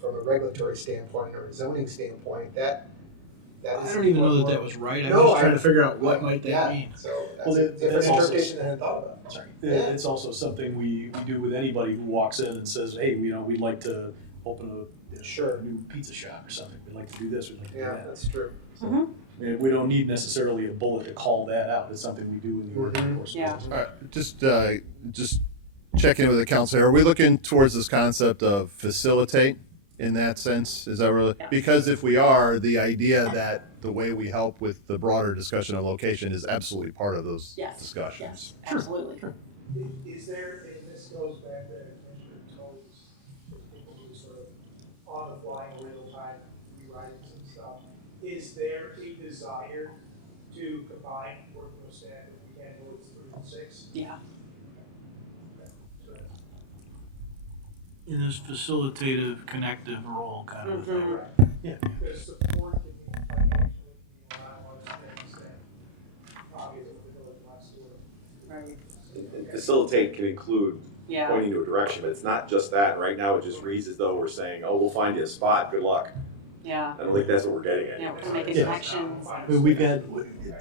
from a regulatory standpoint or a zoning standpoint, that I is. don't even know that was right. I'm No, just trying to figure out what might that yeah, mean. So that's Well, a different that's also- interpretation than I had thought about. Sorry. Yeah. It's also something we do with anybody who walks in and says, hey, we'd like to open a new pizza shop or something. We'd like to do this, we'd like to do Yeah, that. that's true. And we don't need necessarily a bullet to call that out. It's something we do in the ordinary course. Yeah. of business. All right, just checking with the council. Are we looking towards this concept of facilitate in that sense? Is that really? Yeah. Because if we are, the idea that the way we help with the broader discussion of location is absolutely part of those Yes. discussions. Yes, absolutely. Is there, and this goes back to Commissioner Tully's, people who sort of on the fly in real time, rewriting some stuff, is there a desire to combine working with staff if we can go with 3 and 6? Yeah. In this facilitative, connective role kind of thing. Because support can be financially, be a lot of other things that obviously the village wants to do. Right. And facilitate can include Yeah. pointing to a direction, but it's not just that. Right now it just reads as though we're saying, oh, we'll find you a spot, good luck. Yeah. I don't think that's what we're getting at. Yeah, we're making Yeah. connections. We've had,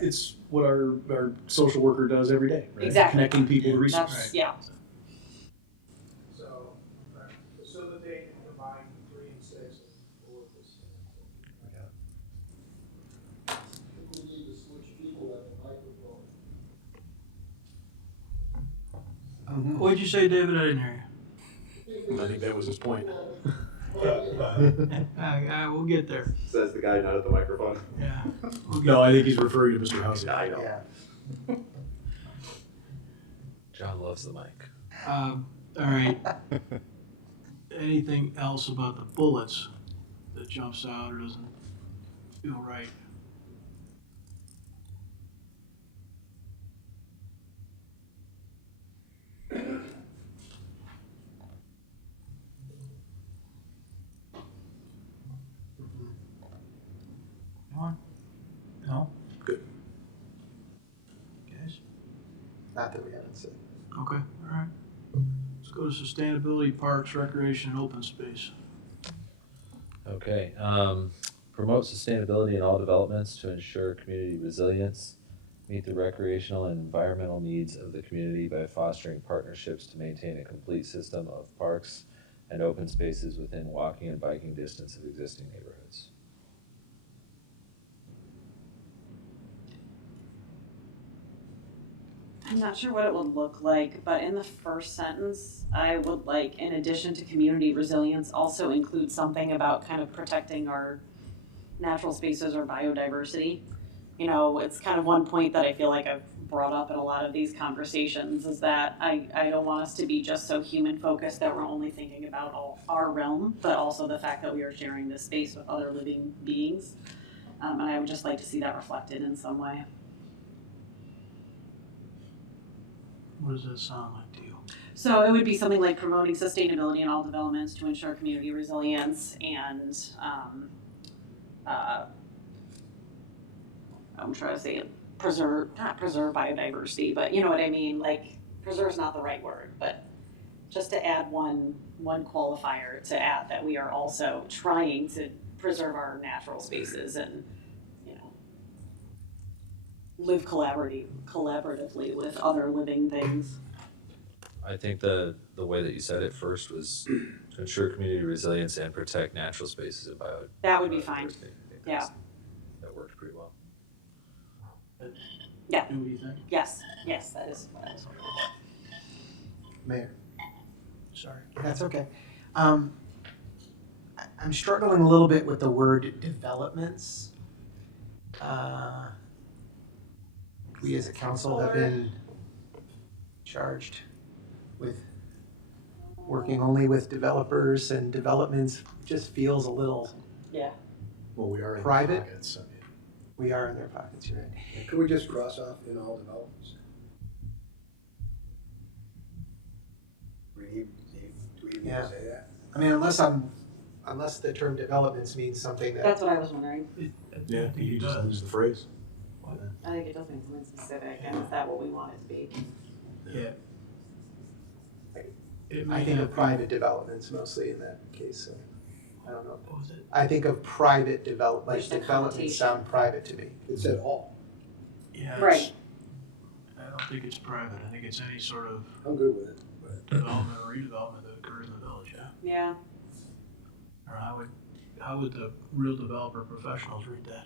it's what our social worker does every day, right? Exactly. Connecting people to resources. That's, yeah. So, facilitate and combine 3 and 6 and go with this. What'd you say, David? I didn't hear I think that was his point. you. We'll get there. Says the guy not at the microphone. Yeah. We'll get No, I think he's referring to Mr. Housing. I know. Yeah. John loves the mic. All right. Anything else about the bullets that jumps out or doesn't feel right? Anyone? No? Good. Guys? Not that we haven't said. Okay, all right. Let's go to sustainability, parks, recreation, and open space. Okay, promote sustainability in all developments to ensure community resilience, meet the recreational and environmental needs of the community by fostering partnerships to maintain a complete system of parks and open spaces within walking and biking distance of existing neighborhoods. I'm not sure what it would look like, but in the first sentence, I would like, in addition to community resilience, also include something about kind of protecting our natural spaces or biodiversity. You know, it's kind of one point that I feel like I've brought up in a lot of these conversations is that I don't want us to be just so human focused that we're only thinking about our realm, but also the fact that we are sharing this space with other living beings. And I would just like to see that reflected in some way. What does that sound like to you? So it would be something like promoting sustainability in all developments to ensure community resilience and, I'm trying to say it, not preserve biodiversity, but you know what I mean? Like, preserve is not the right word, but just to add one qualifier to add that we are also trying to preserve our natural spaces and, you know, live collaboratively with other living things. I think the way that you said it first was to ensure community resilience and protect natural spaces and biodiversity. That would be fine. I think Yeah. that worked pretty well. Yeah. What do you think? Yes, that is. Mayor. Sorry. That's okay. I'm struggling a little bit with the word developments. We as a council have been charged with working only with developers and developments. Just feels a little, Yeah. Well, we are in Private? pockets. I mean, We are in their pockets, you're right. Could we just cross off in all developments? Do we need Yeah. to say that? I mean, unless the term developments means something that, That's what I was wondering. Yeah, you just lose the phrase. I think it does mean something specific, and is that what we want it to be? Yeah. It I may think not of be- private developments mostly in that case, so, I don't know. What was it? I think of private develop, like There's the developments connotation. sound private to me. It said all. Yeah, it's- Right. I don't think it's private. I think it's any sort of I'm good with it, but development or redevelopment that occurs in the village, yeah. Yeah. Or how would the real developer professionals read that?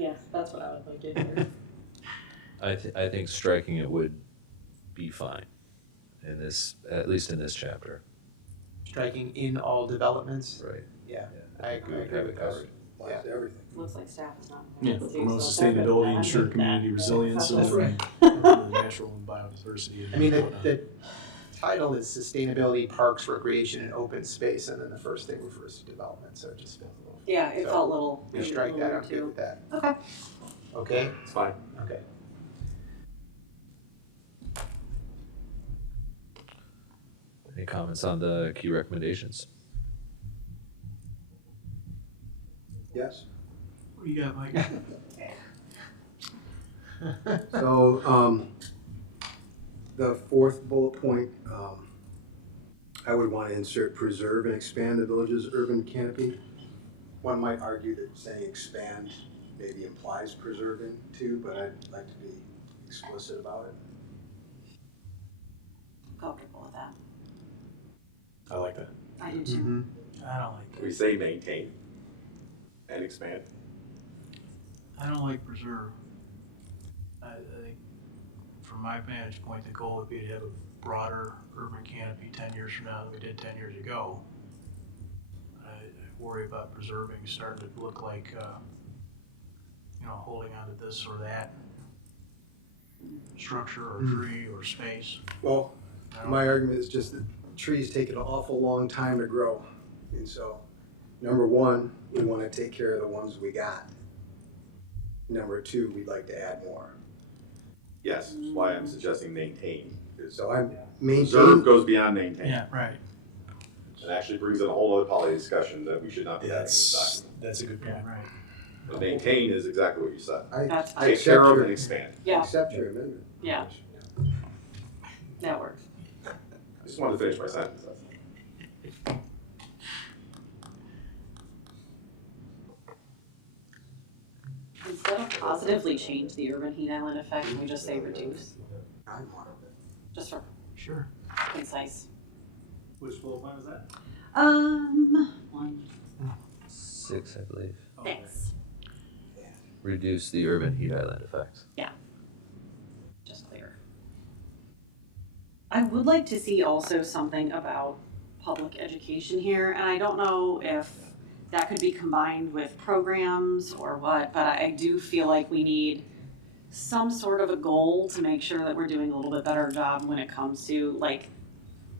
Yeah, that's what I would like to hear. I think striking it would be fine in this, at least in this chapter. Striking in all developments, Right. yeah, Yeah, I agree, have it with covered. applies to everything. Looks like staff is not. Yeah, too, promote so if they're good with sustainability, that, ensure I'm good with community that. resilience, That's and right. the natural and biodiversity. I mean, the title is Sustainability, Parks, Recreation, and Open Space, and then the first thing refers to development, so it just feels a little. Yeah, it So, felt a little. We strike little that, I'm weird, good too. with that. Okay. Okay, It's fine. okay. Any comments on the key recommendations? Yes? What do you got, Mike? So, the fourth bullet point, I would want to insert preserve and expand the village's urban canopy. One might argue that saying expand maybe implies preserving too, but I'd like to be explicit about it. Comfortable with that. I like that. I do too. Mhm. I don't like that. We say maintain and expand. I don't like preserve. I think, from my vantage point, the goal would be to have a broader urban canopy 10 years from now than we did 10 years ago. I worry about preserving starting to look like, holding on to this or that structure or tree or space. Well, I don't- my argument is just that trees take an awful long time to grow. And so, number one, we want to take care of the ones we got. Number two, we'd like to add more. Yes, that's why I'm suggesting maintain. So I'm Preserve maintaining, goes beyond maintain. Yeah, right. It actually brings in a whole other poly discussion that we should not be having in this That's a good point. Yeah, right. document. But maintain is exactly what you said. That's I fine. Take care accept of your, and expand. Yeah, accept your amendment. Yeah. that works. I just wanted to finish my sentence. That's all. Instead of positively change the urban heat island effect, can we just say reduce? I'm one of it. Just for Sure. concise. Which bullet point was that? 1. 6, I believe. Thanks. Reduce the urban heat island effect. Just clear. I would like to see also something about public education here, and I don't know if that could be combined with programs or what, but I do feel like we need some sort of a goal to make sure that we're doing a little bit better job when it comes to, like,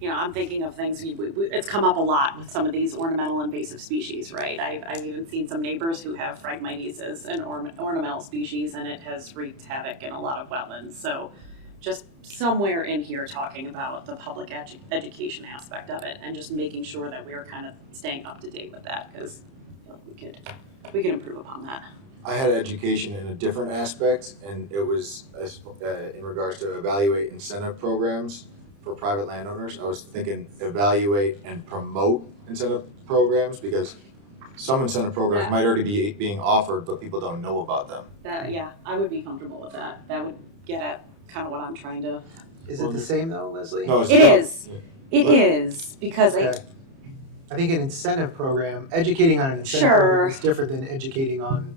I'm thinking of things, it's come up a lot with some of these ornamental invasive species, right? I've even seen some neighbors who have Phragmites as an ornamental species, and it has wreaked havoc in a lot of wetlands. So just somewhere in here talking about the public education aspect of it and just making sure that we're kind of staying up to date with that, because I feel like we could improve upon that. I had education in a different aspect, and it was in regards to evaluate incentive programs for private landowners. I was thinking evaluate and promote incentive programs, because some incentive programs Yeah. might already be being offered, but people don't know about them. That, yeah, I would be comfortable with that. That would get at kind of what I'm trying to. Is it the same though, Leslie? No, it's It not. is. It is, because Okay. I think an incentive program, educating on an incentive Sure. program is different than educating on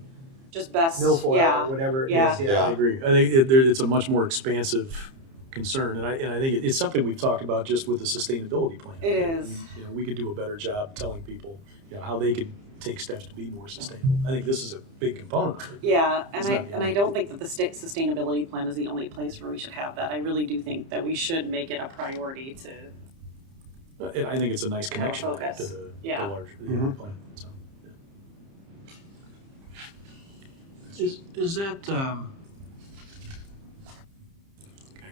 just best, milfoil yeah. or whatever it is. Yeah. I agree. I think it's a much more expansive concern, and I think it's something we've talked about just with the sustainability plan. It is. We could do a better job telling people, how they could take steps to be more sustainable. I think this is a big component of it. Yeah, and It's I not the and I only- don't think that the state sustainability plan is the only place where we should have that. I really do think that we should make it a priority to. I think it's a nice connection to focus. the Yeah. larger Mhm. plan. So, Is that, gotta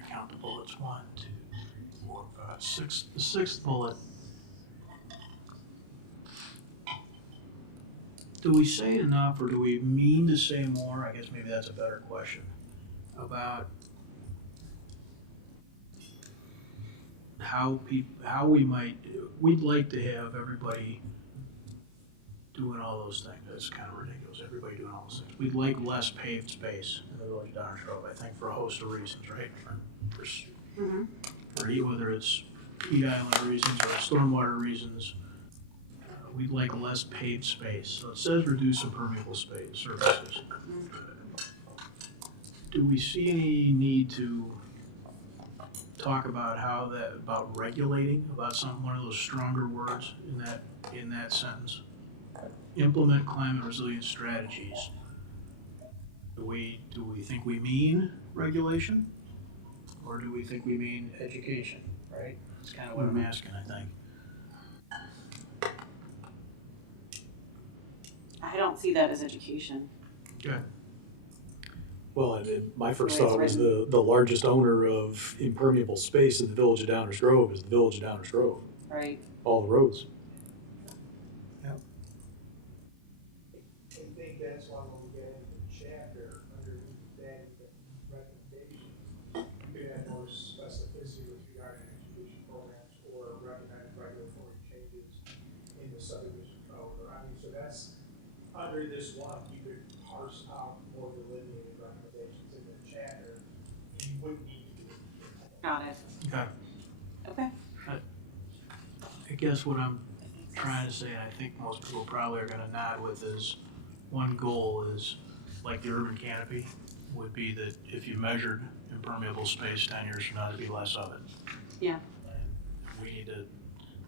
count the bullets, 1, 2, 3, 4, 5, 6, the sixth bullet. Do we say enough, or do we mean to say more? I guess maybe that's a better question, about how we'd like to have everybody doing all those things. That's kind of ridiculous, everybody doing all those things. We'd like less paved space in the village of Downers Grove, I think, for a host of reasons, right? Whether it's heat island reasons or stormwater reasons, we'd like less paved space. So it says reduce impermeable space surfaces. Do we see any need to talk about about regulating, about one of those stronger words in that sentence? Implement climate resilience strategies. Do we think we mean regulation, or do we think we mean education? Right. That's kind of what I'm asking, I think. I don't see that as education. Okay. Well, and my first The way it's thought was written. the largest owner of impermeable space in the village of Downers Grove is the village of Downers Grove, Right. all the roads. I think that's why when we get into the chapter, underneath that, recommendations, you could have more specificity with regard to education programs or recommended regulatory changes in the subdivision code, or, I mean, so that's, under this one, you could parse out more delineated recommendations in the chapter, you wouldn't need to do it. Got it. Okay. Okay. I guess what I'm trying to say, and I think most people probably are gonna nod with, is one goal is, like the urban canopy, would be that if you measured impermeable space 10 years from now, there'd be less of it. Yeah. And we need to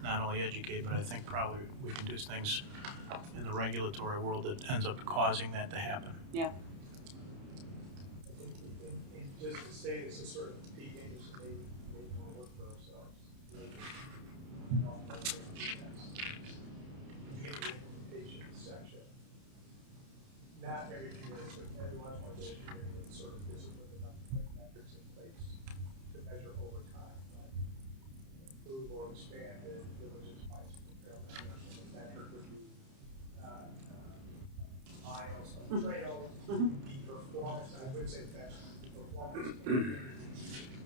not only educate, but I think probably we can do things in the regulatory world that ends up causing that to happen. Yeah. And just to say, this is sort of peek into some maybe more work for ourselves. Maybe, the implementation section. Not every year, but every once in a while, there's a sort of discipline enough to put metrics in place to measure over time, like improve or expand the village's bicycle trail network. So the metric would be, miles of trail, the performance, I would say that's the performance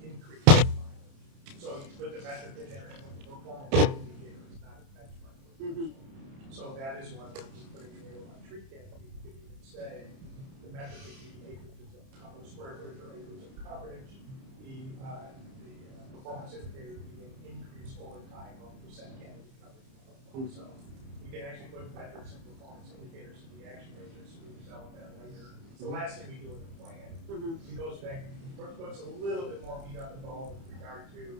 increase in mileage. So you put the metric in there, and when the performance indicator is not a benchmark. So that is one that you put in the on tree canopy, you could say, the metric would be acres of cover, square footage or acres of coverage, the performance indicator would be an increase over time of percent canopy coverage. So you can actually put metrics and performance indicators in the action measures, so we develop that later. It's the last thing we do in the plan. It goes back, puts a little bit more meat on the bone with regard to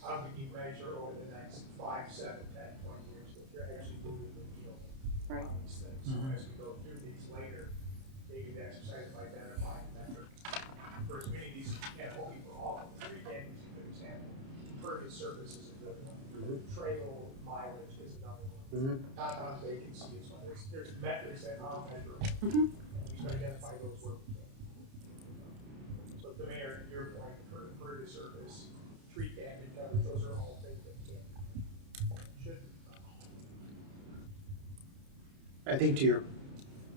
how do we measure over the next 5, 7, 10, 20 years that you're actually moving the needle Right. on these things. So as we go through these later, maybe the exercise of identifying metrics. For as many of these, you can't hold for all of them. Tree canopies is a good example. Impervious surface is a good one. Trail mileage is another one. Compound vacancy is one. There's metrics that are measurable. And we should identify those where we can. So the mayor, your point, for impervious surface, tree canopy coverage, those are all things that can, should be. I think to your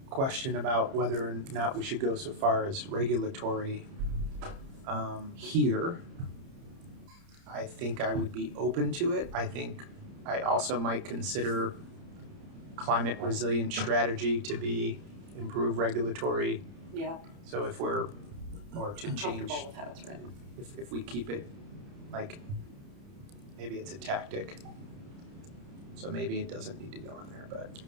question about whether or not we should go so far as regulatory here, I think I would be open to it. I think I also might consider climate resilient strategy to be improved regulatory. Yeah. So if we're, or to I'm change, comfortable with how it's written. if we keep it like, maybe it's a tactic. So maybe it doesn't need to go in there, but.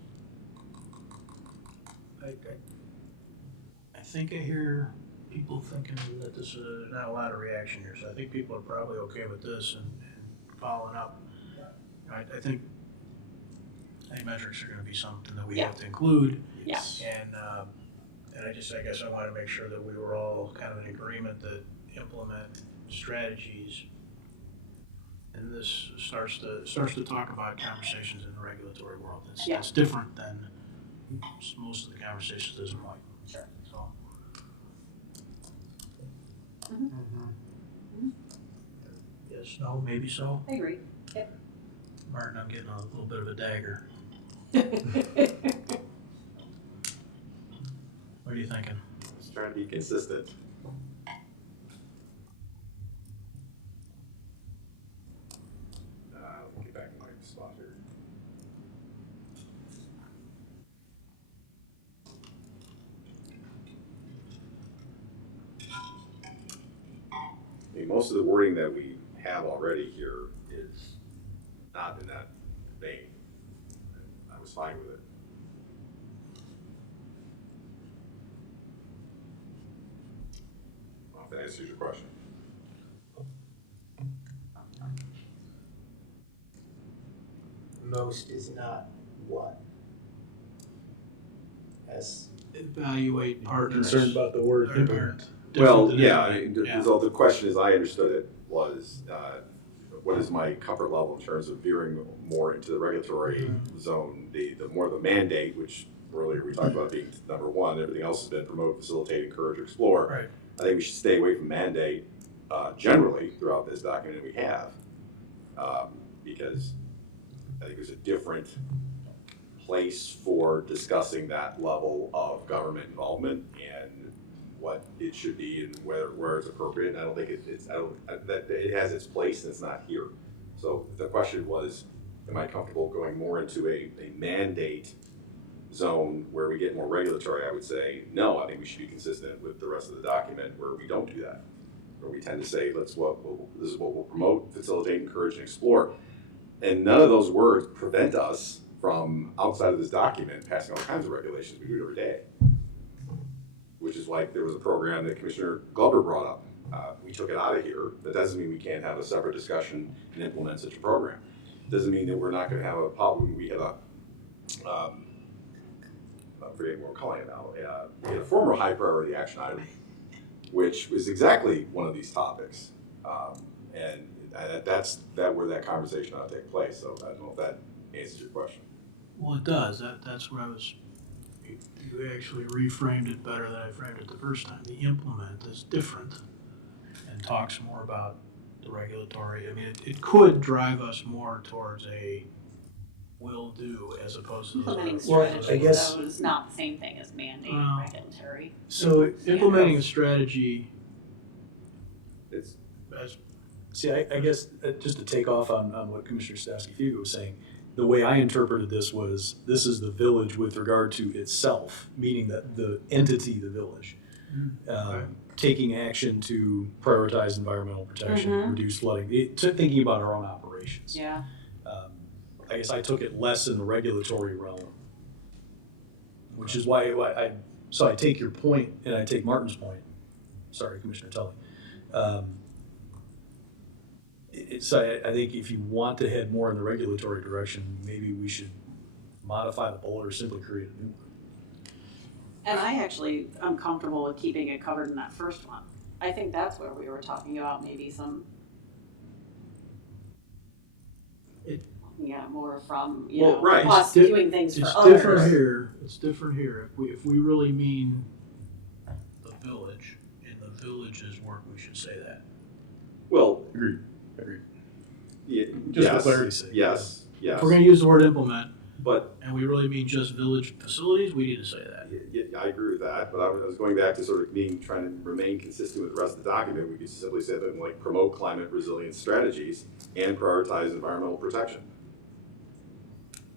I think I hear people thinking that this is not a lot of reaction here, so I think people are probably okay with this and following up. I think metrics are gonna be something that we have to include. Yeah. And I guess I wanna make sure that we were all kind of in agreement that implement strategies. And this starts to talk about conversations in the regulatory world. It's different than most of the conversations as in Mike. Sure. So, Yes, no, maybe so. I agree. Martin, I'm getting a little bit of a dagger. What are you thinking? Just trying to be consistent. Let me get back in my spot here. I mean, most of the wording that we have already here is not in that vein. I was fine with it. I don't know if that answers your question. Most is not what? As Evaluate partners. Concerned about the word Or- implement. Well, Different than yeah, I implement. mean, Yeah. so the question as I understood it was, what is my comfort level in terms of veering more into the regulatory zone? The more the mandate, which earlier we talked about being number one, everything else has been promote, facilitate, encourage, explore. Right. I think we should stay away from mandate generally throughout this document we have, because I think there's a different place for discussing that level of government involvement and what it should be and where it's appropriate. And I don't think that it has its place and it's not here. So the question was, am I comfortable going more into a mandate zone where we get more regulatory? I would say no. I think we should be consistent with the rest of the document where we don't do that, where we tend to say this is what we'll promote, facilitate, encourage, and explore. And none of those words prevent us from, outside of this document, passing all kinds of regulations. We do it every day. Which is like there was a program that Commissioner Glover brought up. We took it out of here. That doesn't mean we can't have a separate discussion and implement such a program. Doesn't mean that we're not going to have a problem. We had I'm forgetting what we're calling it now. We had a former high priority action item, which was exactly one of these topics. And that's where that conversation ought to take place. So I don't know if that answers your question. Well, it does. That's what I was. You actually reframed it better than I framed it the first time. The implement is different and talks more about the regulatory. I mean, it could drive us more towards a will do as opposed to Implementing those. Well, I strategy, guess- though, is not the same thing as mandate Well, regulatory. So implementing a strategy, It's as See, I guess, just to take off on what Commissioner Stasky-Fugo was saying, the way I interpreted this was, this is the village with regard to itself, meaning that the entity, the village, taking action to prioritize environmental protection, reduce flooding, thinking about our own operations. Yeah. I guess I took it less in the regulatory realm, which is why I take your point and I take Martin's point. Sorry, Commissioner Tully. I think if you want to head more in the regulatory direction, maybe we should modify the bullet or simply create a new one. And I actually am comfortable with keeping it covered in that first one. I think that's where we were talking about maybe some. More from, Well, right. us doing things for it's others. different here. It's different here. If we really mean the village and the village's work, we should say that. well, Agreed. yeah, Just yes, for clarity's sake. yes, If we're gonna use the word implement but and we really mean just village facilities, we need to say that. yeah, I agree with that, but I was going back to sort of trying to remain consistent with the rest of the document. We could simply say that like promote climate resilience strategies and prioritize environmental protection.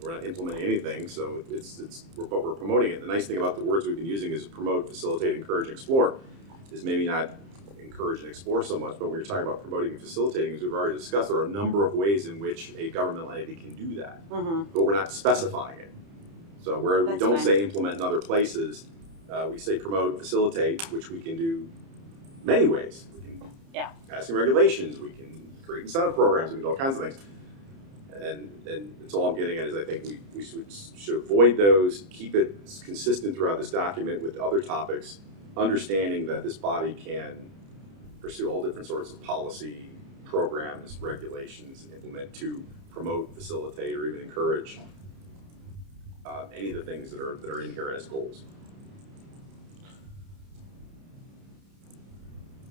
We're not implementing anything, so we're promoting it. The nice thing about the words we've been using is promote, facilitate, encourage, and explore is maybe not encourage and explore so much, but when you're talking about promoting and facilitating, as we've already discussed, there are a number of ways in which a governmental entity can do that, but we're not specifying it. So where we That's don't fine. say implement in other places, we say promote, facilitate, which we can do many ways. We can passing regulations, we can create incentive programs, we can do all kinds of things. And that's all I'm getting at is I think we should avoid those, keep it consistent throughout this document with other topics, understanding that this body can pursue all different sorts of policy programs, regulations, implement to promote, facilitate, or even encourage any of the things that are in here as goals.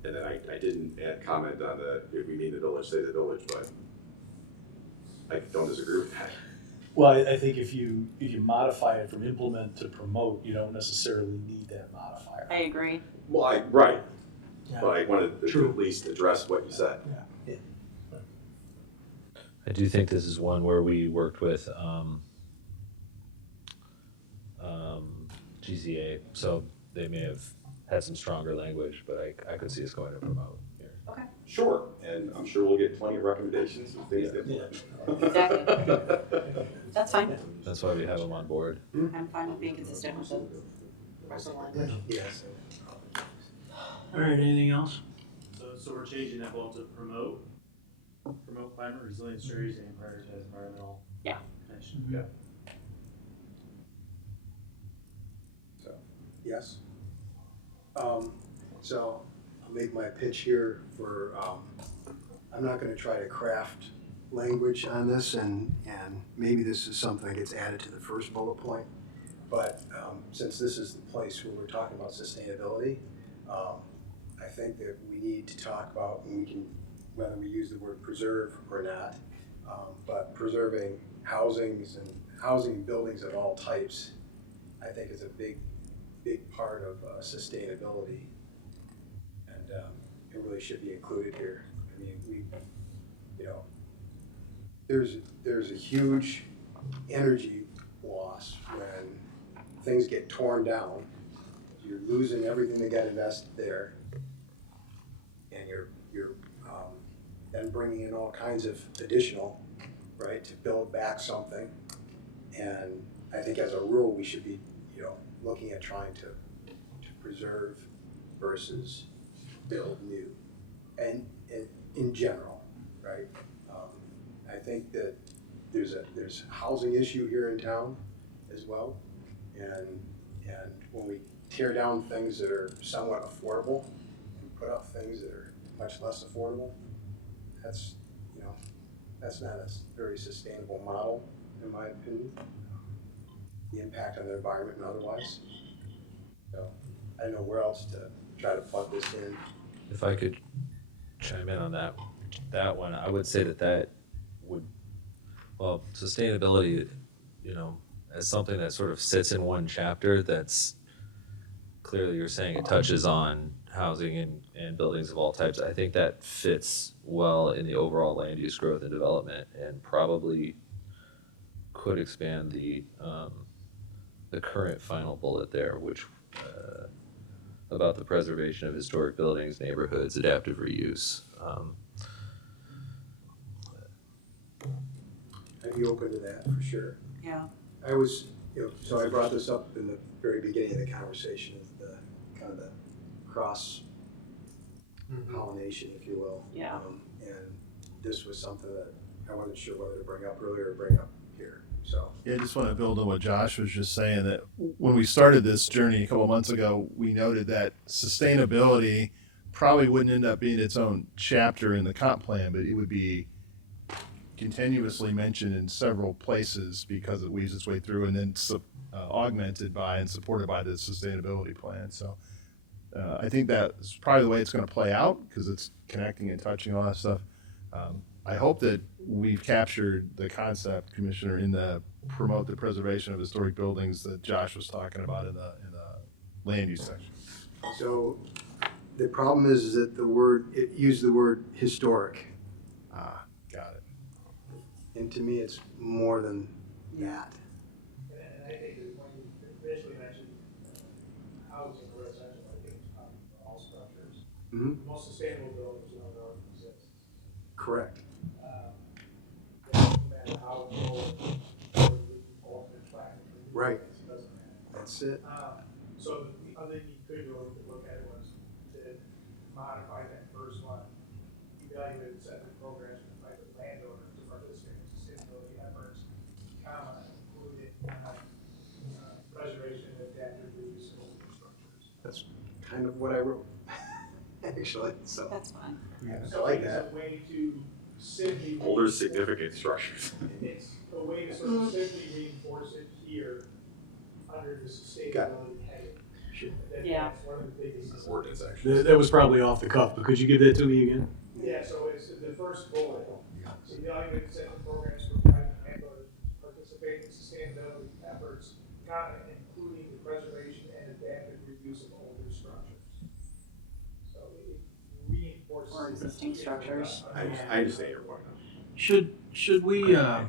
And then I didn't add comment on the, if we mean the village, say the village, but I don't disagree with that. Well, I think if you modify it from implement to promote, you don't necessarily need that modifier. I agree. Well, right, Yeah. but I wanted to True. at least address what you said. I do think this is one where we worked with GZA, so they may have had some stronger language, but I could see us going to promote here. Okay. Sure, and I'm sure we'll get plenty of recommendations and things that. Exactly. That's fine. That's why we have them on board. I'm fine with being consistent with the rest of the language. Yes. All right, anything else? So we're changing that goal to promote climate resilient strategies and prioritize environmental. Yeah. protection. Yeah. So, yes. So I'll make my pitch here for, I'm not gonna try to craft language on this, and maybe this is something that gets added to the first bullet point. But since this is the place where we're talking about sustainability, I think that we need to talk about, and we can, whether we use the word preserve or not, but preserving housings and housing buildings of all types, I think is a big part of sustainability. And it really should be included here. I mean, there's a huge energy loss when things get torn down. You're losing everything that got invested there, and you're then bringing in all kinds of additional, right, to build back something. And I think as a rule, we should be, looking at trying to preserve versus build new, and in general, right? I think that there's a housing issue here in town as well, and when we tear down things that are somewhat affordable and put up things that are much less affordable, that's not a very sustainable model, in my opinion. The impact on the environment and otherwise. So I don't know where else to try to plug this in. If I could chime in on that one, I would say that would, well, sustainability, as something that sort of sits in one chapter, that's clearly you're saying it touches on housing and buildings of all types. I think that fits well in the overall land use growth and development, and probably could expand the current final bullet there, which about the preservation of historic buildings, neighborhoods, adaptive reuse. I'd be open to that for sure. Yeah. I was, so I brought this up in the very beginning of the conversation, of the kind of the cross pollination, if you will. Yeah. And this was something that I wasn't sure whether to bring up earlier or bring up here. So Yeah, I just want to build on what Josh was just saying, that when we started this journey a couple of months ago, we noted that sustainability probably wouldn't end up being its own chapter in the comp plan, but it would be continuously mentioned in several places because it weaves its way through, and then augmented by and supported by the sustainability plan. So I think that's probably the way it's going to play out, because it's connecting and touching all that stuff. I hope that we've captured the concept, Commissioner, in the promote the preservation of historic buildings that Josh was talking about in the land use section. So the problem is that it used the word historic. Got it. And to me, it's more than that. And I think that when you initially mentioned housing or residential, I think it's common for all structures. Mhm. The most sustainable buildings don't know it exists. Correct. No matter how old or the ultimate track. Right. It doesn't matter. That's it. So the other thing you could do, or we could look at it, was to modify that first one. Evaluate incentive programs for private landowners to participate in sustainability efforts, including preservation of adaptive reuse of older structures. That's kind of what I wrote, actually. So That's fine. I So like it's that. a way to simply. Older significant structures. It's a way to sort of simply reinforce it here under the sustainability heading. Yeah. That's one of the biggest. Ordinance actually. That was probably off the cuff, but could you give that to me again? Yeah, so it's the first bullet. So evaluate incentive programs for private landlords participate in sustainability efforts, including the preservation and adaptive reuse of older structures. So it reinforces. Or existing structures. I understand your point. Should we, I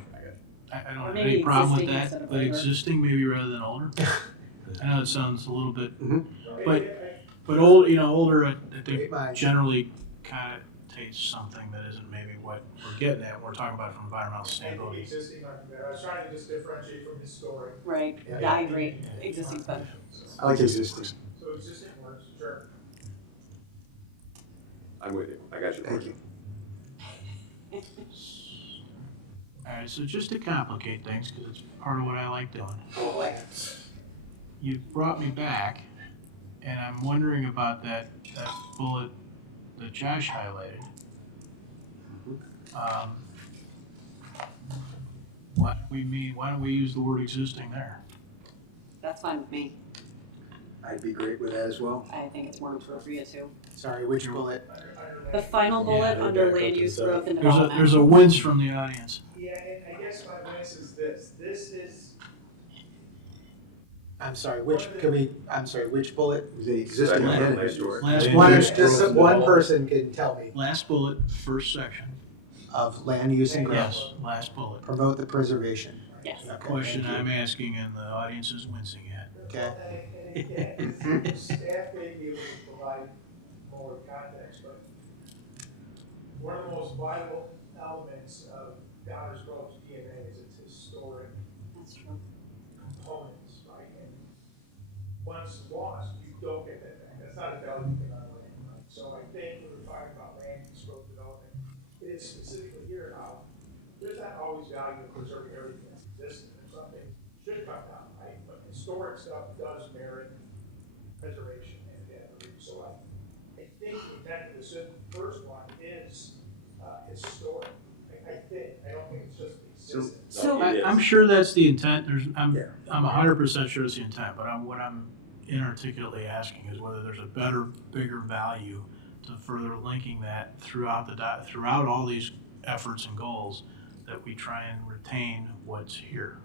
don't Or have maybe any problem with existing that, instead of but older. existing maybe rather than older. I know it sounds a little bit, Mhm. but old, older, I think Great mind. generally kind of takes something that isn't maybe what we're getting at. We're talking about from environmental I think sustainability. existing, I was trying to just differentiate from historic. Right, yeah, I agree, existing's better. I like existing. So existing works, sure. I'm with you. I got you. Thank you. Alright, so just to complicate things, because it's part of what I like doing. You brought me back, and I'm wondering about that bullet that Josh highlighted. Why don't we use the word existing there? That's fine with me. I'd be great with that as well. I think it's more appropriate too. Sorry, which bullet? The final bullet they're under back up land to use, the growth, and There's development. a wince from the audience. Yeah, and I guess my advice is this is, I'm sorry, which bullet? The existing Second, identity. historic. Last One, bullet, just one person can tell me last bullet, first section. of land use and growth. Yes, last bullet. Promote the preservation. Yes. The question I'm asking and the audience is wincing at. Okay. and again, staff may be able to provide more context, but one of the most vital elements of Downers Grove's DNA is its historic That's true. components, right? And once lost, you don't get that back. That's not a value thing on land, right? So I think when we're talking about land use growth development, it is specifically here how there's not always value in preserving everything that's existing. There's something should come down, right? But historic stuff does merit preservation and adaptive. So I think the intent of this first one is historic. I think. I don't think it's just existing. So- I'm sure that's the intent. I'm Yeah. 100% sure it's the intent, but what I'm inarticulately asking is whether there's a bigger value to further linking that throughout all these efforts and goals, that we try and retain what's here.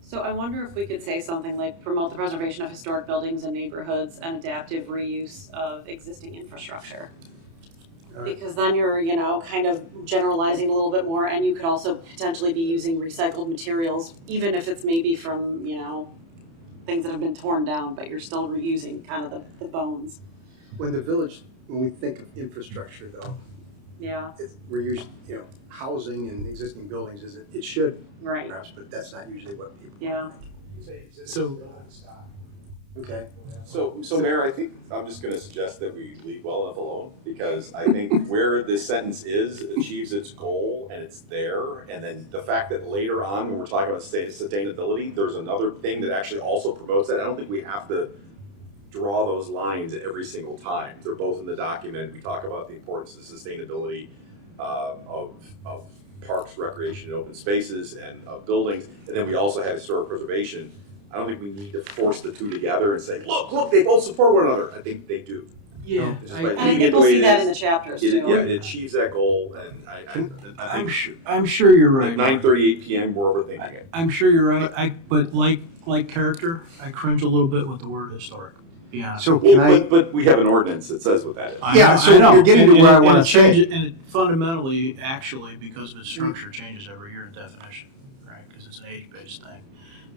So I wonder if we could say something like promote the preservation of historic buildings and neighborhoods and adaptive reuse of existing infrastructure. Because then you're, kind of generalizing a little bit more, and you could also potentially be using recycled materials, even if it's maybe from, things that have been torn down, but you're still reusing kind of the bones. When we think of infrastructure though, Yeah, we're usually, housing and existing buildings it should right, perhaps, but that's not usually what people. yeah. You say existing So- building stock. Okay. So Mayor, I think I'm just gonna suggest that we leave well enough alone, because I think where this sentence is, it achieves its goal and it's there. And then the fact that later on, when we're talking about sustainability, there's another thing that actually also promotes that. I don't think we have to draw those lines every single time. They're both in the document. We talk about the importance of sustainability of parks, recreation, and open spaces, and of buildings. And then we also have historic preservation. I don't think we need to force the two together and say, look, they both support one another. I think they do. Yeah, It's just I- by And I leaving it think the we'll way see it that is, in the chapters it- too. Yeah, it achieves that goal, and I think I'm sure you're right. at 9:38 PM, we're overthinking it. I'm sure you're right. But like character, I cringe a little bit with the word historic. Be honest. So Well, can I, but we have an ordinance that says what that is. I Yeah, know- so I know. you're getting to And- where I and wanna it changes- say. And it fundamentally, actually, because the structure changes every year in definition, right? Because it's an age-based thing,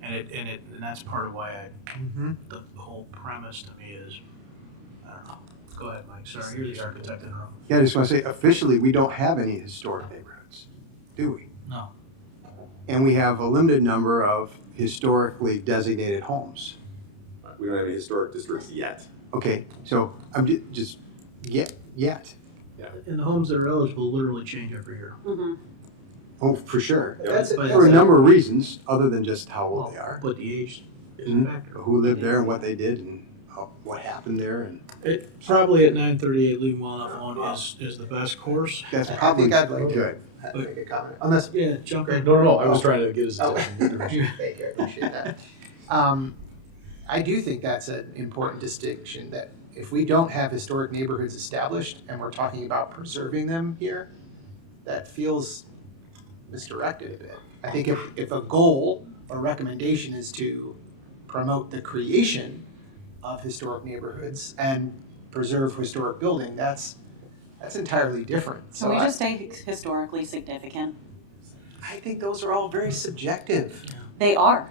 and that's part of why the whole premise to me is, I don't know. Go ahead, Mike. Sorry, you're the architect in the room. yeah, I just want to say officially, we don't have any historic neighborhoods, do we? No. And we have a limited number of historically designated homes. We don't have any historic districts yet. Okay, so I'm just yet. And the homes that are eligible literally change every year. Mhm. Oh, for sure. That's But- For a number of reasons, other than just how old they are, But the age is a Mhm. factor. who lived there and what they did and what happened there, and It probably at 9:38, leaving well enough alone is the best course. that's I probably think I'd like to good. make a comment, unless, Yeah, jump in. No, I was trying to get his Oh. attention. thank you, I appreciate that. I do think that's an important distinction, that if we don't have historic neighborhoods established and we're talking about preserving them here, that feels misdirected a bit. I think if a goal or recommendation is to promote the creation of historic neighborhoods and preserve historic building, that's entirely different. Can we just say historically significant? I think those are all very subjective. They are.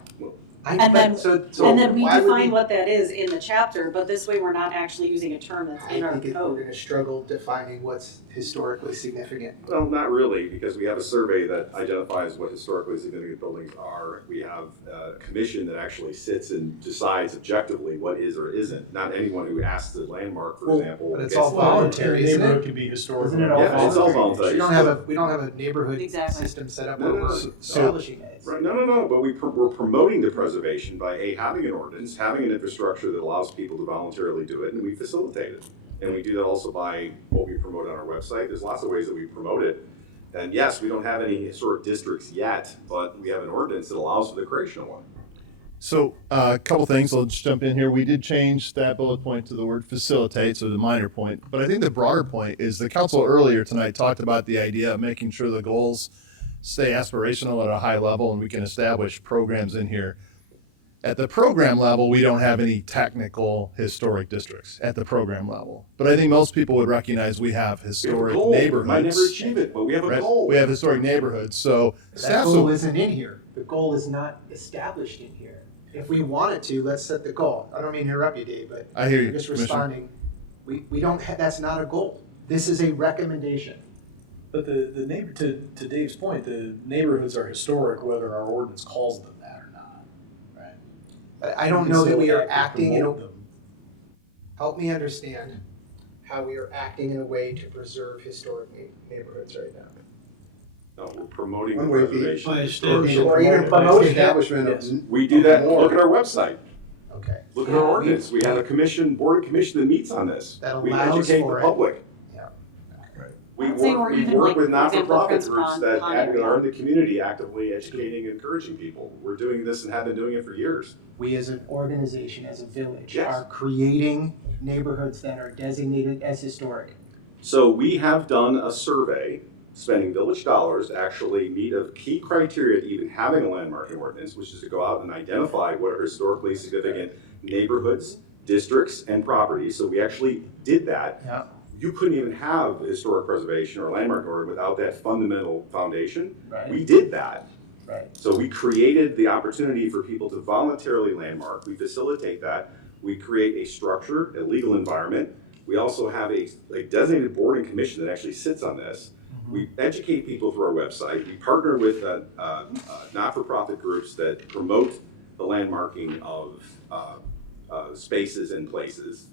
And but then, so and then we why would define what that is in the chapter, but this way we're not actually using a term that's in our I think we're code. gonna struggle defining what's historically significant. Well, not really, because we have a survey that identifies what historically significant buildings are. We have a commission that actually sits and decides objectively what is or isn't. Not anyone who asks the landmark, for example. But it's gets all the- voluntary, isn't Neighborhood it? can be historical. Isn't it all Yeah, it's all voluntary. We don't have a neighborhood Exactly. system set up No, where no, we're no. establishing it. Right, no, but we're promoting the preservation by having an ordinance, having an infrastructure that allows people to voluntarily do it, and we facilitate it. And we do that also by what we promote on our website. There's lots of ways that we promote it. And yes, we don't have any historic districts yet, but we have an ordinance that allows for the creation of one. So a couple things, I'll just jump in here. We did change that bullet point to the word facilitate, so the minor point. But I think the broader point is the council earlier tonight talked about the idea of making sure the goals stay aspirational at a high level and we can establish programs in here. At the program level, we don't have any technical historic districts at the program level. But I think most people would recognize we have We have a historic goal. We neighborhoods. might never achieve it, but we have a right? goal. We have historic neighborhoods, so That staff's goal isn't in here. The goal is not established in here. If we wanted to, let's set the goal. I don't mean to interrupt you, Dave, but I hear you, I'm just Commissioner. responding. We don't, that's not a goal. This is a recommendation. But the neighbor, to Dave's point, the neighborhoods are historic whether our ordinance calls them that or not, right? But I don't know that we are acting in a, Promote them. help me understand how we are acting in a way to preserve historic neighborhoods right now. No, we're promoting the One way to be- preservation. By of historic establishing- Or even Promote- promoting it. Establishment Yes. of. We do that, more. look at our website. Okay. Look at our ordinance. We have a commission, board of commission that meets on this. That We allows educate for the it. public. Yeah. We I'd say we're work even, with like, for example, not-for-profit Prince groups Pond- that Pond are in the community actively educating and encouraging people. We're doing this and have been doing it for years. We as an organization, as a village, Yes. are creating neighborhoods that are designated as historic. So we have done a survey, spending village dollars to actually meet a key criteria to even having a landmarking ordinance, which is to go out and identify what are historically significant neighborhoods, districts, and properties. So we actually did that. Yeah. You couldn't even have historic preservation or landmark order without that fundamental foundation. Right. We did that. Right. So we created the opportunity for people to voluntarily landmark. We facilitate that. We create a structure, a legal environment. We also have a designated board and commission that actually sits on this. We educate people through our website. We partner with not-for-profit groups that promote the landmarking of spaces and places.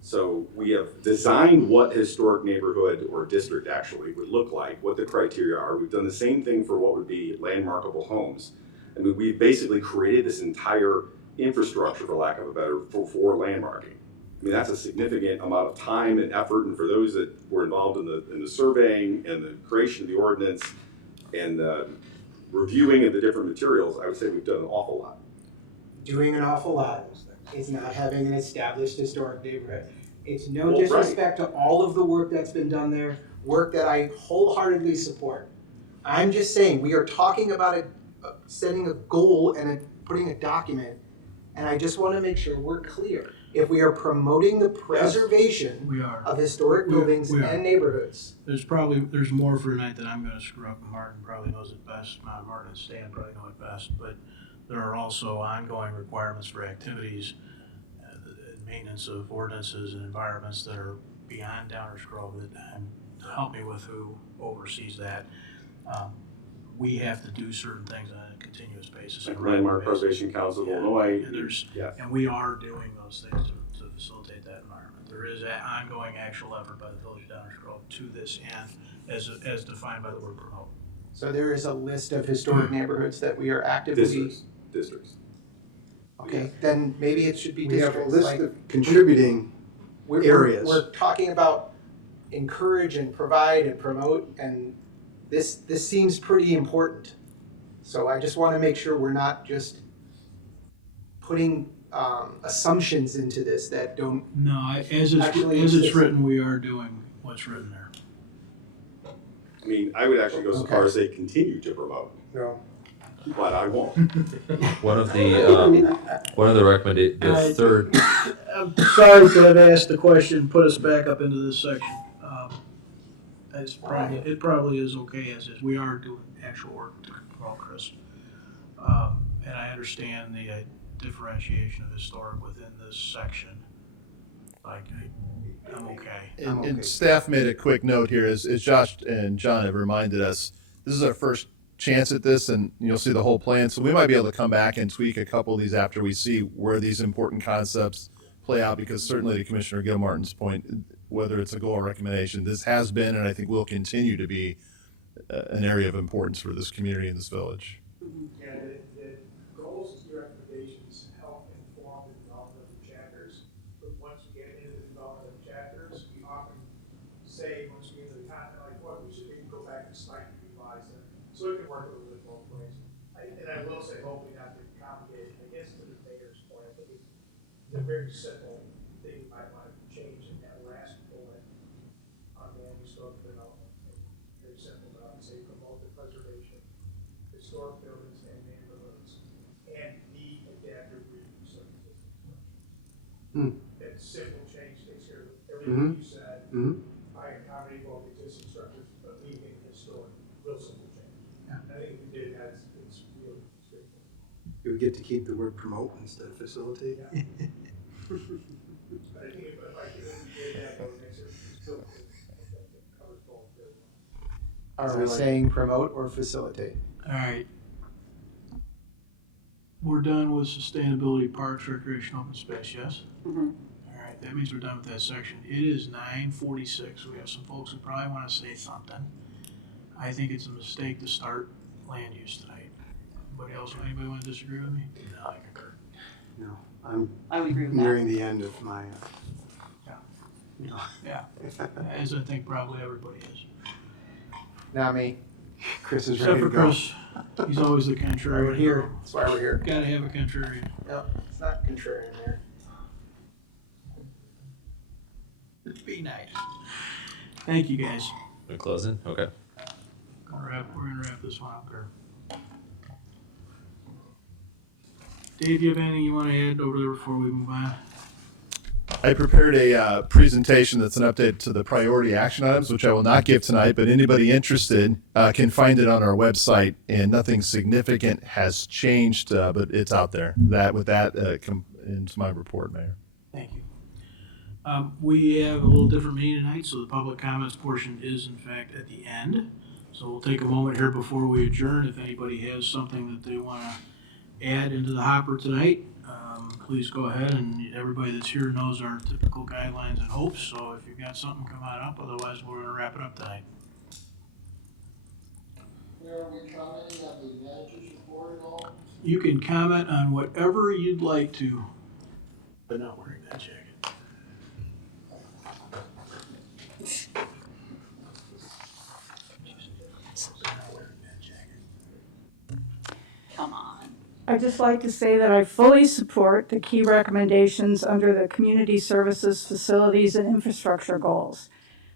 So we have designed what historic neighborhood or district actually would look like, what the criteria are. We've done the same thing for what would be landmarkable homes. I mean, we've basically created this entire infrastructure, for lack of a better, for landmarking. I mean, that's a significant amount of time and effort, and for those that were involved in the surveying and the creation of the ordinance and the reviewing of the different materials, I would say we've done an awful lot. Doing an awful lot is not having an established historic neighborhood. It's no Well, disrespect to all of the work that's been done there, work that I wholeheartedly support. I'm just saying, we are talking about setting a goal and putting a document, and I just want to make sure we're clear. If we are promoting the preservation We are. of historic buildings we are. and neighborhoods, There's more for tonight that I'm gonna screw up, and Martin probably knows it best, Martin and Stan probably know it best, but there are also ongoing requirements for activities, maintenance of ordinances and environments that are beyond Downers Grove that, help me with who oversees that. We have to do certain things on a continuous basis. Like Landmark Preservation Council of Yeah. Illinois. And there's, Yes. and we are doing those things to facilitate that environment. There is an ongoing actual effort by the Village of Downers Grove to this end, as defined by the word promote. so there is a list of historic neighborhoods that we are actively. Districts. Okay, then maybe it should be We have a districts, list like, of contributing areas. We're talking about encourage and provide and promote, and this seems pretty important. So I just want to make sure we're not just putting assumptions into this that don't. No, as Actually it's exist. written, we are doing what's written there. I mean, I would actually go so far as say continue to promote, No. but I won't. One of the the third, I'm sorry to have asked the question, put us back up into this section. It probably is okay as is. We are doing actual work to promote Chris. And I understand the differentiation of historic within this section. I'm okay. And staff made a quick note here, as Josh and John have reminded us, this is our first chance at this, and you'll see the whole plan. So we might be able to come back and tweak a couple of these after we see where these important concepts play out, because certainly to Commissioner Gilmartin's point, whether it's a goal or recommendation, this has been, and I think will continue to be, an area of importance for this community and this village. Yeah, the goals and recommendations help inform the development of the chapters, but once we get into the development of the chapters, we often say, once we get into the content, like, what, we should maybe go back and slightly revise it, so it can work a little bit both ways. And I will say, hopefully not to complicate it, I guess to the mayor's point, I think it's a very simple thing you might want to change in that last bullet on land use growth development. Very simple, but I would say promote the preservation, historic buildings and neighborhoods, and the adaptive reuse of existing structures. That simple change takes care of everything you said. I accommodate both existing structures, but leaving historic, real simple change. I think if we did that, it's really straightforward. You would get to keep the word promote instead of facilitate. But I think if we did that, it makes it still covers both. Are we saying promote or facilitate? All right. We're done with sustainability, parks, recreation, open space, yes? Mhm. All right, that means we're done with that section. It is 9:46. We have some folks who probably want to say something. I think it's a mistake to start land use tonight. Anybody want to disagree with me? No, I concur. No, I'm I would agree with that. nearing the end of my. Yeah, as I think probably everybody is. Not me. Chris is Except ready for to go. Chris. He's always the contrarian. We're here. That's why we're here. Gotta have a contrarian. No, it's not contrarian there. Be nice. Thank you, guys. we're closing, okay. We're gonna wrap this one up here. Dave, you have anything you want to add over there before we move on? I prepared a presentation that's an update to the priority action items, which I will not give tonight, but anybody interested can find it on our website, and nothing significant has changed, but it's out there. With that, come into my report, Mayor. Thank you. We have a little different meeting tonight, so the public comments portion is in fact at the end. So we'll take a moment here before we adjourn. If anybody has something that they want to add into the hopper tonight, please go ahead, and everybody that's here knows our typical guidelines and hopes, so if you've got something, come on up, otherwise we're gonna wrap it up tonight. Are we commenting on the manager's report at all? You can comment on whatever you'd like to, but not wearing that jacket. Come on. I'd just like to say that I fully support the key recommendations under the community services, facilities, and infrastructure goals.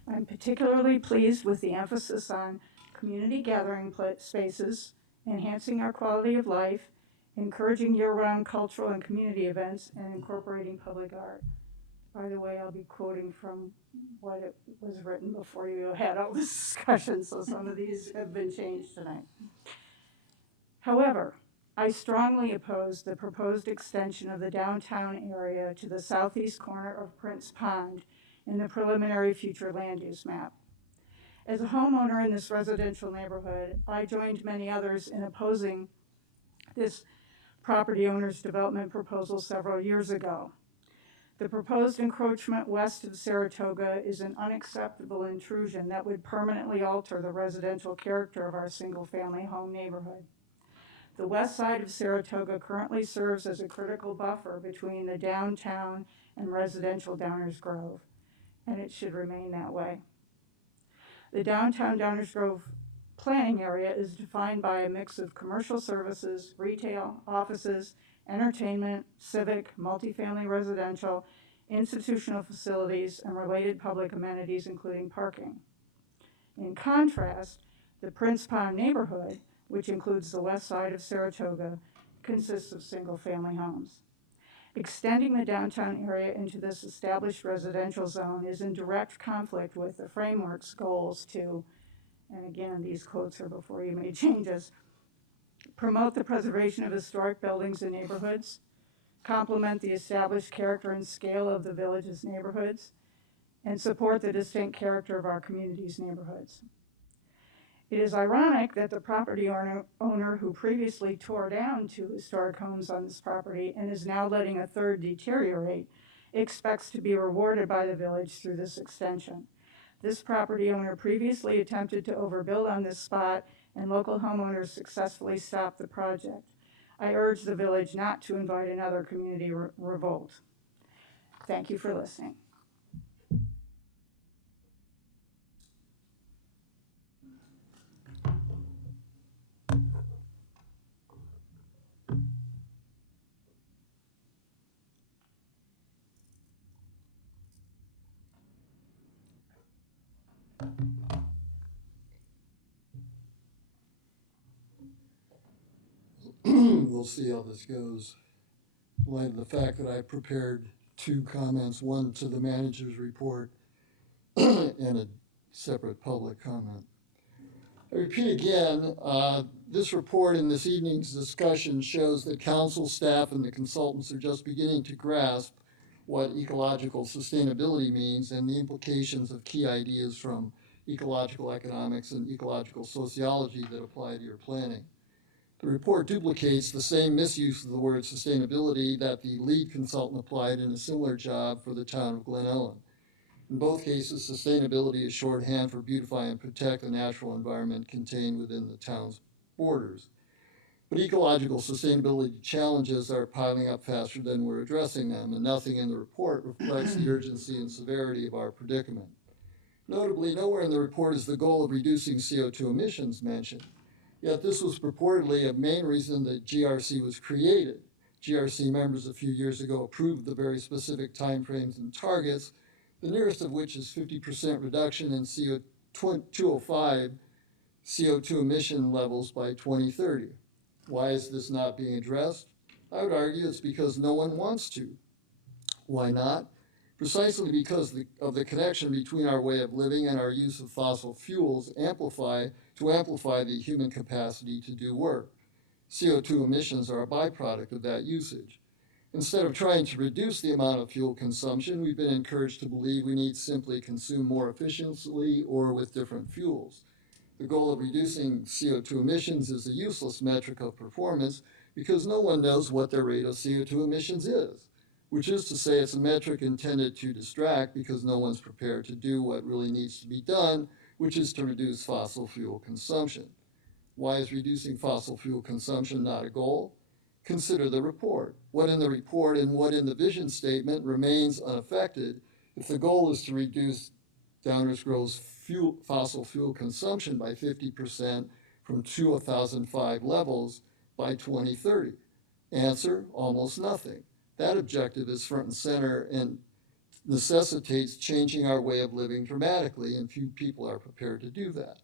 I'm particularly pleased with the emphasis on community gathering spaces, enhancing our quality of life, encouraging year-round cultural and community events, and incorporating public art. By the way, I'll be quoting from what it was written before you had all this discussion, so some of these have been changed tonight. However, I strongly oppose the proposed extension of the downtown area to the southeast corner of Prince Pond in the preliminary future land use map. As a homeowner in this residential neighborhood, I joined many others in opposing this property owner's development proposal several years ago. The proposed encroachment west of Saratoga is an unacceptable intrusion that would permanently alter the residential character of our single-family home neighborhood. The west side of Saratoga currently serves as a critical buffer between the downtown and residential Downers Grove, and it should remain that way. The downtown Downers Grove planning area is defined by a mix of commercial services, retail, offices, entertainment, civic, multifamily residential, institutional facilities, and related public amenities, including parking. In contrast, the Prince Pond neighborhood, which includes the west side of Saratoga, consists of single-family homes. Extending the downtown area into this established residential zone is in direct conflict with the framework's goals to, and again, these quotes are before you made changes, promote the preservation of historic buildings and neighborhoods, complement the established character and scale of the village's neighborhoods, and support the distinct character of our community's neighborhoods. It is ironic that the property owner who previously tore down 2 historic homes on this property and is now letting a third deteriorate expects to be rewarded by the village through this extension. This property owner previously attempted to overbuild on this spot, and local homeowners successfully stopped the project. I urge the village not to invite another community revolt. Thank you for listening. We'll see how this goes. In light of the fact that I prepared 2 comments, one to the manager's report and a separate public comment. I repeat again, this report and this evening's discussion shows that council staff and the consultants are just beginning to grasp what ecological sustainability means and the implications of key ideas from ecological economics and ecological sociology that apply to your planning. The report duplicates the same misuse of the word sustainability that the lead consultant applied in a similar job for the town of Glen Ellen. In both cases, sustainability is shorthand for beautify and protect the natural environment contained within the town's borders. But ecological sustainability challenges are piling up faster than we're addressing them, and nothing in the report reflects the urgency and severity of our predicament. Notably, nowhere in the report is the goal of reducing CO2 emissions mentioned. Yet this was purportedly a main reason that GRC was created. GRC members a few years ago approved the very specific timeframes and targets, the nearest of which is 50% reduction in 205 CO2 emission levels by 2030. Why is this not being addressed? I would argue it's because no one wants to. Why not? Precisely because of the connection between our way of living and our use of fossil fuels amplify the human capacity to do work. CO2 emissions are a byproduct of that usage. Instead of trying to reduce the amount of fuel consumption, we've been encouraged to believe we need simply consume more efficiently or with different fuels. The goal of reducing CO2 emissions is a useless metric of performance because no one knows what their rate of CO2 emissions is, which is to say it's a metric intended to distract because no one's prepared to do what really needs to be done, which is to reduce fossil fuel consumption. Why is reducing fossil fuel consumption not a goal? Consider the report. What in the report and what in the vision statement remains unaffected if the goal is to reduce Downers Grove's fossil fuel consumption by 50% from 2005 levels by 2030? Answer, almost nothing. That objective is front and center and necessitates changing our way of living dramatically, and few people are prepared to do that.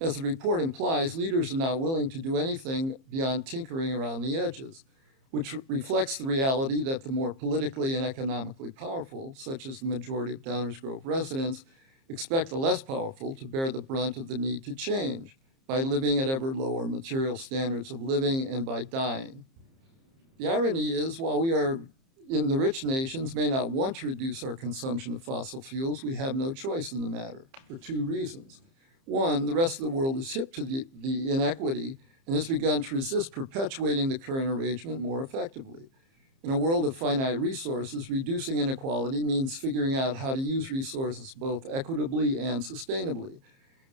As the report implies, leaders are not willing to do anything beyond tinkering around the edges, which reflects the reality that the more politically and economically powerful, such as the majority of Downers Grove residents, expect the less powerful to bear the brunt of the need to change by living at ever lower material standards of living and by dying. The irony is, while we are in the rich nations may not want to reduce our consumption of fossil fuels, we have no choice in the matter for 2 reasons. One, the rest of the world is hip to the inequity and has begun to resist perpetuating the current arrangement more effectively. In a world of finite resources, reducing inequality means figuring out how to use resources both equitably and sustainably.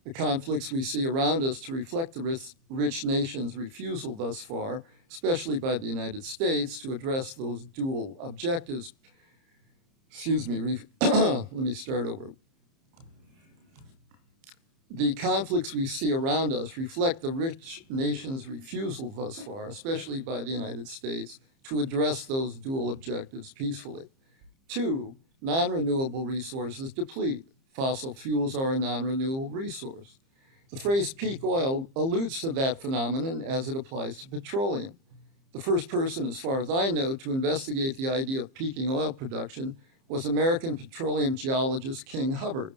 The conflicts we see around us to reflect the rich nations' refusal thus far, especially by the United States, to address those dual objectives. Let me start over. The conflicts we see around us reflect the rich nations' refusal thus far, especially by the United States, to address those dual objectives peacefully. 2, non-renewable resources deplete. Fossil fuels are a non-renewable resource. The phrase peak oil alludes to that phenomenon as it applies to petroleum. The first person, as far as I know, to investigate the idea of peaking oil production was American petroleum geologist King Hubbert.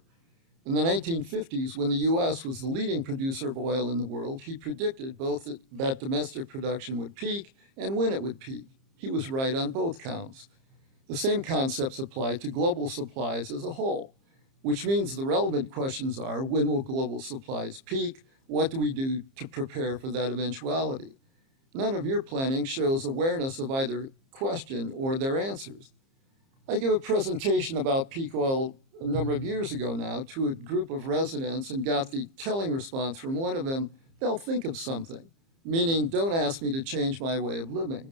In the 1950s, when the U.S. was the leading producer of oil in the world, he predicted both that domestic production would peak and when it would peak. He was right on both counts. The same concepts apply to global supplies as a whole, which means the relevant questions are, when will global supplies peak? What do we do to prepare for that eventuality? None of your planning shows awareness of either question or their answers. I gave a presentation about peak oil a number of years ago now to a group of residents and got the telling response from one of them, they'll think of something, meaning don't ask me to change my way of living.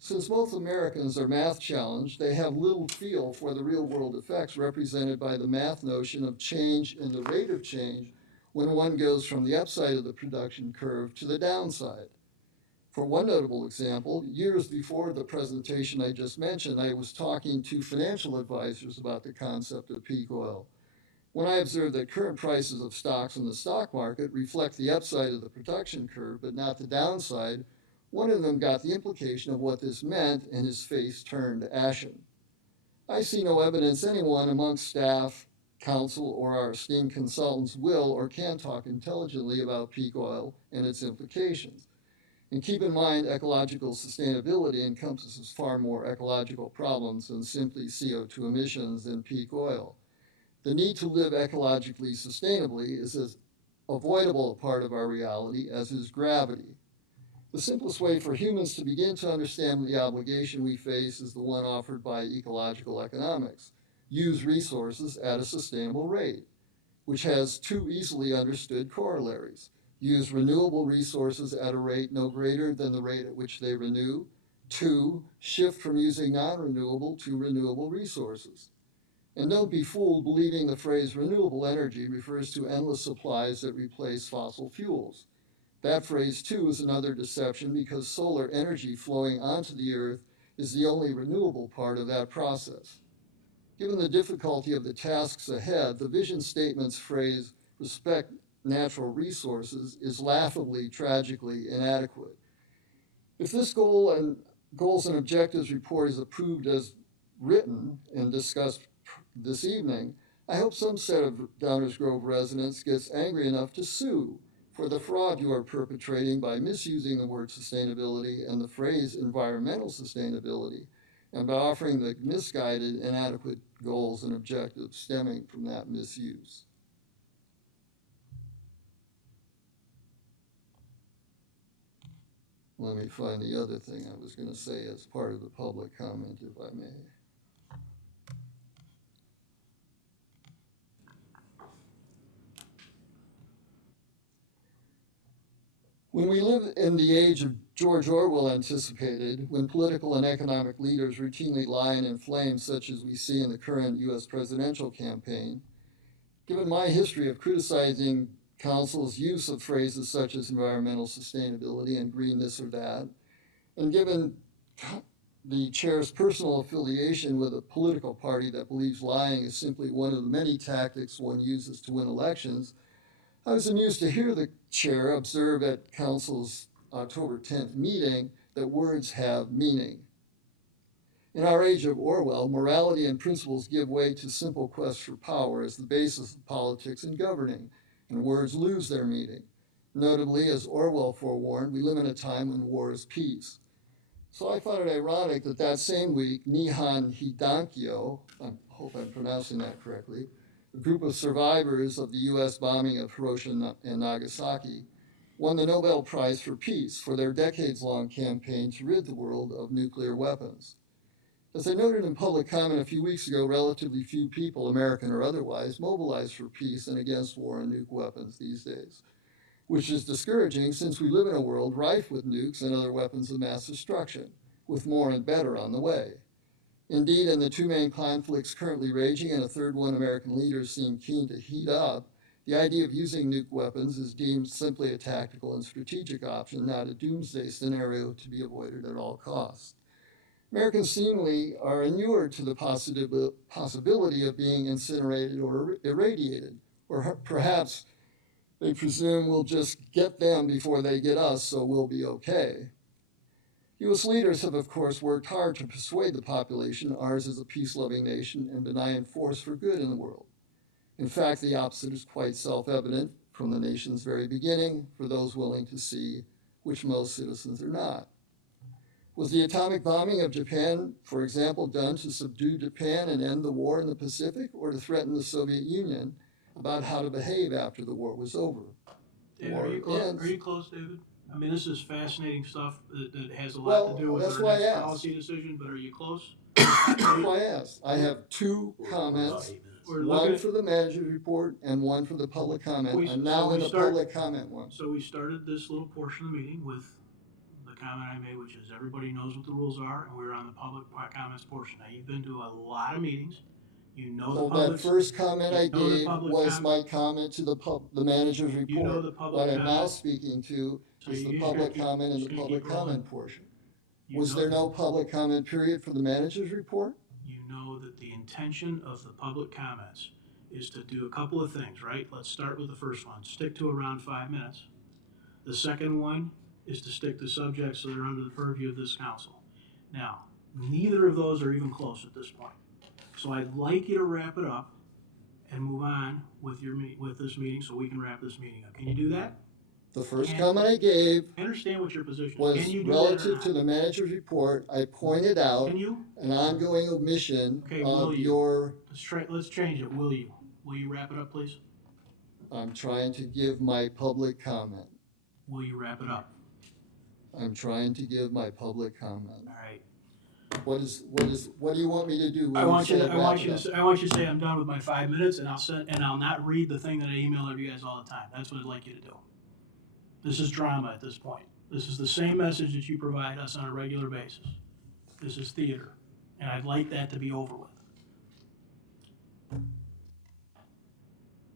Since most Americans are math challenged, they have little feel for the real world effects represented by the math notion of change and the rate of change when one goes from the upside of the production curve to the downside. For one notable example, years before the presentation I just mentioned, I was talking to financial advisors about the concept of peak oil. When I observed that current prices of stocks in the stock market reflect the upside of the production curve, but not the downside, one of them got the implication of what this meant, and his face turned ashen. I see no evidence anyone amongst staff, council, or our esteemed consultants will or can talk intelligently about peak oil and its implications. And keep in mind, ecological sustainability encompasses far more ecological problems than simply CO2 emissions and peak oil. The need to live ecologically sustainably is as avoidable a part of our reality as is gravity. The simplest way for humans to begin to understand the obligation we face is the one offered by ecological economics. Use resources at a sustainable rate, which has two easily understood corollaries. Use renewable resources at a rate no greater than the rate at which they renew. 2, shift from using non-renewable to renewable resources. And don't be fooled believing the phrase renewable energy refers to endless supplies that replace fossil fuels. That phrase, too, is another deception because solar energy flowing onto the earth is the only renewable part of that process. Given the difficulty of the tasks ahead, the vision statement's phrase, respect natural resources, is laughably, tragically inadequate. If this goals and objectives report is approved as written and discussed this evening, I hope some set of Downers Grove residents gets angry enough to sue for the fraud you are perpetrating by misusing the word sustainability and the phrase environmental sustainability, and by offering the misguided, inadequate goals and objectives stemming from that misuse. Let me find the other thing I was going to say as part of the public comment, if I may. When we live in the age of George Orwell anticipated, when political and economic leaders routinely lie and inflame, such as we see in the current U.S. presidential campaign, given my history of criticizing Council's use of phrases such as environmental sustainability and green this or that, and given the chair's personal affiliation with a political party that believes lying is simply one of the many tactics one uses to win elections, I was amused to hear the chair observe at Council's October 10th meeting that words have meaning. In our age of Orwell, morality and principles give way to simple quest for power as the basis of politics and governing, and words lose their meaning. Notably, as Orwell forewarned, we live in a time when war is peace. So I found it ironic that that same week, Nihon Hidankyo, I hope I'm pronouncing that correctly, a group of survivors of the U.S. bombing of Hiroshima and Nagasaki, won the Nobel Prize for Peace for their decades-long campaign to rid the world of nuclear weapons. As I noted in public comment a few weeks ago, relatively few people, American or otherwise, mobilize for peace and against war and nuke weapons these days, which is discouraging since we live in a world rife with nukes and other weapons of mass destruction, with more and better on the way. Indeed, in the two main conflicts currently raging and a third one American leaders seem keen to heat up, the idea of using nuke weapons is deemed simply a tactical and strategic option, not a doomsday scenario to be avoided at all costs. Americans seemingly are inured to the possibility of being incinerated or irradiated, or perhaps they presume we'll just get them before they get us, so we'll be okay. U.S. leaders have, of course, worked hard to persuade the population ours is a peace-loving nation and benign force for good in the world. In fact, the opposite is quite self-evident from the nation's very beginning for those willing to see, which most citizens are not. Was the atomic bombing of Japan, for example, done to subdue Japan and end the war in the Pacific, or to threaten the Soviet Union about how to behave after the war was over? David, War are you close? ends. Are you close, David? I mean, this is fascinating stuff that has a lot to do with that's our why I next asked. policy decision, but are you close? That's why I asked. I have two comments, We're one looking for the manager's report and one for the public comment. We- I'm so now we in the start- public comment one. So we started this little portion of the meeting with the comment I made, which is everybody knows what the rules are, and we're on the public comments portion. Now, you've been to a lot of meetings. You know the So that public. first comment I you know the gave public was com- my comment to the manager's report. You know the public What I'm now comment. speaking to So is you the just public gotta keep- comment and just the gotta public keep rolling. comment portion. You Was know- there no public comment period for the manager's report? You know that the intention of the public comments is to do a couple of things, right? Let's start with the first one, stick to around 5 minutes. The second one is to stick to subjects that are under the purview of this council. Now, neither of those are even close at this point. So I'd like you to wrap it up and move on with with this meeting so we can wrap this meeting up. Can you do that? The first Can- comment I gave I understand what your position is. was Can you do that or relative to not? the manager's report. I pointed out Can you? an ongoing omission Okay, will of you? your, Let's change it. Will you? Will you wrap it up, please? I'm trying to give my public comment. Will you wrap it up? I'm trying to give my public comment. All right. What do you want me to do? when I want you say to, wrap it up? I want you to say I'm done with my 5 minutes, and I'll not read the thing that I email you guys all the time. That's what I'd like you to do. This is drama at this point. This is the same message that you provide us on a regular basis. This is theater, and I'd like that to be over with.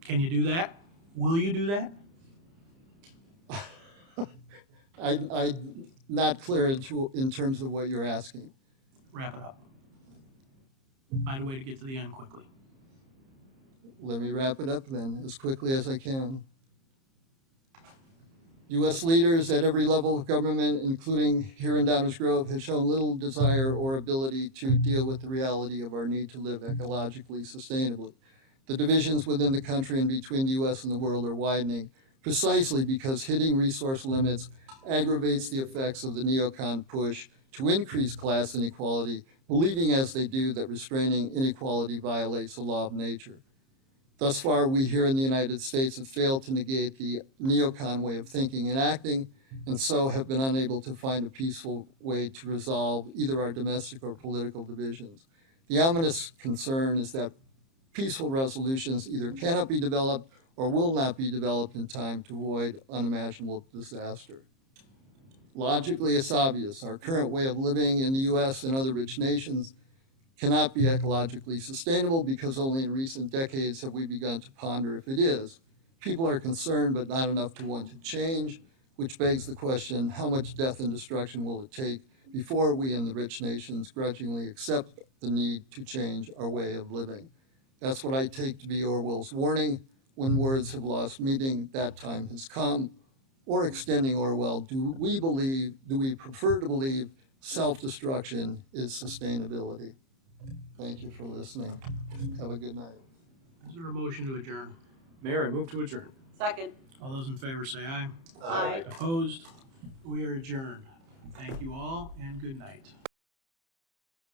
Can you do that? Will you do that? I'm not clear in terms of what you're asking. Wrap it up. Find a way to get to the end quickly. Let me wrap it up then, as quickly as I can. U.S. leaders at every level of government, including here in Downers Grove, have shown little desire or ability to deal with the reality of our need to live ecologically sustainably. The divisions within the country and between the U.S. and the world are widening, precisely because hitting resource limits aggravates the effects of the neocon push to increase class inequality, believing as they do that restraining inequality violates the law of nature. Thus far, we here in the United States have failed to negate the neocon way of thinking and acting, and so have been unable to find a peaceful way to resolve either our domestic or political divisions. The ominous concern is that peaceful resolutions either cannot be developed or will not be developed in time to avoid unimaginable disaster. Logically, it's obvious. Our current way of living in the U.S. and other rich nations cannot be ecologically sustainable because only in recent decades have we begun to ponder if it is. People are concerned, but not enough to want to change, which begs the question, how much death and destruction will it take before we in the rich nations grudgingly accept the need to change our way of living? That's what I take to be Orwell's warning. When words have lost meaning, that time has come. Or extending Orwell, do we prefer to believe self-destruction is sustainability? Thank you for listening. Have a good night. Is there a motion to adjourn? Mayor, I move to adjourn. Second. All those in favor say aye. Aye. Opposed? We are adjourned. Thank you all, and good night.